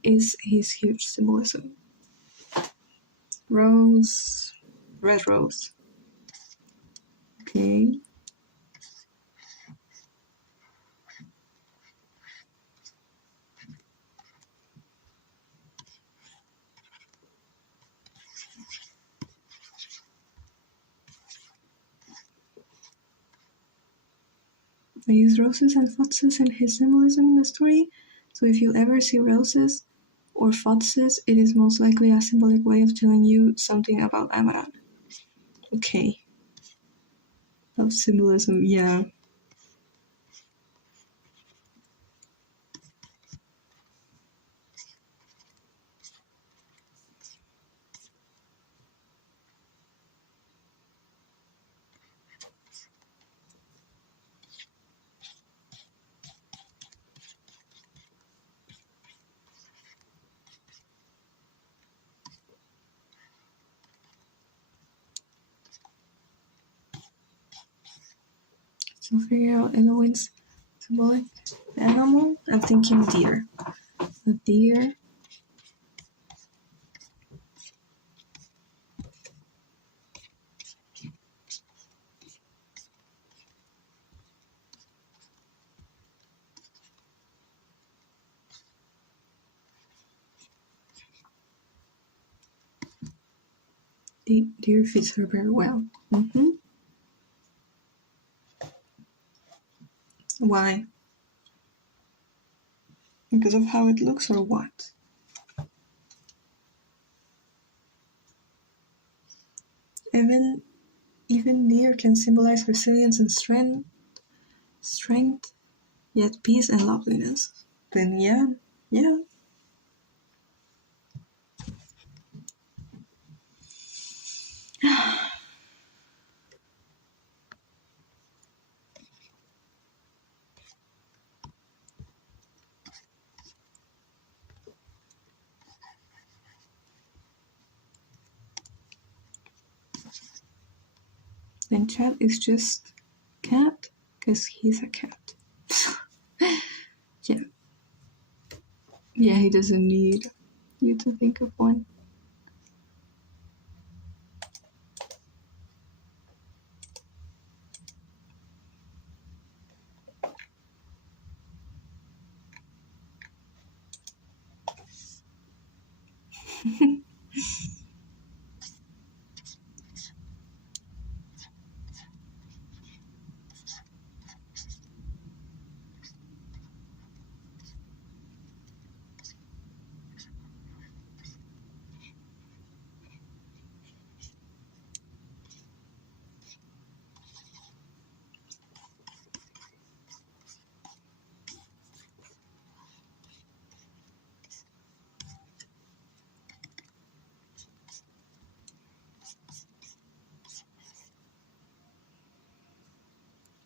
is his huge symbolism. Rose, red rose. Okay. I use roses and foxes in his symbolism in the story, so if you ever see roses or foxes, it is most likely a symbolic way of telling you something about Amaranth. Okay. Love symbolism, yeah. to figure out Eloin's symbolic animal, I'm thinking deer. A deer. Deer fits her very well. Why? Because of how it looks or what? Even deer can symbolize resilience and strength, yet peace and loveliness. Then yeah. Then Chad is just cat, because he's a cat. Yeah. Yeah, he doesn't need you to think of one.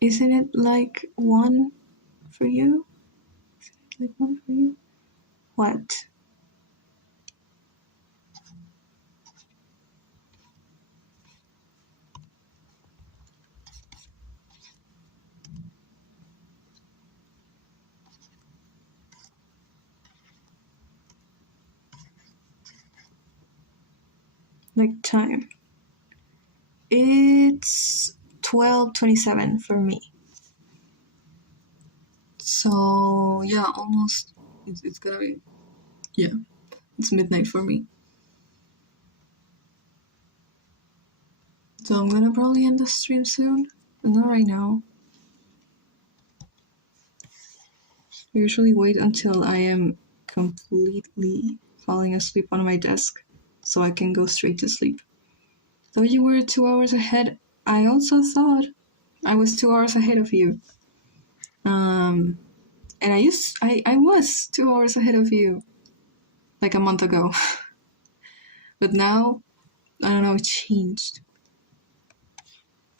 Isn't it like one for you? What? Like time. It's 12:27 for me. So yeah, almost. It's gonna be. Yeah, it's midnight for me. So I'm gonna probably end the stream soon, but not right now. I usually wait until I am completely falling asleep on my desk so I can go straight to sleep. Though you were 2 hours ahead, I also thought I was 2 hours ahead of you. And I was 2 hours ahead of you like a month ago. But now, I don't know, it changed.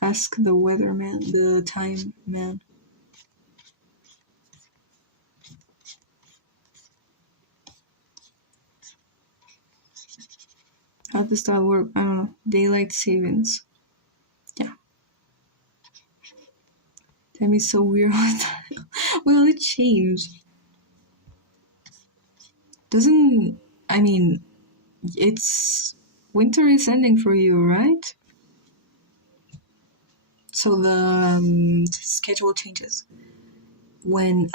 Ask the weatherman, the time man. How does that work? I don't know. Daylight savings. Yeah. Time is so weird. Will it change? It's winter is ending for you, right? So the schedule changes. When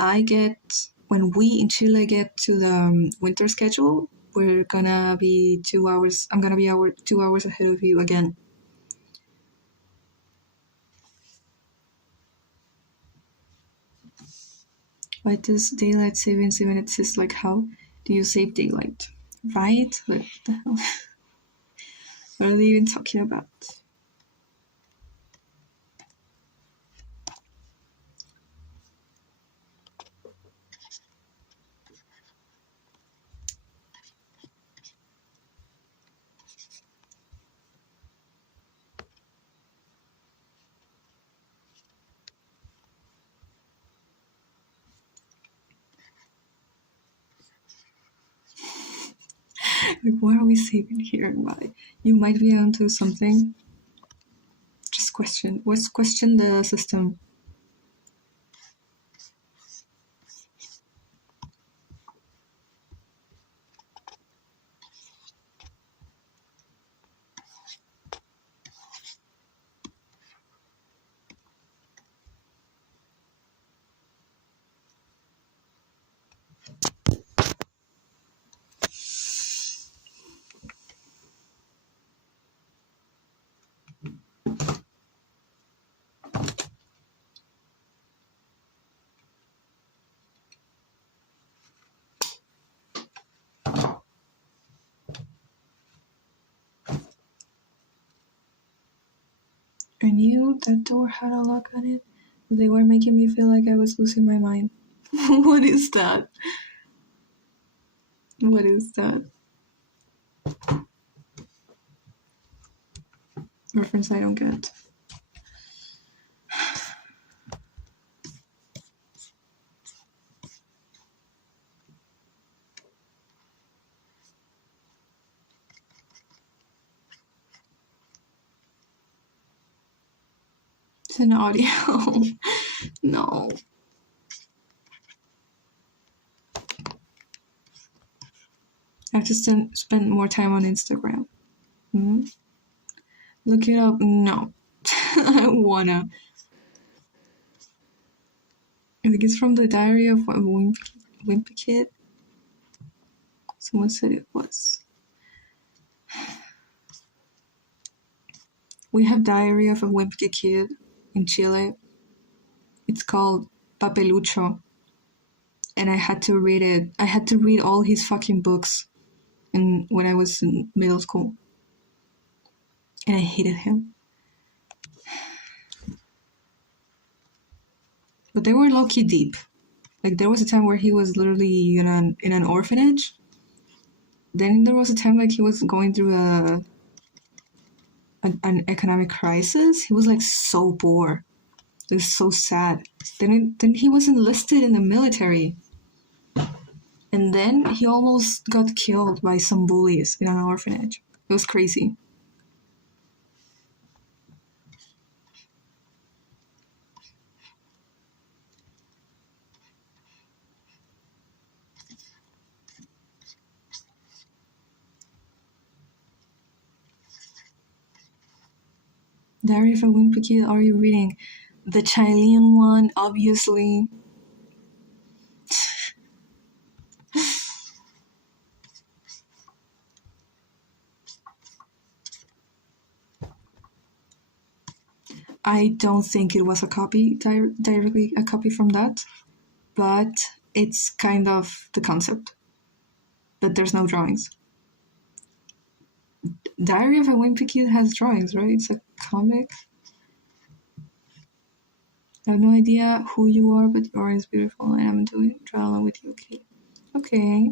we in Chile get to the winter schedule, we're gonna be 2 hours. I'm gonna be 2 hours ahead of you again. Why does daylight savings even exist? Like, how do you save daylight? Right? What the hell? What are they even talking about? Like, what are we saving here and why? You might be onto something. Just question the system. I knew that door had a lock on it, but they were making me feel like I was losing my mind. What is that? What is that? Reference I don't get. It's an audio. No. I have to spend more time on Instagram. Look it up. No. I wanna. I think it's from the Diary of a Wimpy Kid. Someone said it was. We have Diary of a Wimpy Kid in Chile. It's called Papelucho. And I had to read it. I had to read all his fucking books when I was in middle school. And I hated him. But they were low-key deep. Like, there was a time where he was literally in an orphanage. Then there was a time like he was going through an economic crisis. He was like so poor. It was so sad. Then he was enlisted in the military. And then he almost got killed by some bullies in an orphanage. It was crazy. Diary of a Wimpy Kid, are you reading? The Chilean one, obviously. I don't think it was a copy, directly a copy from that, but it's kind of the concept. But there's no drawings. Diary of a Wimpy Kid has drawings, right? It's a comic. I have no idea who you are, but you are is beautiful, and I'm doing drama with you, okay? Okay.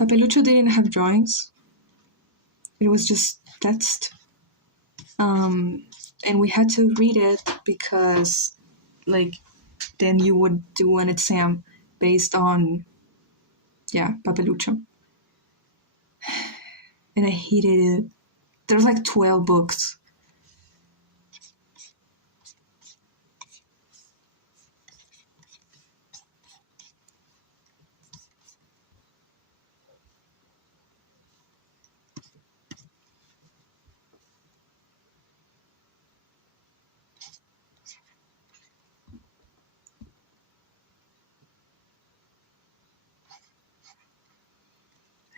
Papelucho didn't have drawings. It was just text. And we had to read it because, like, then you would do an exam based on, Papelucho. And I hated it. There's like 12 books.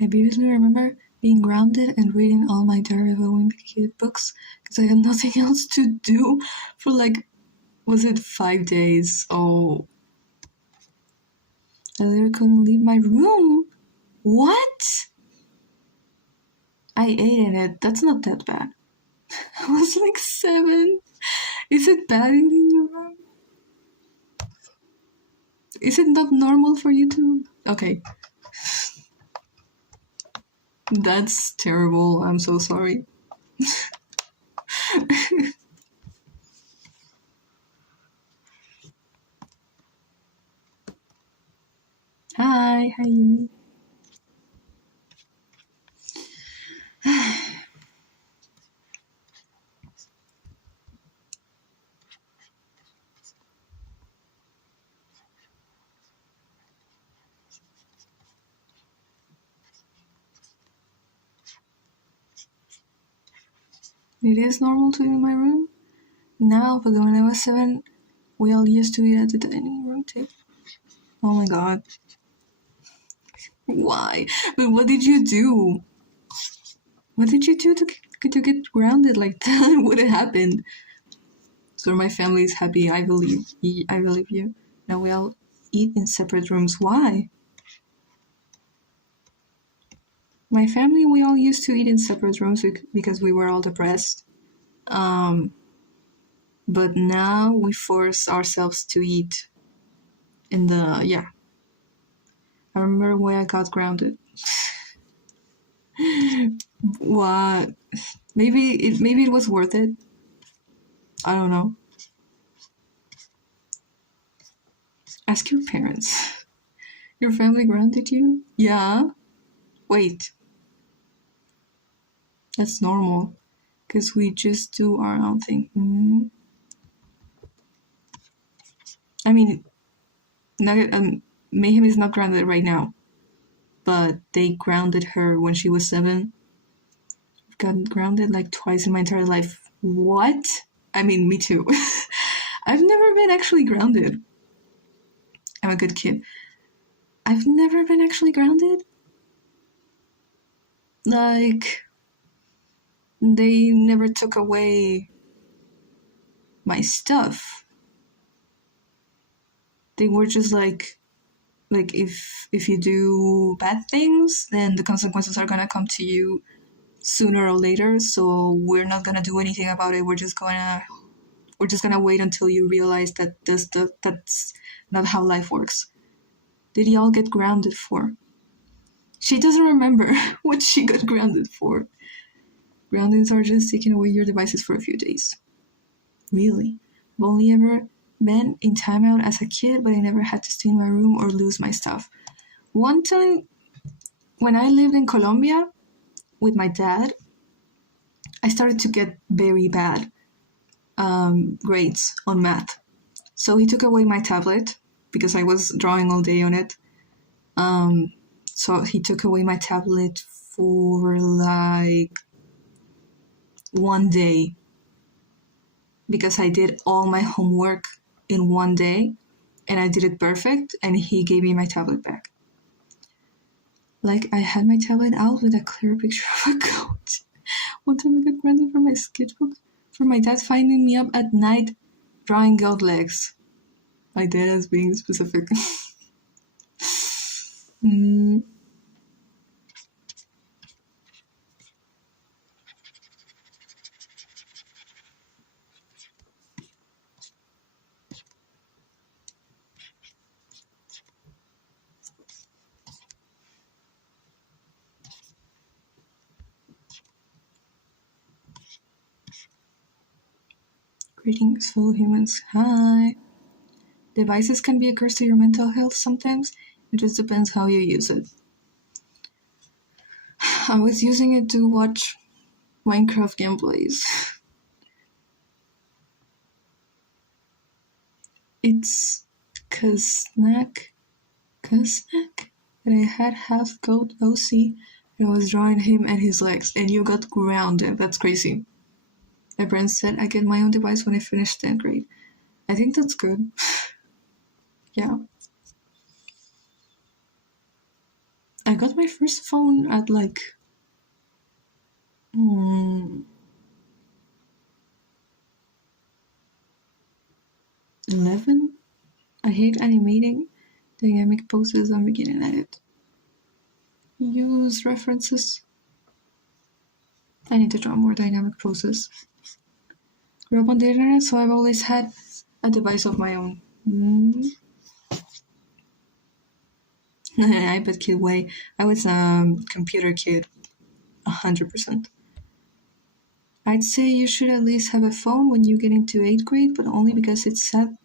I vividly remember being grounded and reading all my Diary of a Wimpy Kid books because I had nothing else to do for was it 5 days? Oh. I literally couldn't leave my room. What? I ate in it. That's not that bad. I was like 7. Is it bad eating in your room? Is it not normal for you to? Okay. That's terrible. I'm so sorry. Hi, how are you? It is normal to eat in my room now, but when I was 7, we all used to eat at the dining room table. Oh my god. Why? But what did you do? What did you do to get grounded like that? What had happened? So my family is happy. I believe you. Now we all eat in separate rooms. Why? My family, we all used to eat in separate rooms because we were all depressed. But now we force ourselves to eat in the, yeah. I remember when I got grounded. What? Maybe it was worth it. I don't know. Ask your parents. Your family grounded you? Yeah. Wait. That's normal. Because we just do our own thing. I mean, Mayhem is not grounded right now. But they grounded her when she was 7. I've gotten grounded like twice in my entire life. What? I mean, me too. I've never been actually grounded. I'm a good kid. I've never been actually grounded. Like, they never took away my stuff. They were just like if you do bad things, then the consequences are gonna come to you sooner or later. So we're not gonna do anything about it. We're just gonna wait until you realize that that's not how life works. Did y'all get grounded for? She doesn't remember what she got grounded for. Groundings are just taking away your devices for a few days. Really? I've only ever been in timeout as a kid, but I never had to stay in my room or lose my stuff. One time, when I lived in Colombia with my dad, I started to get very bad grades on math. So he took away my tablet because I was drawing all day on it. So he took away my tablet for like 1 day because I did all my homework in 1 day and I did it perfect, and he gave me my tablet back. Like, I had my tablet out with a clear picture of a goat. One time I got grounded from my sketchbook for my dad finding me up at night drawing goat legs. My dad is being specific. Greetings, fellow humans. Hi. Devices can be a curse to your mental health sometimes. It just depends how you use it. I was using it to watch Minecraft gameplays. It's Kaznak, that I had half goat OC and I was drawing him and his legs, and you got grounded. That's crazy. My friend said I get my own device when I finish 10th grade. I think that's good. Yeah. I got my first phone at like 11. I hate animating dynamic poses. I'm beginning at it. Use references. I need to draw more dynamic poses. Grew up on the internet, so I've always had a device of my own. iPad kid way. I was a computer kid. 100%. I'd say you should at least have a phone when you get into 8th grade, but only because it's sad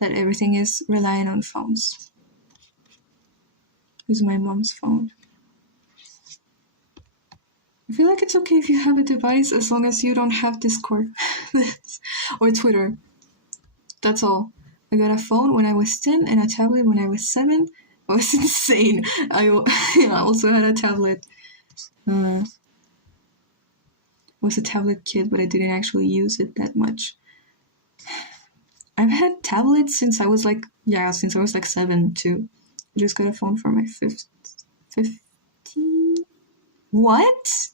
that everything is relying on phones. Use my mom's phone. I feel like it's okay if you have a device as long as you don't have Discord or Twitter. That's all. I got a phone when I was 10 and a tablet when I was 7. I was insane. I also had a tablet. Was a tablet kid, but I didn't actually use it that much. I've had tablets since I was like 7 too. I just got a phone for my 15. What?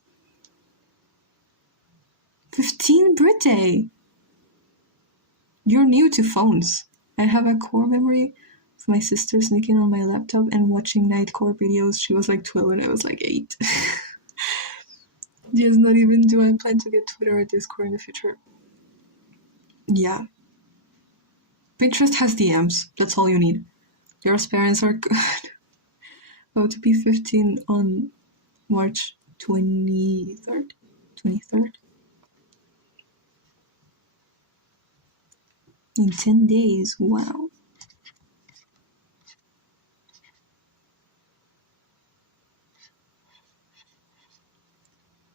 15 birthday. You're new to phones. I have a core memory of my sister sneaking on my laptop and watching Nightcore videos. She was like 12 and I was like 8. Yes, not even do I plan to get Twitter or Discord in the future. Yeah. Pinterest has DMs. That's all you need. Your parents are good. About to be 15 on March 23rd? 23rd? In 10 days. Wow.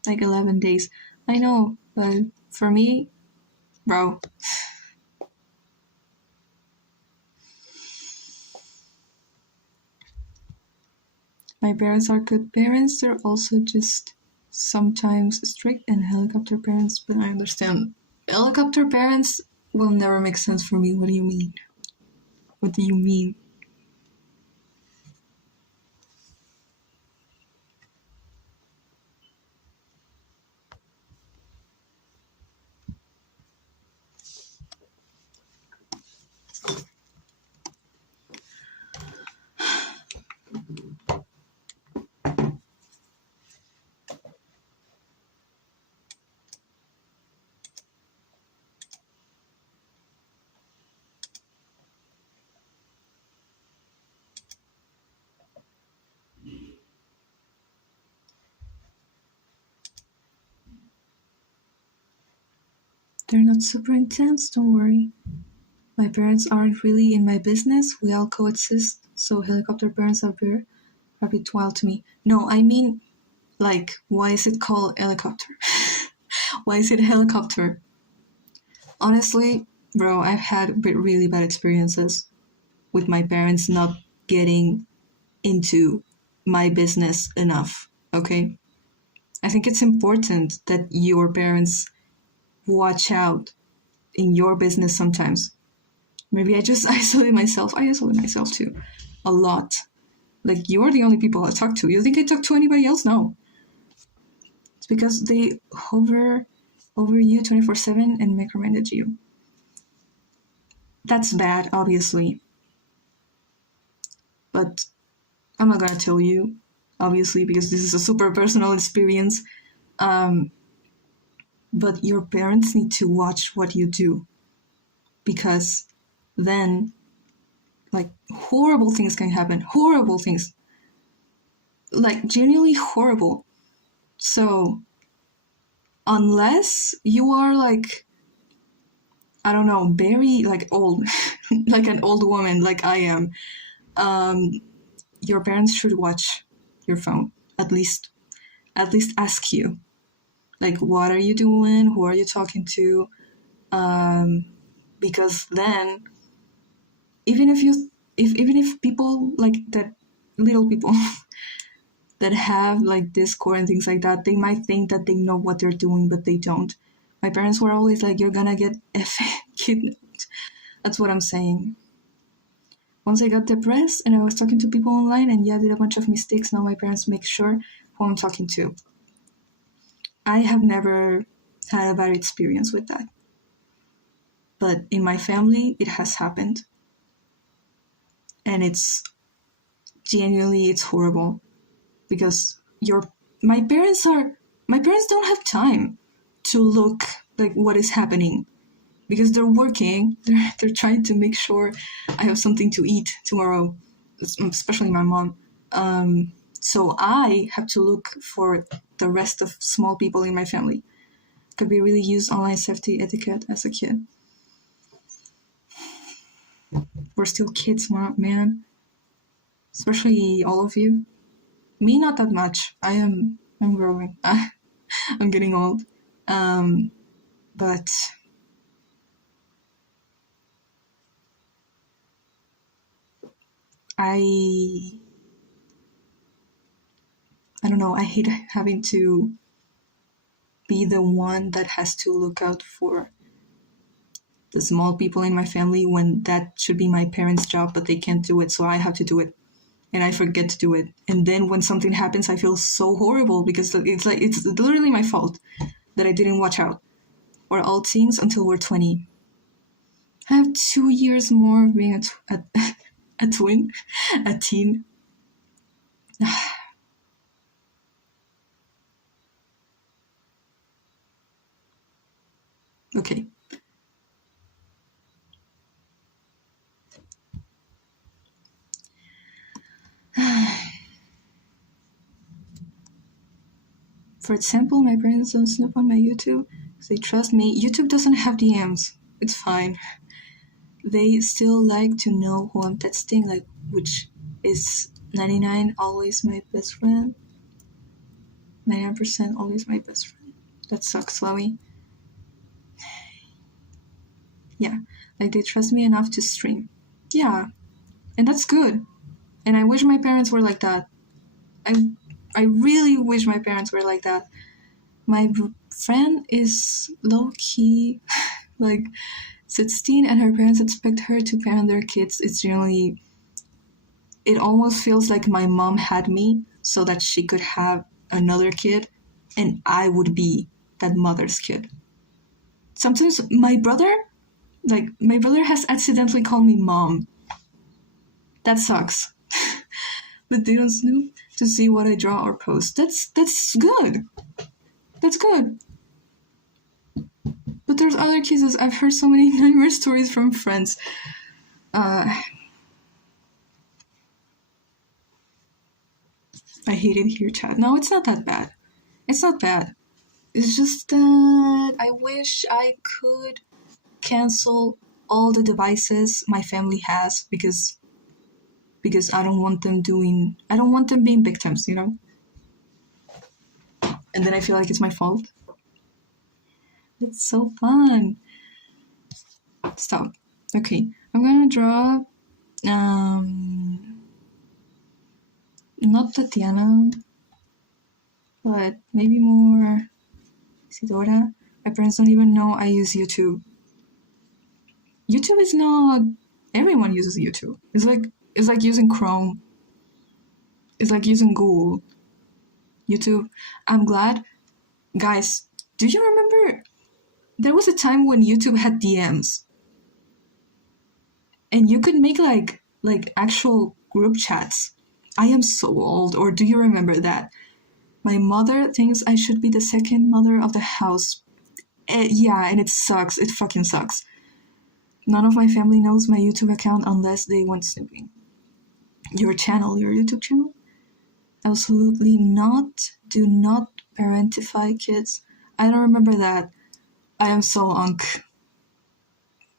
Like 11 days. I know, but for me, bro. My parents are good parents. They're also just sometimes strict and helicopter parents, but I understand. Helicopter parents will never make sense for me. What do you mean? What do you mean? They're not super intense, don't worry. My parents aren't really in my business. We all coexist, so helicopter parents are a bit wild to me. No, I mean, like, why is it called helicopter? Why is it helicopter? Honestly, bro, I've had really bad experiences with my parents not getting into my business enough, okay? I think it's important that your parents watch out in your business sometimes. Maybe I just isolate myself. I isolate myself too. A lot. Like, you're the only people I talk to. You think I talk to anybody else? No. It's because they hover over you 24/7 and micromanage you. That's bad, obviously. But I'm not gonna tell you, obviously, because this is a super personal experience. But your parents need to watch what you do. Because then, like, horrible things can happen. Horrible things. Like, genuinely horrible. So, unless you are like, I don't know, very like old, like an old woman like I am, your parents should watch your phone. At least ask you, like, what are you doing? Who are you talking to? Because then, even if people like that, little people that have like Discord and things like that, they might think that they know what they're doing, but they don't. My parents were always like, "You're gonna get kidnapped." That's what I'm saying. Once I got depressed and I was talking to people online and did a bunch of mistakes, now my parents make sure who I'm talking to. I have never had a bad experience with that. But in my family, it has happened. And it's horrible. Because my parents don't have time to look like what is happening. Because they're working, they're trying to make sure I have something to eat tomorrow, especially my mom. So I have to look for the rest of small people in my family. Could we really use online safety etiquette as a kid? We're still kids, man. Especially all of you. Me, not that much. I'm growing. I'm getting old. But I don't know, I hate having to be the one that has to look out for the small people in my family when that should be my parents' job, but they can't do it, so I have to do it. And I forget to do it. And then when something happens, I feel so horrible because it's literally my fault that I didn't watch out. We're all teens until we're 20. I have 2 years more of being a twin, a teen. For example, my parents don't snoop on my YouTube because they trust me. YouTube doesn't have DMs. It's fine. They still like to know who I'm texting, like, which is 99 always my best friend. 99% always my best friend. That sucks, Chloe. Yeah, like they trust me enough to stream. Yeah, and that's good. And I wish my parents were like that. I really wish my parents were like that. My friend is low-key, like 16, and her parents expect her to parent their kids. It's generally, it almost feels like my mom had me so that she could have another kid, and I would be that mother's kid. Sometimes my brother has accidentally called me mom. That sucks. But they don't snoop to see what I draw or post. That's good. That's good. But there's other cases. I've heard so many nightmare stories from friends. I hate it here, chat. No, it's not that bad. It's not bad. It's just that I wish I could cancel all the devices my family has because I don't want them being victims, you know? And then I feel like it's my fault. It's so fun. Stop. Okay, I'm gonna draw, not Tatiana, but maybe more Isidora. My parents don't even know I use YouTube. YouTube is not, everyone uses YouTube. It's like using Chrome. It's like using Google. YouTube. I'm glad. Guys, do you remember there was a time when YouTube had DMs? And you could make like actual group chats. I am so old, or do you remember that? My mother thinks I should be the second mother of the house. Yeah, and it sucks. It fucking sucks. None of my family knows my YouTube account unless they went snooping. Your YouTube channel? Absolutely not. Do not parentify kids. I don't remember that. I am so unk.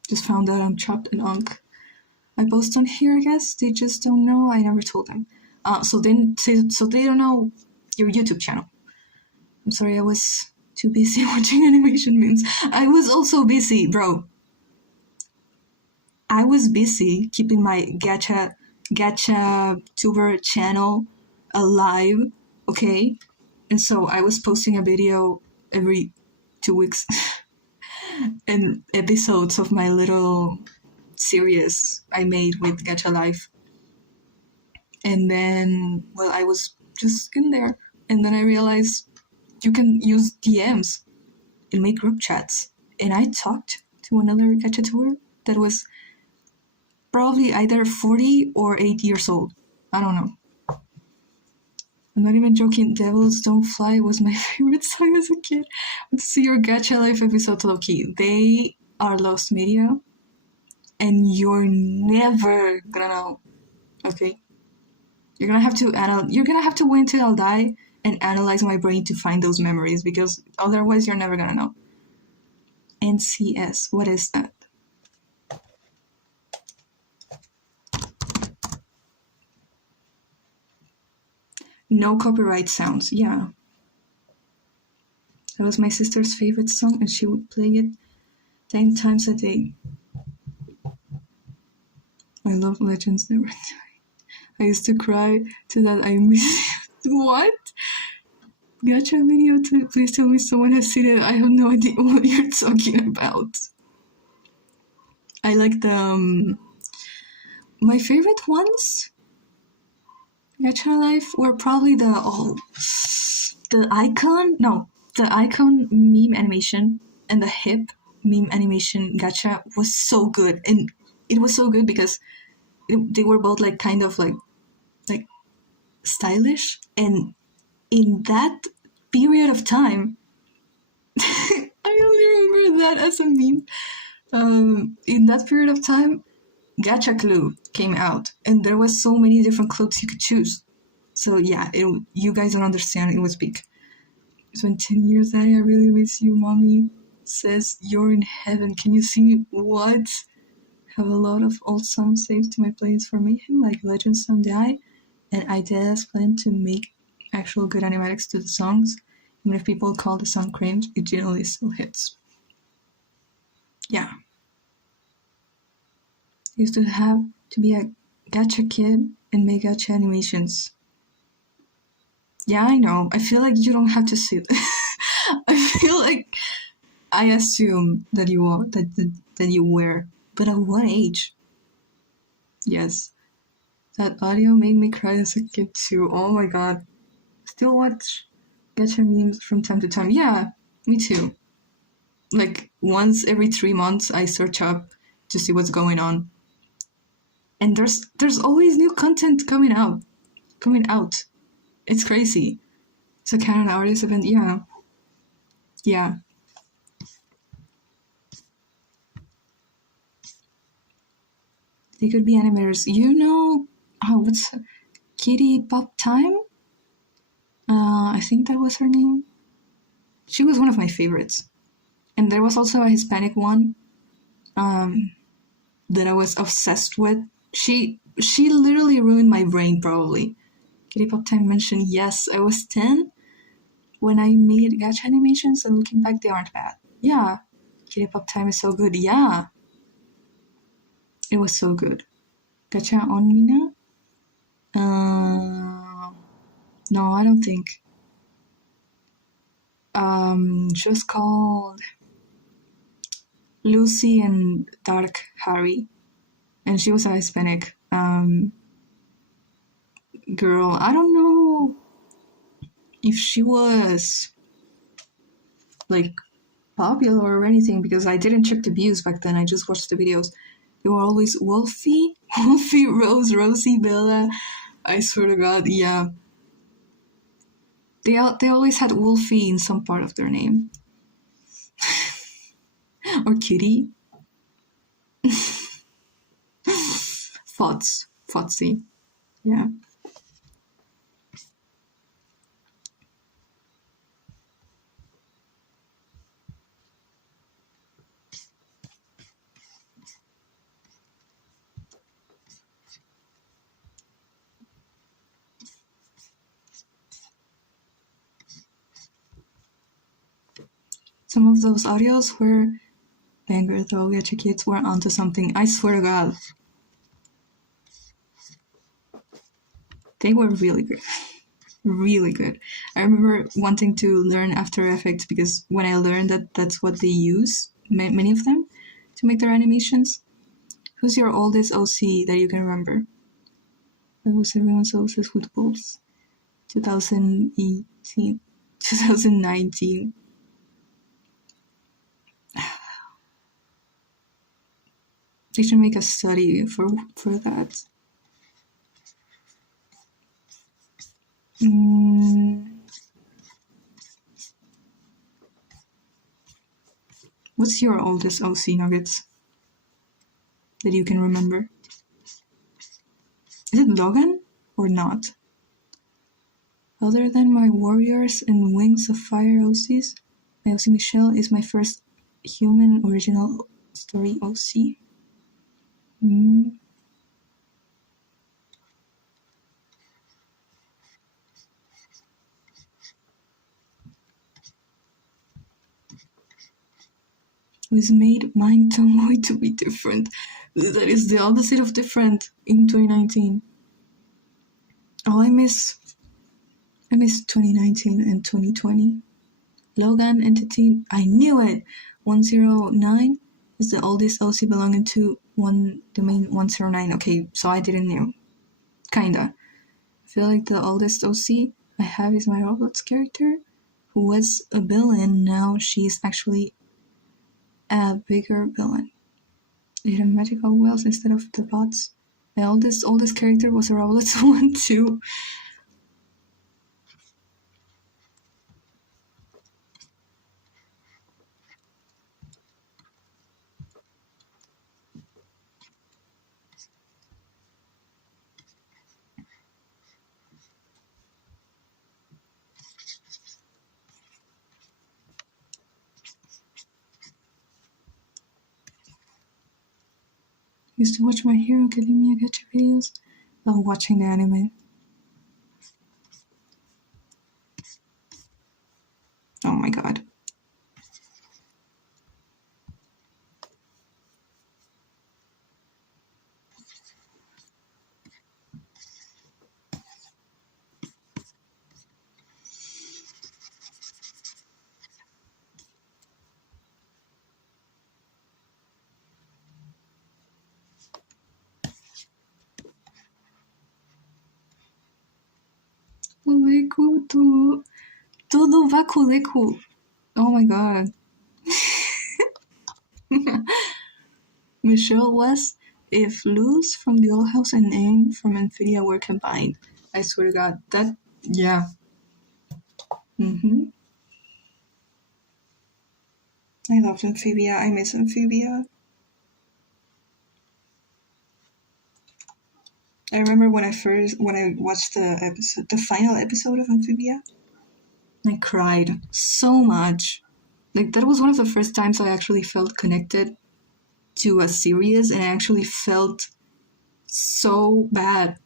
Just found out I'm trapped in unk. I post on here, I guess. They just don't know. I never told them. So they don't know your YouTube channel. I'm sorry, I was too busy watching animation memes. I was also busy, bro. I was busy keeping my gacha tuber channel alive, okay? And so I was posting a video every 2 weeks and episodes of my little series I made with Gacha Life. And then, well, I was just in there, and then I realized you can use DMs and make group chats. And I talked to another Gacha tuber that was probably either 40 or 8 years old. I don't know. I'm not even joking. Devils Don't Fly was my favorite song as a kid. Let's see your Gacha Life episodes, low-key. They are lost media, and you're never gonna know. Okay? You're gonna have to wait until I'll die and analyze my brain to find those memories, because otherwise you're never gonna know. NCS, what is that? No copyright sounds, yeah. That was my sister's favorite song, and she would play it 10 times a day. I love Legends Never Die. I used to cry to that. I miss what? Gacha video, please tell me someone has seen it. I have no idea what you're talking about. I like the my favorite ones Gacha Life were probably the icon meme animation and the hip meme animation gacha was so good. And it was so good because they were both like kind of like stylish, and in that period of time I only remember that as a meme. In that period of time, Gacha Clue came out, and there was so many different clothes you could choose. So yeah, you guys don't understand. It was big. It's been 10 years, Daddy. I really miss you. Mommy says you're in heaven. Can you see me? What? Have a lot of old songs saved to my playlist for Mayhem, like Legends Don't Die, and I did plan to make actual good animatics to the songs. Even if people call the song cringe, it generally still hits. Yeah. I used to have to be a gacha kid and make gacha animations. Yeah, I know. I feel like you don't have to see it. I feel like I assume that you are that you were, but at what age? Yes, that audio made me cry as a kid too. Oh my god, still watch gacha memes from time to time. Yeah, me too. Like once every 3 months, I search up to see what's going on, and there's always new content coming out. It's crazy. So Canon artist event, yeah. They could be animators. You know, what's Kitty Pop Time? I think that was her name. She was one of my favorites. And there was also a Hispanic one that I was obsessed with. She literally ruined my brain, probably. Kitty Pop Time mentioned, yes, I was 10 when I made gacha animations, and looking back, they aren't bad. Yeah, Kitty Pop Time is so good. Yeah, it was so good. Gacha on Mina? No, I don't think. She was called Lucy and Dark Harry, and she was a Hispanic girl. I don't know if she was like popular or anything because I didn't check the views back then. I just watched the videos. They were always Wolfie, Rose, Rosie, Bella. I swear to God, yeah. They always had Wolfie in some part of their name. Or Kitty. Fotsy. Yeah. Some of those audios were banger though. Gacha Kids were onto something. I swear to God. They were really good. Really good. I remember wanting to learn After Effects because when I learned that that's what they use, many of them, to make their animations. Who's your oldest OC that you can remember? That was everyone's obsessed with bulbs. 2018, 2019. They should make a study for that. What's your oldest OC, Nuggets, that you can remember? Is it Logan or not? Other than my Warriors and Wings of Fire OCs, my OC Michelle is my first human original story OC. Which made Mind Tomboy to be different. That is the opposite of different in 2019. Oh, I miss 2019 and 2020. Logan Entity, I knew it! 109 is the oldest OC belonging to domain 109. Okay, so I didn't know. Kinda. I feel like the oldest OC I have is my Roblox character, who was a villain. Now she's actually a bigger villain. They had magical wells instead of the bots. My oldest character was a Roblox one too. Used to watch My Hero Academia gacha videos. Love watching the anime. Oh my god. Leku, tudo Vakuleku. Oh my god. Michelle was if Luz from the old house and Aang from Amphidia were combined. I swear to god. That, yeah. I loved Amphibia. I miss Amphibia. I remember when I watched the final episode of Amphibia, I cried so much. Like, that was one of the first times I actually felt connected to a series, and I actually felt so bad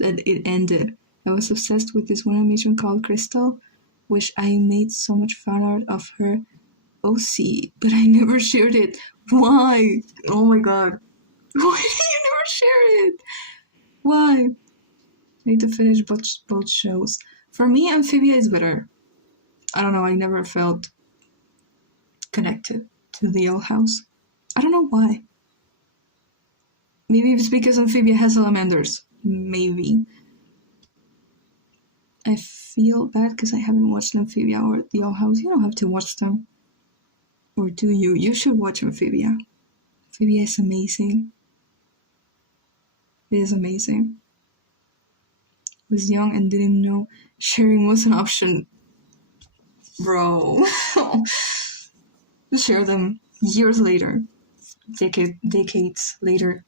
that it ended. I was obsessed with this one animation called Crystal, which I made so much fan art of her OC, but I never shared it. Why? Oh my god. Why did you never share it? Why? I need to finish both shows. For me, Amphibia is better. I don't know, I never felt connected to the old house. I don't know why. Maybe it's because Amphibia has salamanders. Maybe. I feel bad because I haven't watched Amphibia or the old house. You don't have to watch them. Or do you? You should watch Amphibia. Amphibia is amazing. It is amazing. I was young and didn't know sharing was an option. Bro. Share them years later. Decades later.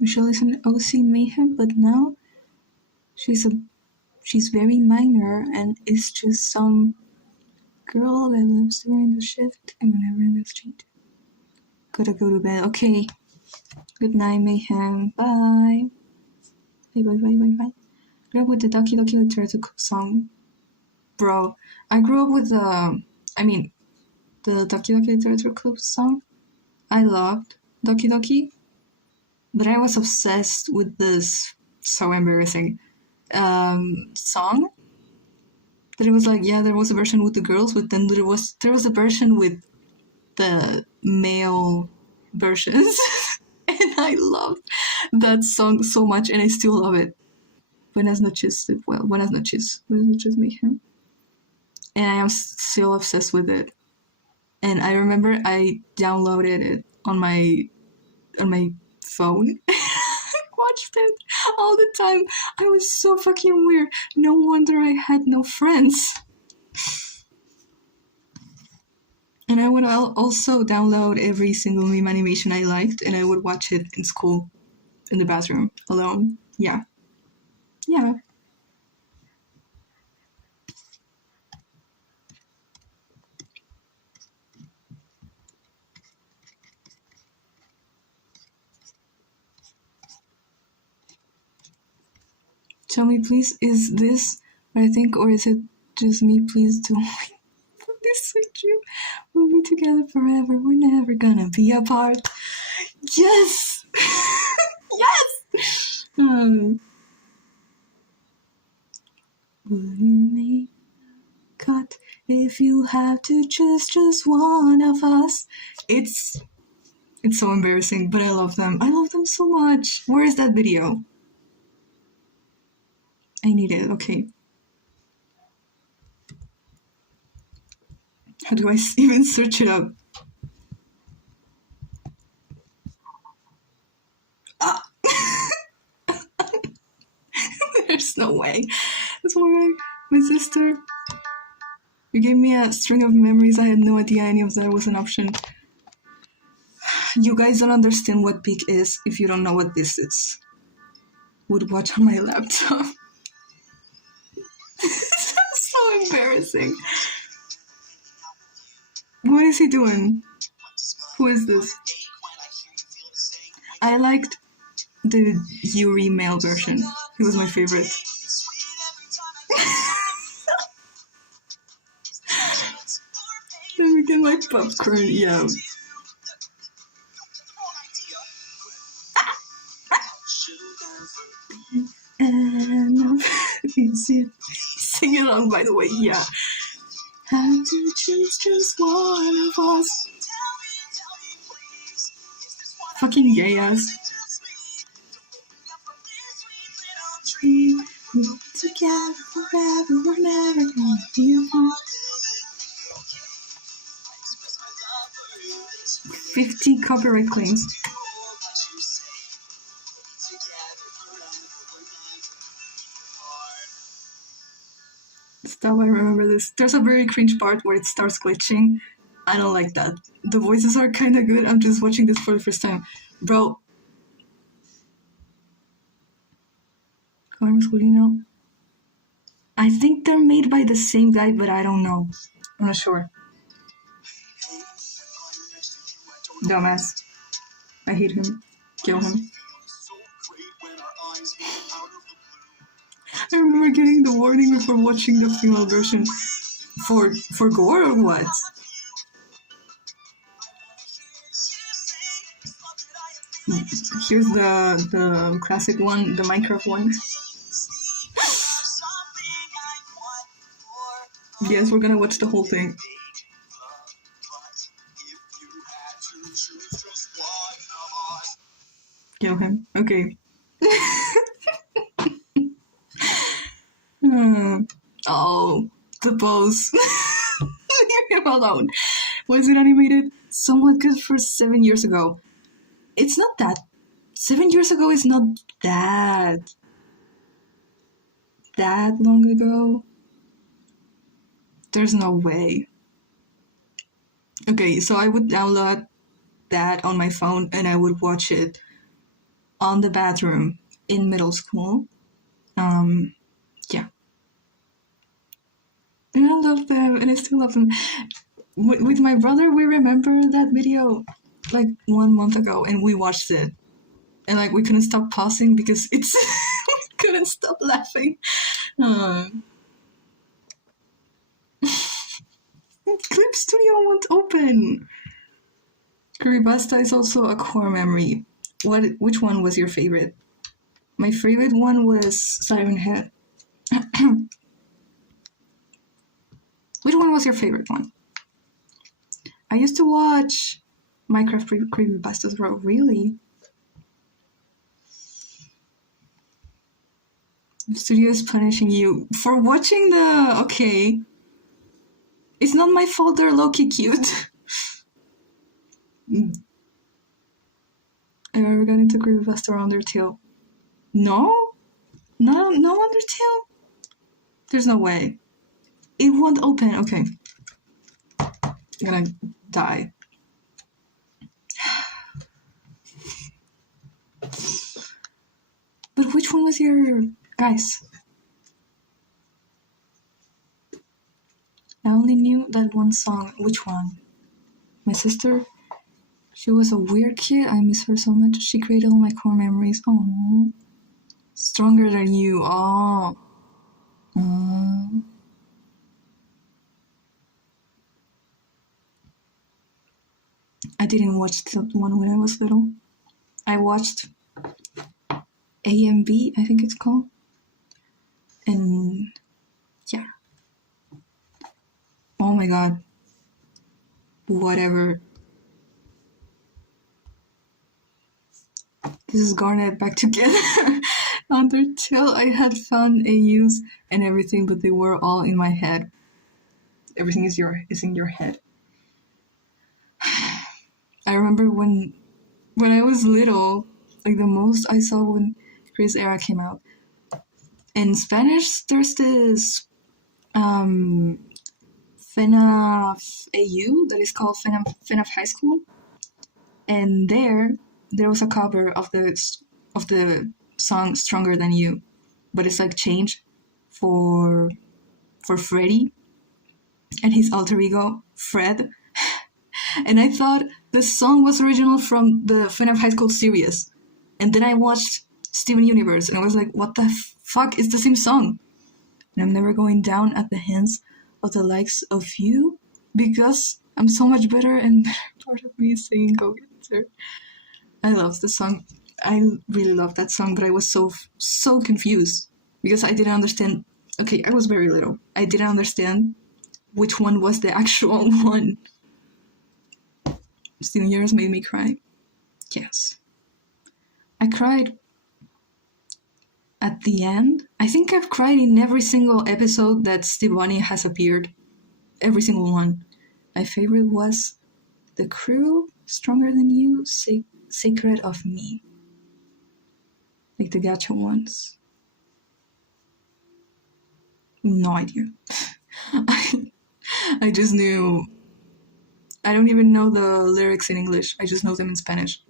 Michelle is an OC mayhem, but now she's very minor and is just some girl that lives during the shift and whenever in the street. Gotta go to bed. Okay. Good night, mayhem. Bye. Bye. Grew up with the Doki Doki Literature song. Bro, I grew up with the Doki Doki Literature Club song. I loved Doki Doki, but I was obsessed with this so embarrassing song. That it was like, yeah, there was a version with the girls, but then there was a version with the male versions. And I loved that song so much, and I still love it. Buenas noches, mayhem. And I am still obsessed with it. And I remember I downloaded it on my phone. Watched it all the time. I was so fucking weird. No wonder I had no friends. And I would also download every single meme animation I liked, and I would watch it in school, in the bathroom, alone. Yeah. Tell me, please, is this what I think, or is it just me? Please don't put this with you. We'll be together forever. We're never gonna be apart. Yes! Yes! Would it make a cut if you have to choose just one of us? It's so embarrassing, but I love them. I love them so much. Where is that video? I need it. Okay. How do I even search it up? Ah! There's no way. That's why my sister You gave me a string of memories. I had no idea any of that was an option. You guys don't understand what peak is if you don't know what this is. Would watch on my laptop. So embarrassing. What is he doing? Who is this? I liked the Yuri male version. He was my favorite. Let me get my popcorn. Yeah. And sing along, by the way. Yeah. Had to choose just one of us. Fucking gay ass. Together forever, we're never gonna be apart. 50 copyright claims. Stop, I remember this. There's a very cringe part where it starts glitching. I don't like that. The voices are kinda good. I'm just watching this for the first time. Bro. Carlos Gulino. I think they're made by the same guy, but I don't know. I'm not sure. Dumbass. I hate him. Kill him. I remember getting the warning before watching the female version. For gore or what? Here's the classic one, the Minecraft one. Yes, we're gonna watch the whole thing. Kill him. Okay. Oh, the pose. Leave him alone. Was it animated? Somewhat good for 7 years ago. It's not that. 7 years ago is not that long ago. There's no way. Okay, so I would download that on my phone and I would watch it on the bathroom in middle school. Yeah. And I love them, and I still love them. With my brother, we remember that video like 1 month ago, and we watched it. And like we couldn't stop pausing because it's we couldn't stop laughing. Clip Studio won't open. Creepypasta is also a core memory. Which one was your favorite? My favorite one was Siren Head. Which one was your favorite one? I used to watch Minecraft creepypastas, bro. Really? The studio is punishing you for watching the... Okay. It's not my fault they're low-key cute. I ever got into creepypasta or Undertale? No? No Undertale? There's no way. It won't open. Okay. I'm gonna die. But which one was your... Guys. I only knew that one song. Which one? My sister? She was a weird kid. I miss her so much. She created all my core memories. Oh. Stronger Than You. Oh. I didn't watch that one when I was little. I watched AMB, I think it's called. And yeah. Oh my god. Whatever. This is Garnet back together. Undertale, I had fun, AUs, and everything, but they were all in my head. Everything is in your head. I remember when I was little, like the most I saw when Chris Era came out. In Spanish, there's this FNAF AU that is called FNAF High School, and there was a cover of the song "Stronger Than You," but it's like changed for Freddy and his alter ego Fred. And I thought the song was original from the FNAF High School series, and then I watched Steven Universe, and I was like, what the fuck? It's the same song. And I'm never going down at the hands of the likes of you, because I'm so much better, and part of me is saying go get her. I love the song. I really love that song, but I was so confused because I didn't understand. Okay, I was very little. I didn't understand which one was the actual one. Steven Universe made me cry. Yes. I cried at the end. I think I've cried in every single episode that Steve Bunny has appeared. Every single one. My favorite was The Crew, Stronger Than You, Sacred of Me. Like the gacha ones. No idea. I just knew. I don't even know the lyrics in English. I just know them in Spanish.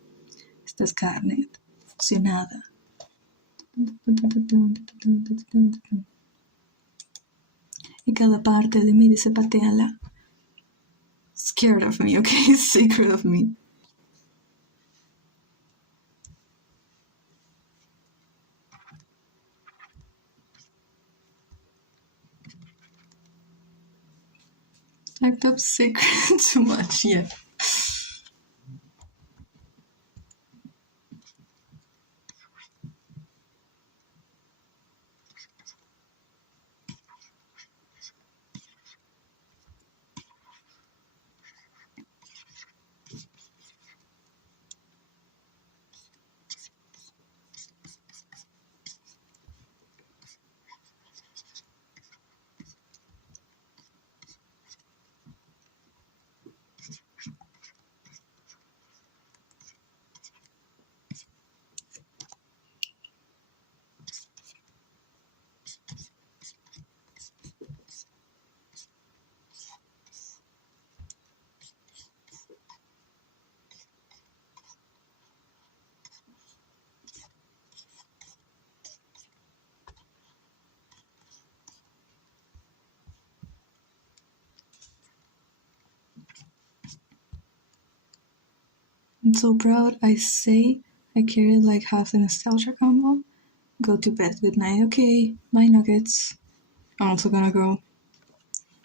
Estás carne fusionada. Y cada parte de mí dice pateala. Scared of me, okay? Sacred of me. Typed up sacred too much, yeah. I'm so proud. I say I carried like half the nostalgia combo. Go to bed. Good night. Okay, my nuggets. I'm also gonna go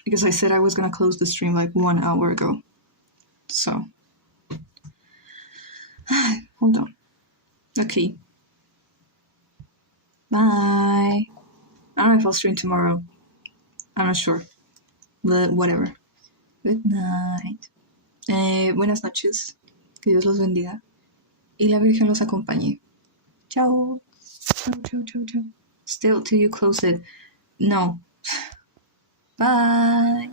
because I said I was gonna close the stream like 1 hour ago. So, hold on. Okay. Bye. I don't know if I'll stream tomorrow. I'm not sure. But whatever. Good night. Buenas noches. Que Dios los bendiga. Y la Virgen los acompañe. Ciao. Ciao, ciao, ciao, ciao. Still till you close it. No. Bye.